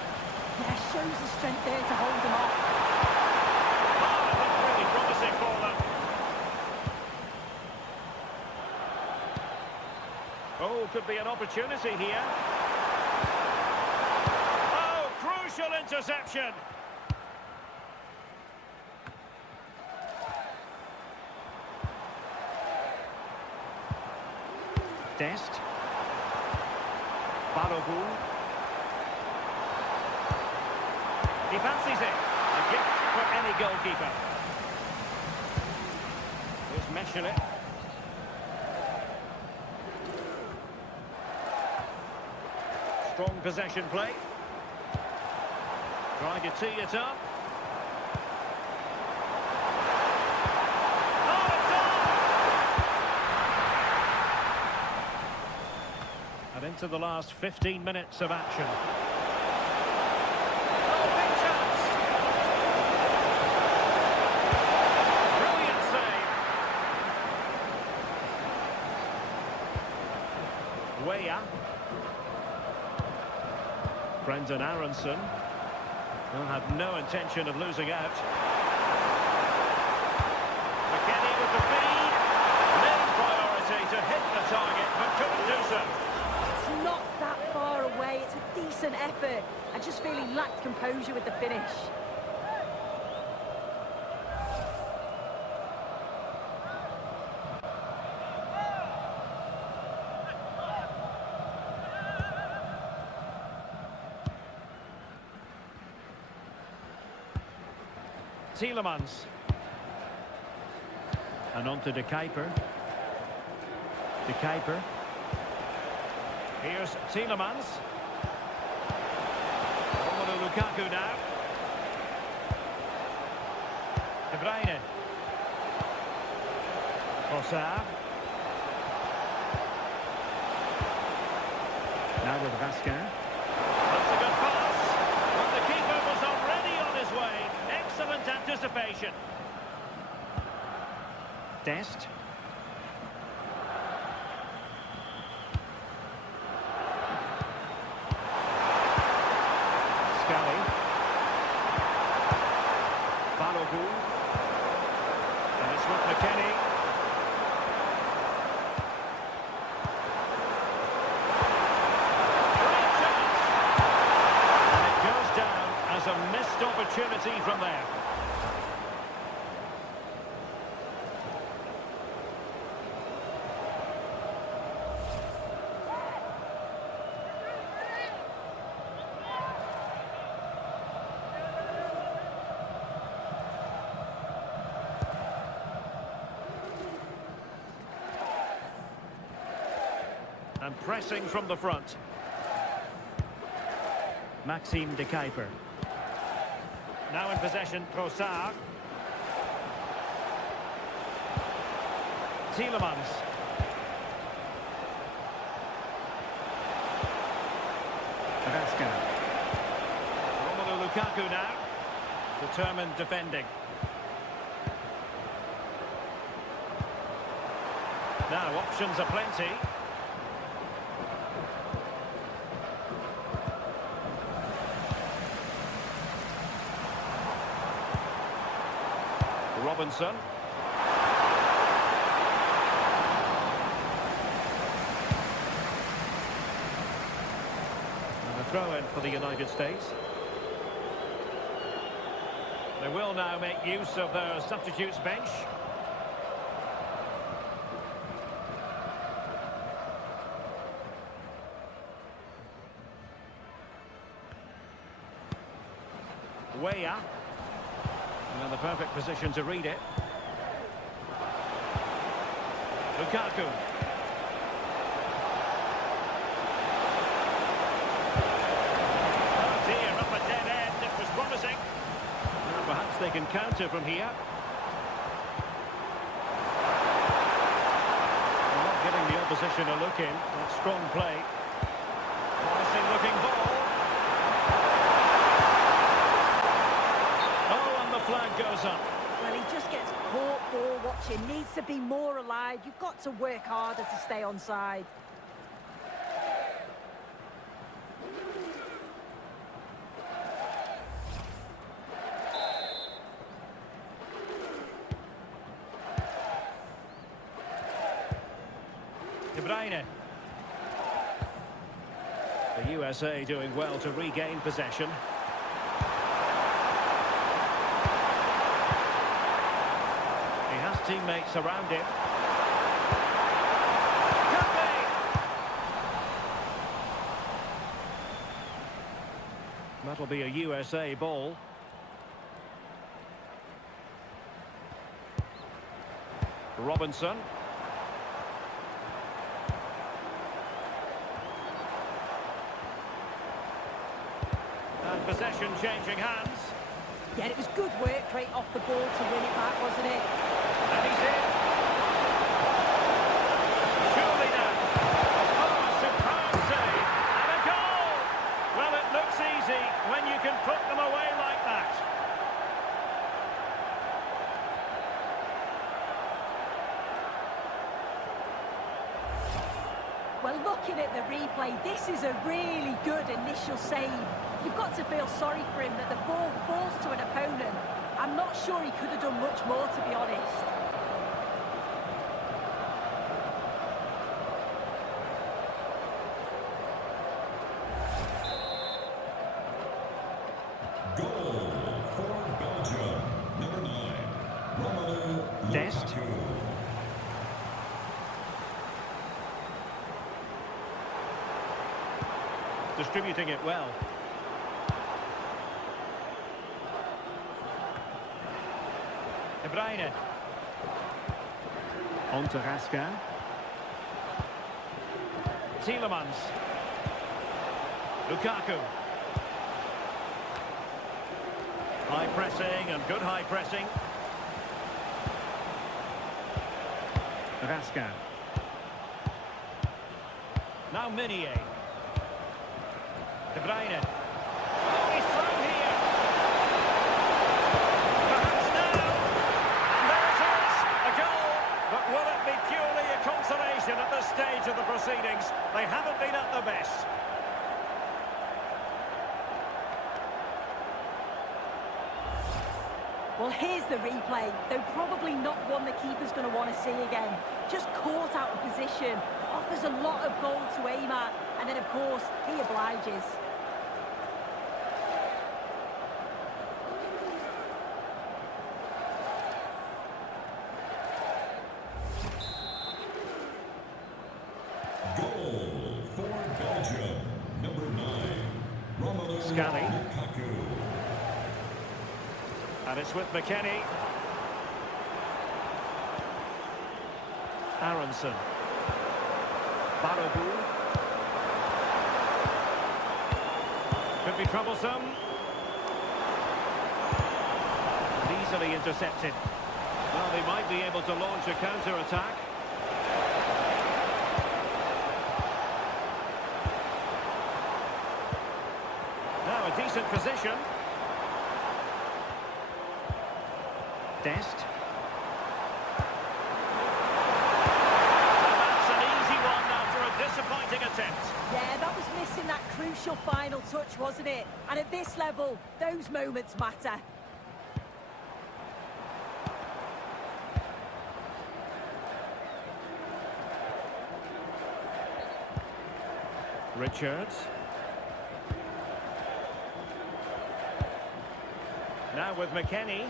Yeah, shows the strength there to hold them off. Oh, that looked really promising for them. Oh, could be an opportunity here. Oh, crucial interception. Dest. Balogun. He fancies it. A gift for any goalkeeper. Here's Meschelet. Strong possession play. Trying to tee it up. Oh, it's on! And into the last 15 minutes of action. Oh, big chance! Brilliant save. Weah. Brendan Aronson. He'll have no intention of losing out. McKennie with the feed. Main priority to hit the target, but couldn't do so. It's not that far away. It's a decent effort. I just feel he lacked composure with the finish. Tielemans. And on to De Kuyper. De Kuyper. Here's Tielemans. Romelu Lukaku now. De Bruyne. Trossard. Now with Vasquez. That's a good pass. But the keeper was already on his way. Excellent anticipation. Dest. Scally. Balogun. And it's with McKennie. Great chance. And it goes down as a missed opportunity from there. And pressing from the front. Maxime De Kuyper. Now in possession, Trossard. Tielemans. Vasquez. Romelu Lukaku now. Determined defending. Now options are plenty. Robinson. And a throw-in for the United States. They will now make use of their substitutes bench. Weah. In the perfect position to read it. Lukaku. Oh dear, up a dead end. It was promising. Well, perhaps they can counter from here. They're not giving the opposition a look in. That's strong play. Promising looking ball. Flag goes up. Well, he just gets caught ball watching. Needs to be more alive. You've got to work harder to stay onside. De Bruyne. The USA doing well to regain possession. Teammates around him. Could be. That'll be a USA ball. Robinson. And possession changing hands. Yeah, it was good work right off the ball to win it back, wasn't it? And he's in. Surely now. Oh, a superb save. And a goal! Well, it looks easy when you can put them away like that. Well, looking at the replay, this is a really good initial save. You've got to feel sorry for him that the ball falls to an opponent. I'm not sure he could have done much more, to be honest. Goal for Belgium. Number 9, Romelu Dest. Lukaku. Distributing it well. Bruyne. On to Raskin. Tielemans. Lukaku. High pressing and good high pressing. Raskin. Now Meunier. De Bruyne. Oh, he's thrown here. Perhaps now. And there it is. A goal. But will it be purely a consolation at this stage of the proceedings? They haven't been at their best. Well, here's the replay. Though probably not one the keeper's going to want to see again. Just caught out of position. Offers a lot of goal to aim at. And then, of course, he obliges. Goal for Belgium, number 9, Romelu Scally. Lukaku. And it's with McKennie. Aronson. Barobu. Could be troublesome. And easily intercepted. Well, they might be able to launch a counter-attack. Now a decent position. Dest. And that's an easy one after a disappointing attempt. Yeah, that was missing that crucial final touch, wasn't it? And at this level, those moments matter. Richards. Now with McKennie.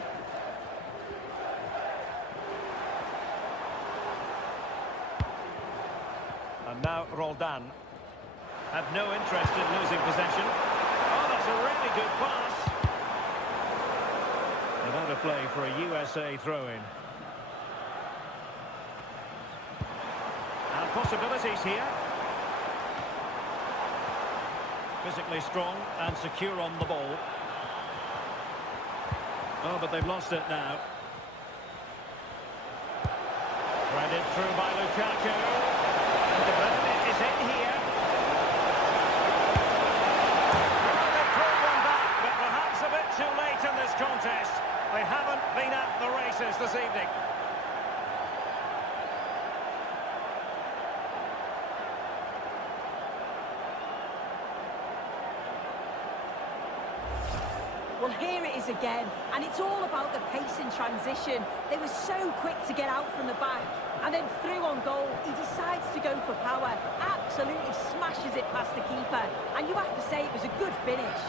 And now Roldan. Had no interest in losing possession. Oh, that's a really good pass. And out of play for a USA throw-in. And possibilities here. Physically strong and secure on the ball. Oh, but they've lost it now. Threaded through by Lukaku. And the benefit is in here. Well, they've pulled one back, but perhaps a bit too late in this contest. They haven't been at the races this evening. Well, here it is again, and it's all about the pace in transition. They were so quick to get out from the back, and then through on goal, he decides to go for power, absolutely smashes it past the keeper, and you have to say it was a good finish.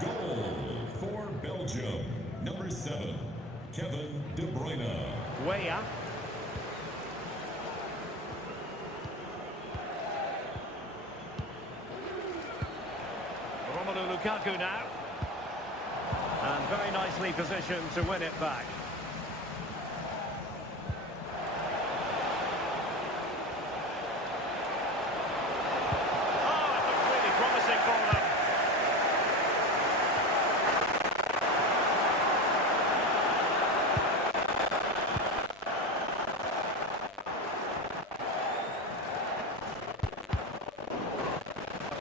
Goal for Belgium, number 7, Kevin De Bruyne. Weah. Romelu Lukaku now. And very nicely positioned to win it back. Oh, it looks really promising for them.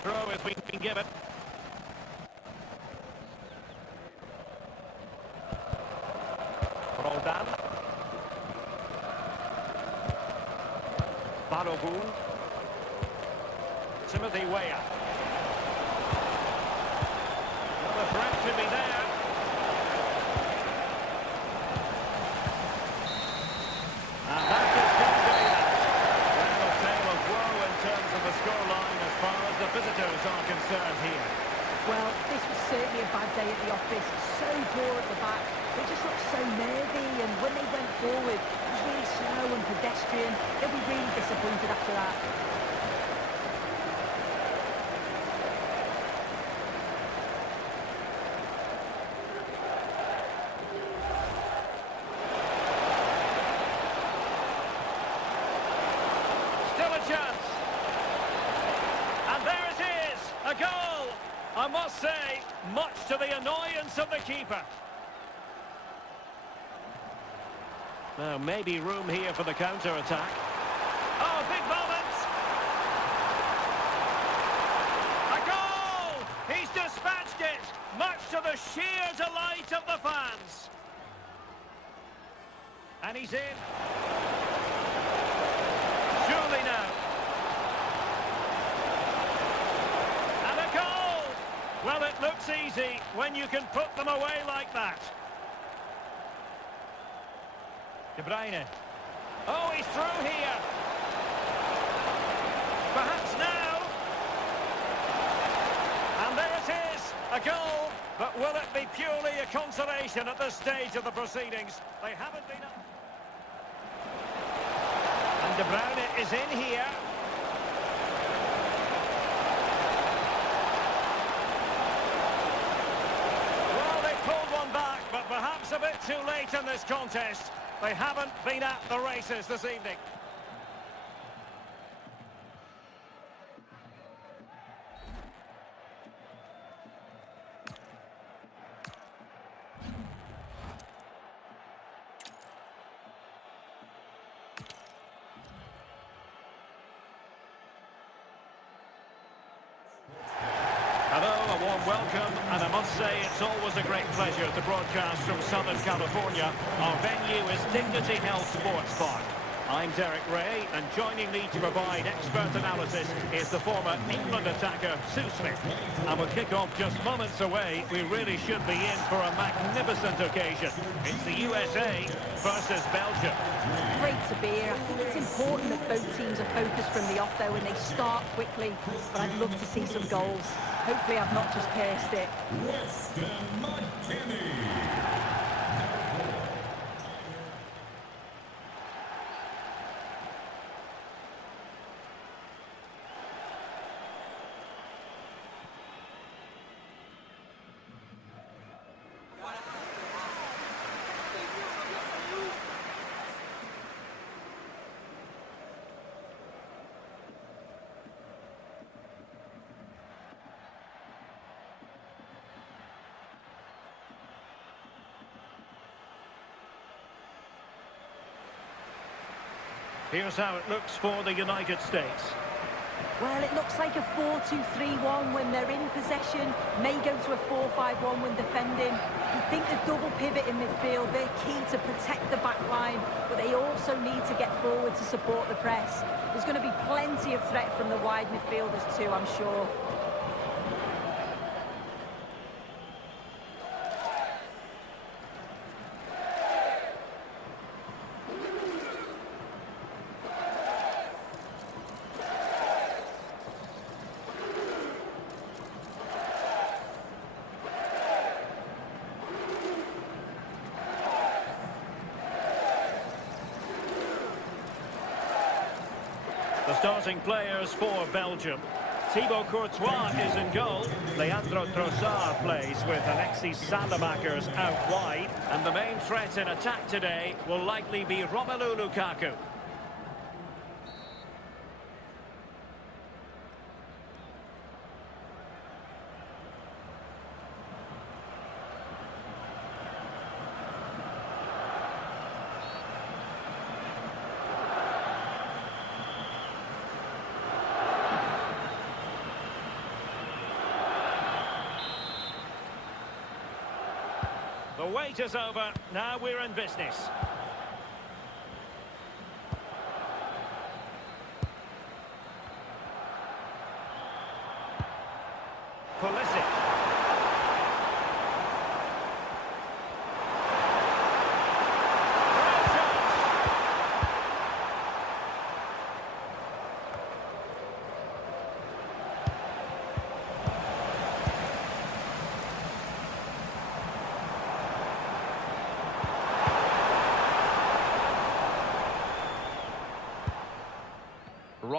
Throw has been given. Roldan. Barobu. Timothy Weah. Well, the threat should be there. And that just seems to be that. Well, a tale of woe in terms of the scoreline as far as the visitors are concerned here. Well, this was certainly a bad day at the office. So poor at the back. They just looked so nervy, and when they went forward, it was really slow and pedestrian. They'll be really disappointed. that. Still a chance. And there it is, a goal. I must say, much to the annoyance of the keeper. Now, maybe room here for the counter-attack. Oh, big moment! A goal! He's dispatched it, much to the sheer delight of the fans. And he's in. Surely now. And a goal! Well, it looks easy when you can put them away like that. De Bruyne. Oh, he's through here. Perhaps now. And there it is, a goal. But will it be purely a consolation at this stage of the proceedings? They haven't been up. And De Bruyne is in here. Well, they pulled one back, but perhaps a bit too late in this contest. They haven't been at the races this evening. Hello, a warm welcome, and I must say it's always a great pleasure to broadcast from Southern California. Our venue is Dignity Health Sports Park. I'm Derek Ray, and joining me to provide expert analysis is the former England attacker, Sue Smith. And with kick-off just moments away, we really should be in for a magnificent occasion. It's the USA versus Belgium. Great to be here. I think it's important that both teams are focused from the off, though, and they start quickly. But I'd love to see some goals. Hopefully I've not just cursed it. Weston McKennie. Here's how it looks for the United States. Well, it looks like a 4-2-3-1 when they're in possession. May go to a 4-5-1 when defending. You think the double pivot in midfield, they're key to protect the back line, but they also need to get forward to support the press. There's going to be plenty of threat from the wide midfielders too, I'm sure. The starting players for Belgium. Thibaut Courtois is in goal. Leandro Trossard plays with Alexis Saelemaekers out wide. And the main threat in attack today will likely be Romelu Lukaku. The wait is over. Now we're in business. Pulisic.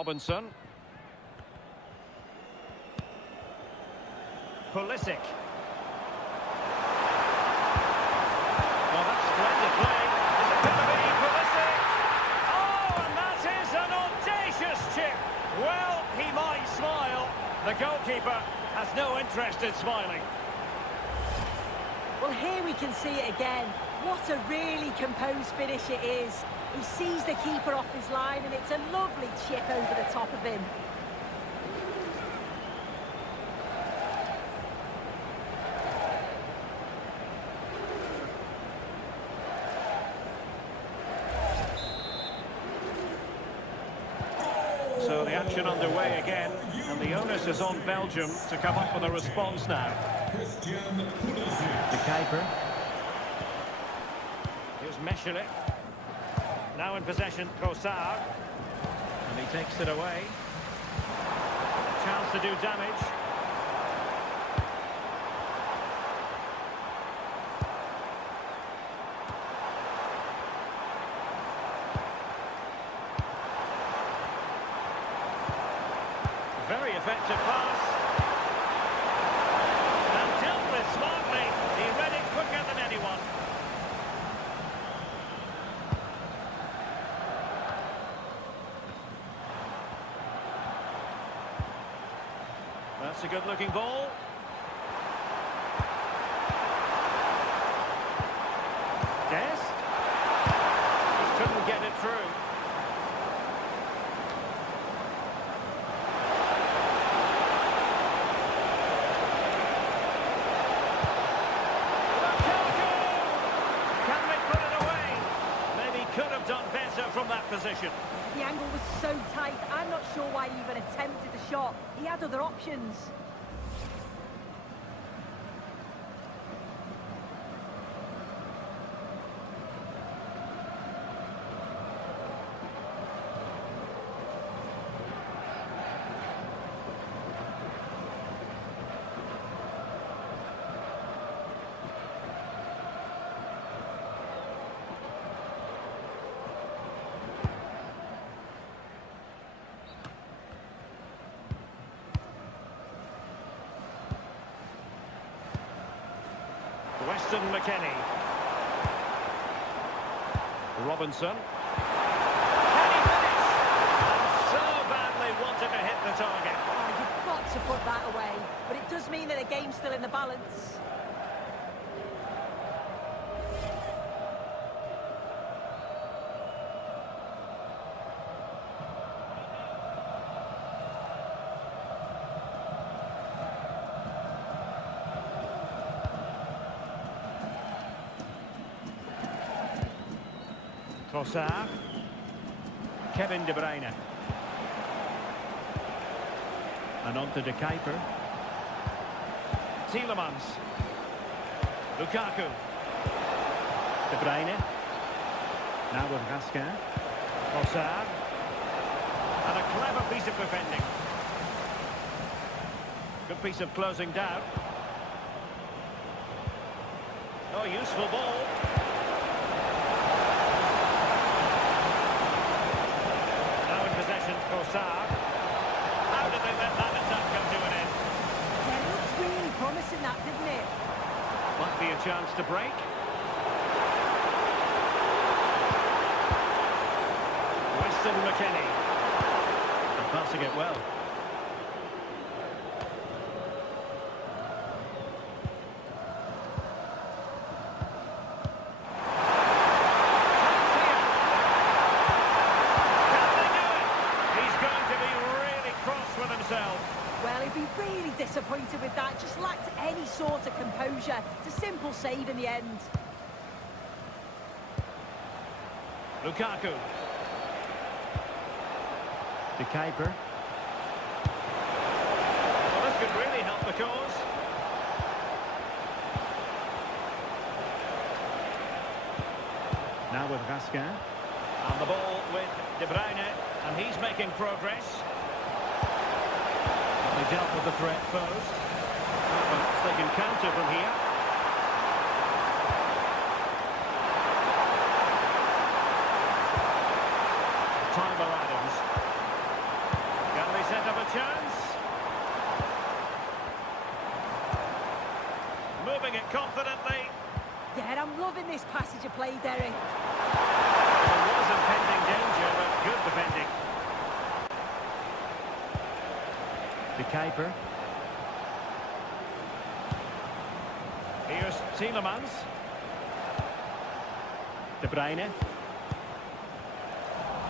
Robinson. Pulisic. Well, that's splendid play. Is it going to be Pulisic? Oh, and that is an audacious chip. Well, he might smile. The goalkeeper has no interest in smiling. Well, here we can see it again. What a really composed finish it is. He sees the keeper off his line, and it's a lovely chip over the top of him. So the action underway again, and the onus is on Belgium to come up with a response now. Pulisic. The keeper. Here's Meshele. Now in possession, Trossard. And he takes it away. Chance to do damage. Very effective pass. And dealt with smartly. He read it quicker than anyone. That's a good-looking ball. Dest. Just couldn't get it through. From that position. The angle was so tight, I'm not sure why he even attempted the shot. He had other options. Weston McKennie. Robinson. Can he finish? And so badly wanted to hit the target. Oh, you've got to put that away. But it does mean that the game's still in the balance. Trossard. Kevin De Bruyne. And on to the keeper. Tielemans. Lukaku. De Bruyne. Now with Raskin. Trossard. And a clever piece of defending. Good piece of closing down. Oh, useful ball. Trossard. How did they let that attack come to an end? Yeah, it looks really promising, that, didn't it? Might be a chance to break. Weston McKennie. And passing it well. Well, he'd be really disappointed with that. Just lacked any sort of composure. It's a simple save in the end. Lukaku. The keeper. Well, this could really help the cause. Now with Raskin. And the ball with De Bruyne. And he's making progress. They dealt with the threat posed. Perhaps they can counter from here. Tyler Adams. confidently. Yeah, I'm loving this passage of play, Derek. There was impending danger, but good defending. The keeper. Here's Tielemans. De Bruyne.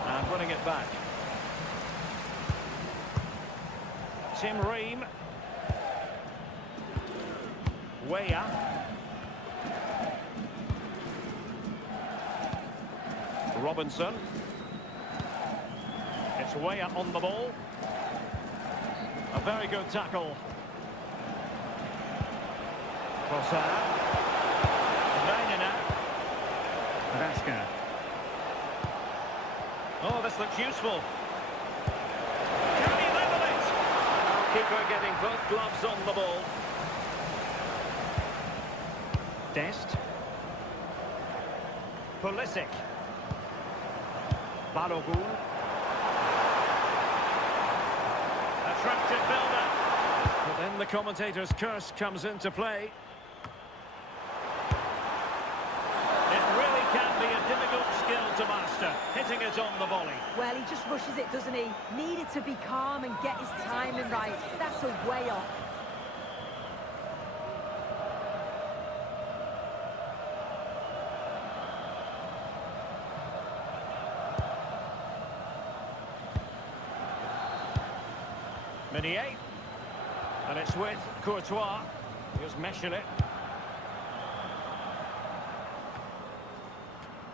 And winning it back. Tim Ream. Weah. Robinson. It's Weah on the ball. A very good tackle. Trossard. Bruyne now. Raska. Oh, this looks useful. Can he level it? Keeper getting both gloves on the ball. Dest. Pulisic. Balogun. Attractive build-up. But then the commentator's curse comes into play. It really can be a difficult skill to master, hitting it on the volley. Well, he just rushes it, doesn't he? Needed to be calm and get his timing right. That's a way off. Meunier. And it's with Courtois. Here's Meschelet.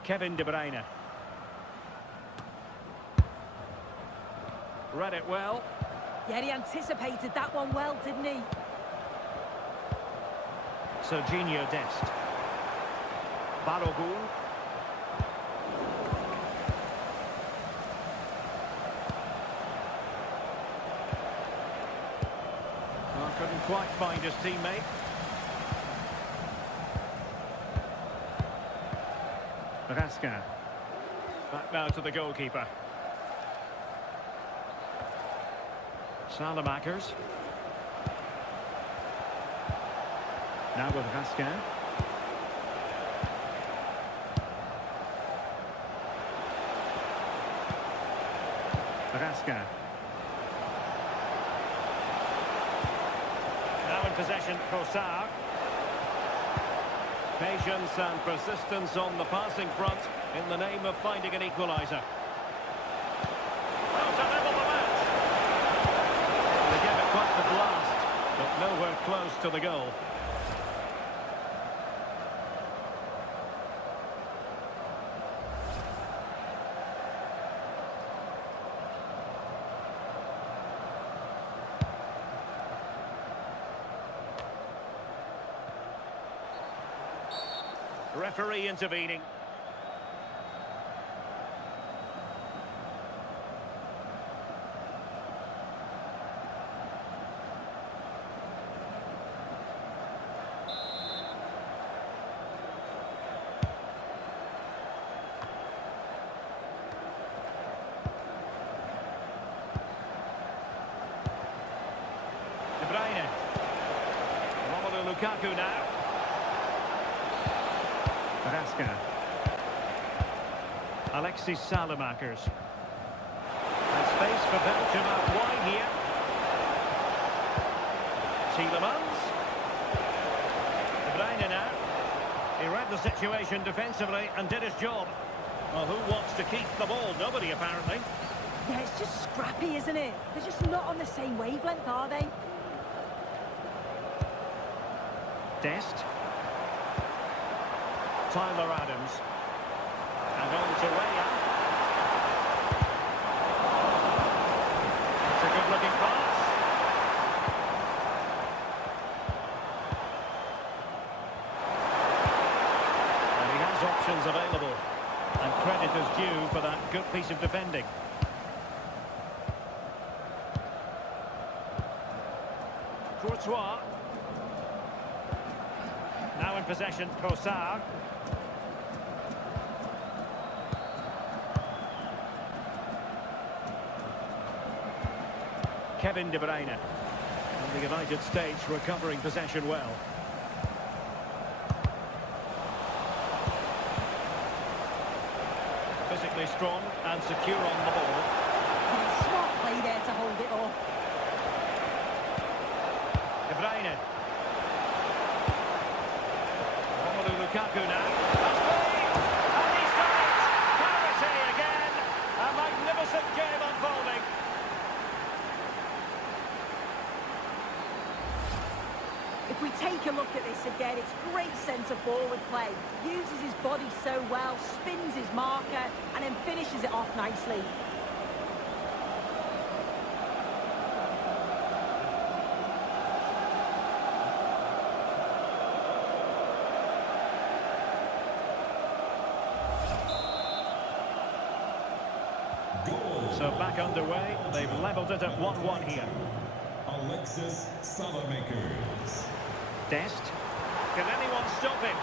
Kevin De Bruyne. Read it well. Yeah, he anticipated that one well, didn't he? Serginho Dest. Balogun. Couldn't quite find his teammate. Raska. Back now to the goalkeeper. Salamakers. Now with Raska. Raska. Now in possession, Trossard. Patience and persistence on the passing front in the name of finding an equaliser. Well, to level the match. They gave it quite the blast, but nowhere close to the goal. Referee intervening. De Bruyne. Romelu Lukaku now. Raska. Alexis Salamakers. And space for Belgium out wide here. Tielemans. De Bruyne now. He read the situation defensively and did his job. Well, who wants to keep the ball? Nobody, apparently. Yeah, it's just scrappy, isn't it? They're just not on the same wavelength, are they? Dest. Tyler Adams. And on to Weah. It's a good-looking pass. And he has options available. And credit is due for that good piece of defending. Courtois. Now in possession, Trossard. Kevin De Bruyne. And the United States recovering possession well. Absolutely strong and secure on the ball. Yeah, smart play there to hold it up. De Bruyne. Romelu Lukaku now. Must be! And he's done it! Parity again! A magnificent game unfolding. If we take a look at this again, it's great centre-forward play. Uses his body so well, spins his marker, and then finishes it off nicely. Goal. So back underway. They've levelled it at 1-1 here. Alexis Salamakers. Dest. Can anyone stop him?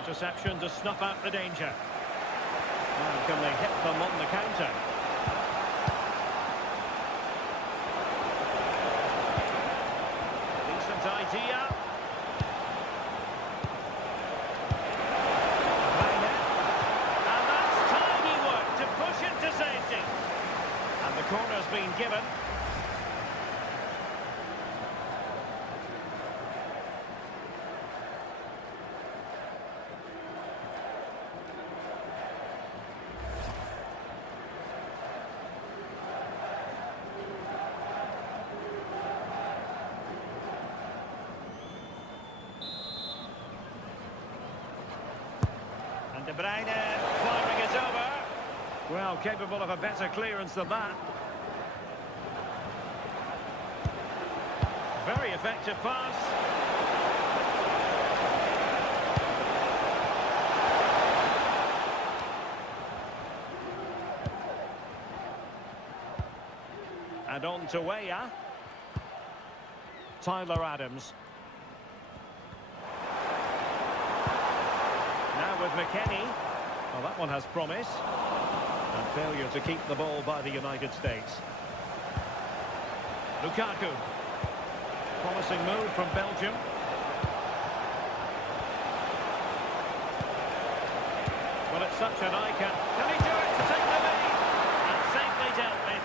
Interception to snuff out the danger. Now can they hit them on the counter? Decent idea. And the corner's been given. And De Bruyne firing it over. Well, capable of a better clearance than that. Very effective pass. And on to Weah. Tyler Adams. Now with McKennie. Well, that one has promise. And failure to keep the ball by the United States. Lukaku. Promising move from Belgium. Well, it's such an icon. Can he do it to take the lead? And safely dealt with.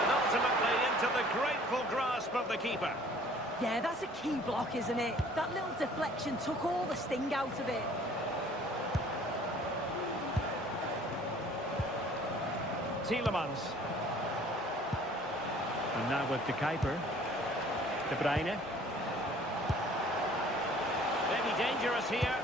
And ultimately into the grateful grasp of the keeper. Yeah, that's a key block, isn't it? That little deflection took all the sting out of it. Tielemans. And now with De Kuiper. De Bruyne. Maybe dangerous here.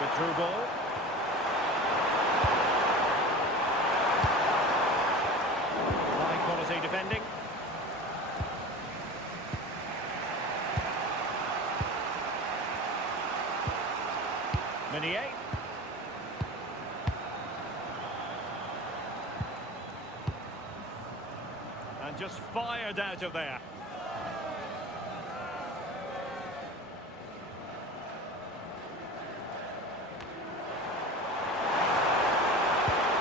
Good through ball. High quality defending. Meunier. And just fired out of there.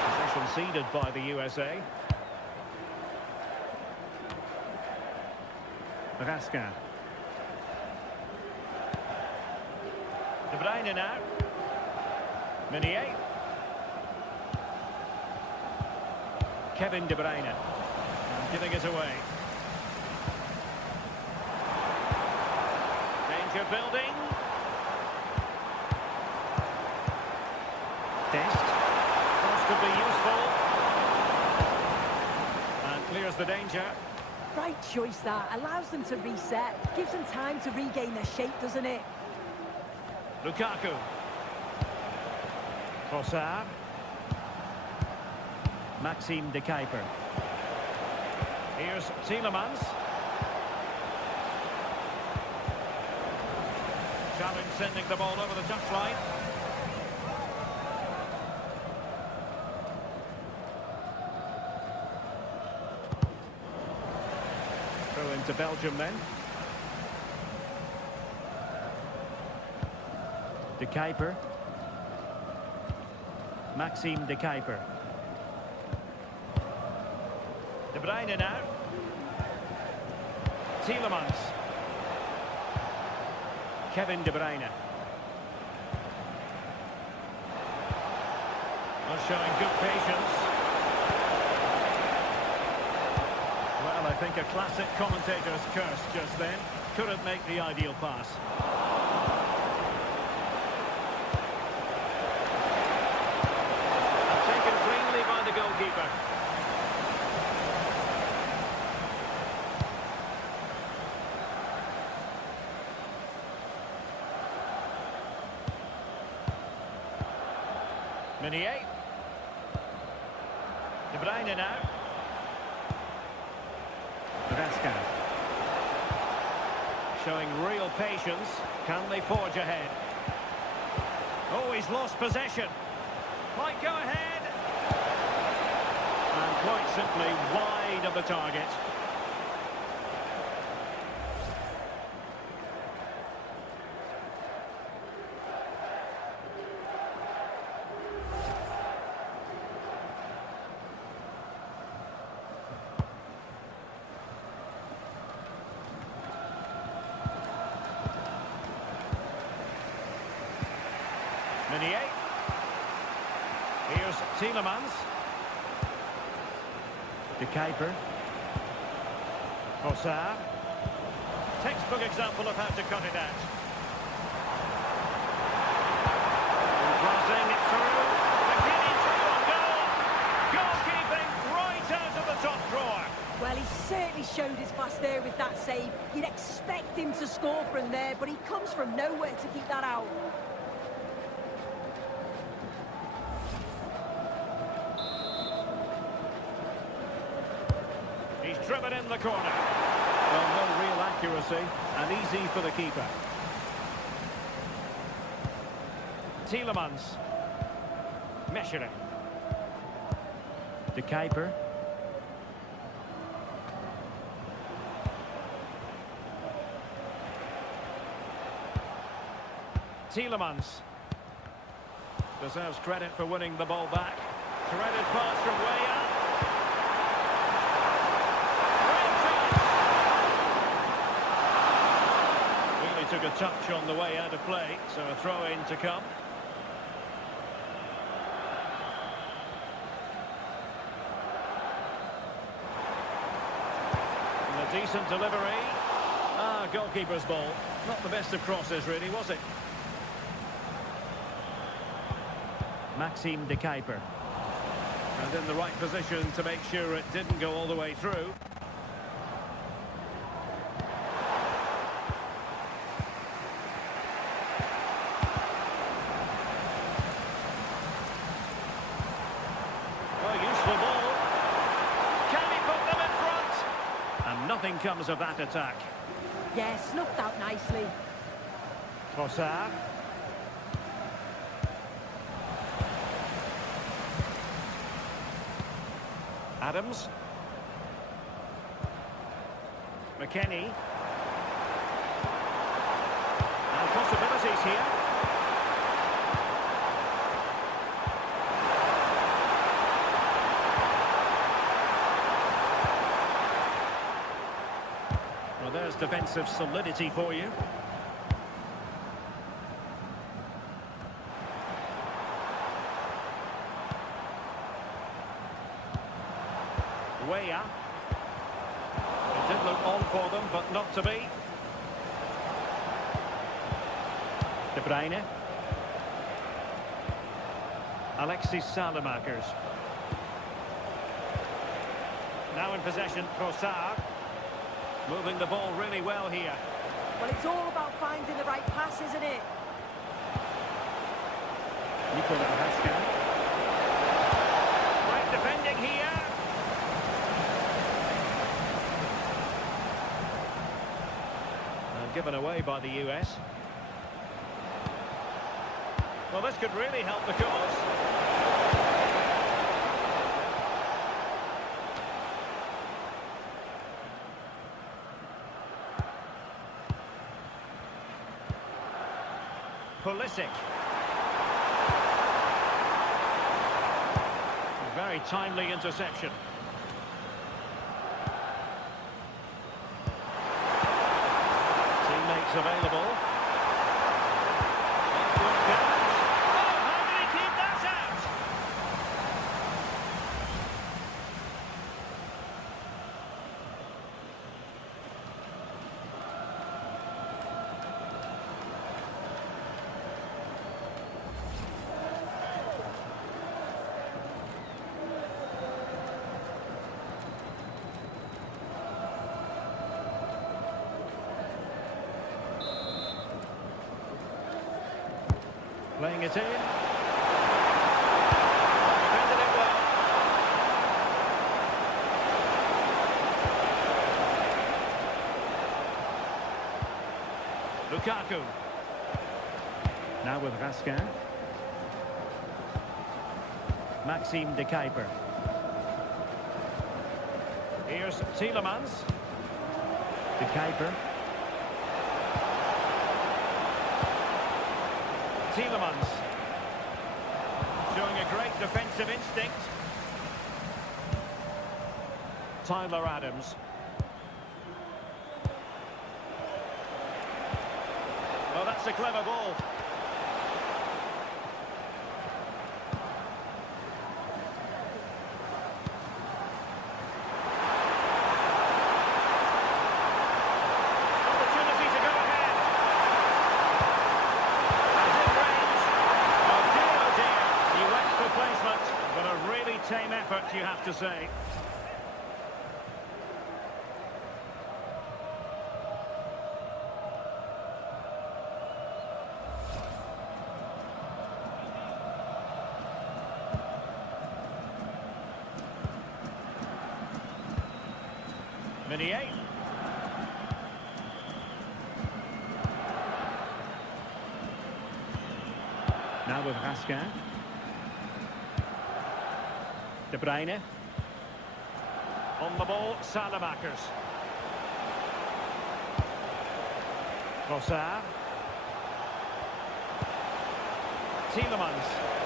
Possession ceded by the USA. Raskin. De Bruyne now. Meunier. Kevin De Bruyne. And giving it away. Danger building. Dest. This could be useful. And clears the danger. Right choice that. Allows them to reset. Gives them time to regain their shape, doesn't it? Lukaku. Trossard. Maxime De Kuiper. Here's Tielemans. Challenge sending the ball over the touchline. to Belgium then. De Kuiper. Maxime De Kuiper. De Bruyne now. Tielemans. Kevin De Bruyne. Well, showing good patience. Well, I think a classic commentator's curse just then. Couldn't make the ideal pass. Taken cleanly by the goalkeeper. Meunier. De Bruyne now. Rasca. Showing real patience. Can they forge ahead? Oh, he's lost possession. Might go ahead. And quite simply wide of the target. Meunier. Here's Tielemans. De Kuiper. Trossard. Textbook example of how to cut it out. Crossing it through. McKinney through on goal. Goalkeeping right out of the top drawer. Well, he certainly showed his class there with that save. You'd expect him to score from there, but he comes from nowhere to keep that out. He's driven in the corner. Well, no real accuracy, and easy for the keeper. Tielemans. Meschere. De Kuiper. Tielemans. Deserves credit for winning the ball back. Threaded pass from way up. Took a touch on the way out of play, so a throw-in to come. And a decent delivery. Goalkeeper's ball. Not the best of crosses, really, was it? Maxime De Kuiper. And in the right position to make sure it didn't go all the way through. Nothing comes of that attack. Yes, snuffed out nicely. Trossard. Adams. McKennie. And possibilities here. Well, there's defensive solidity for you. Weah. It did look on for them, but not to be. De Bruyne. Alexis Salemakers. Now in possession, Trossard. Moving the ball really well here. Well, it's all about finding the right pass, isn't it? Nicolas Rasca. Great defending here. And given away by the US. Well, this could really help the cause. Pulisic. Very timely interception. Teammates available. How did he keep that out? Playing it in. Defended it well. Lukaku. Now with Raskin. Maxime de Kuiper. Here's Tielemans. De Kuiper. Tielemans showing a great defensive instinct. Tyler Adams. Oh, that's a clever ball. Opportunity to go ahead. Placement, but a really tame effort, you have to say. Minier. Now with Raskin. De Bruyne. On the ball, Salamakers. Trossard. Tielemans.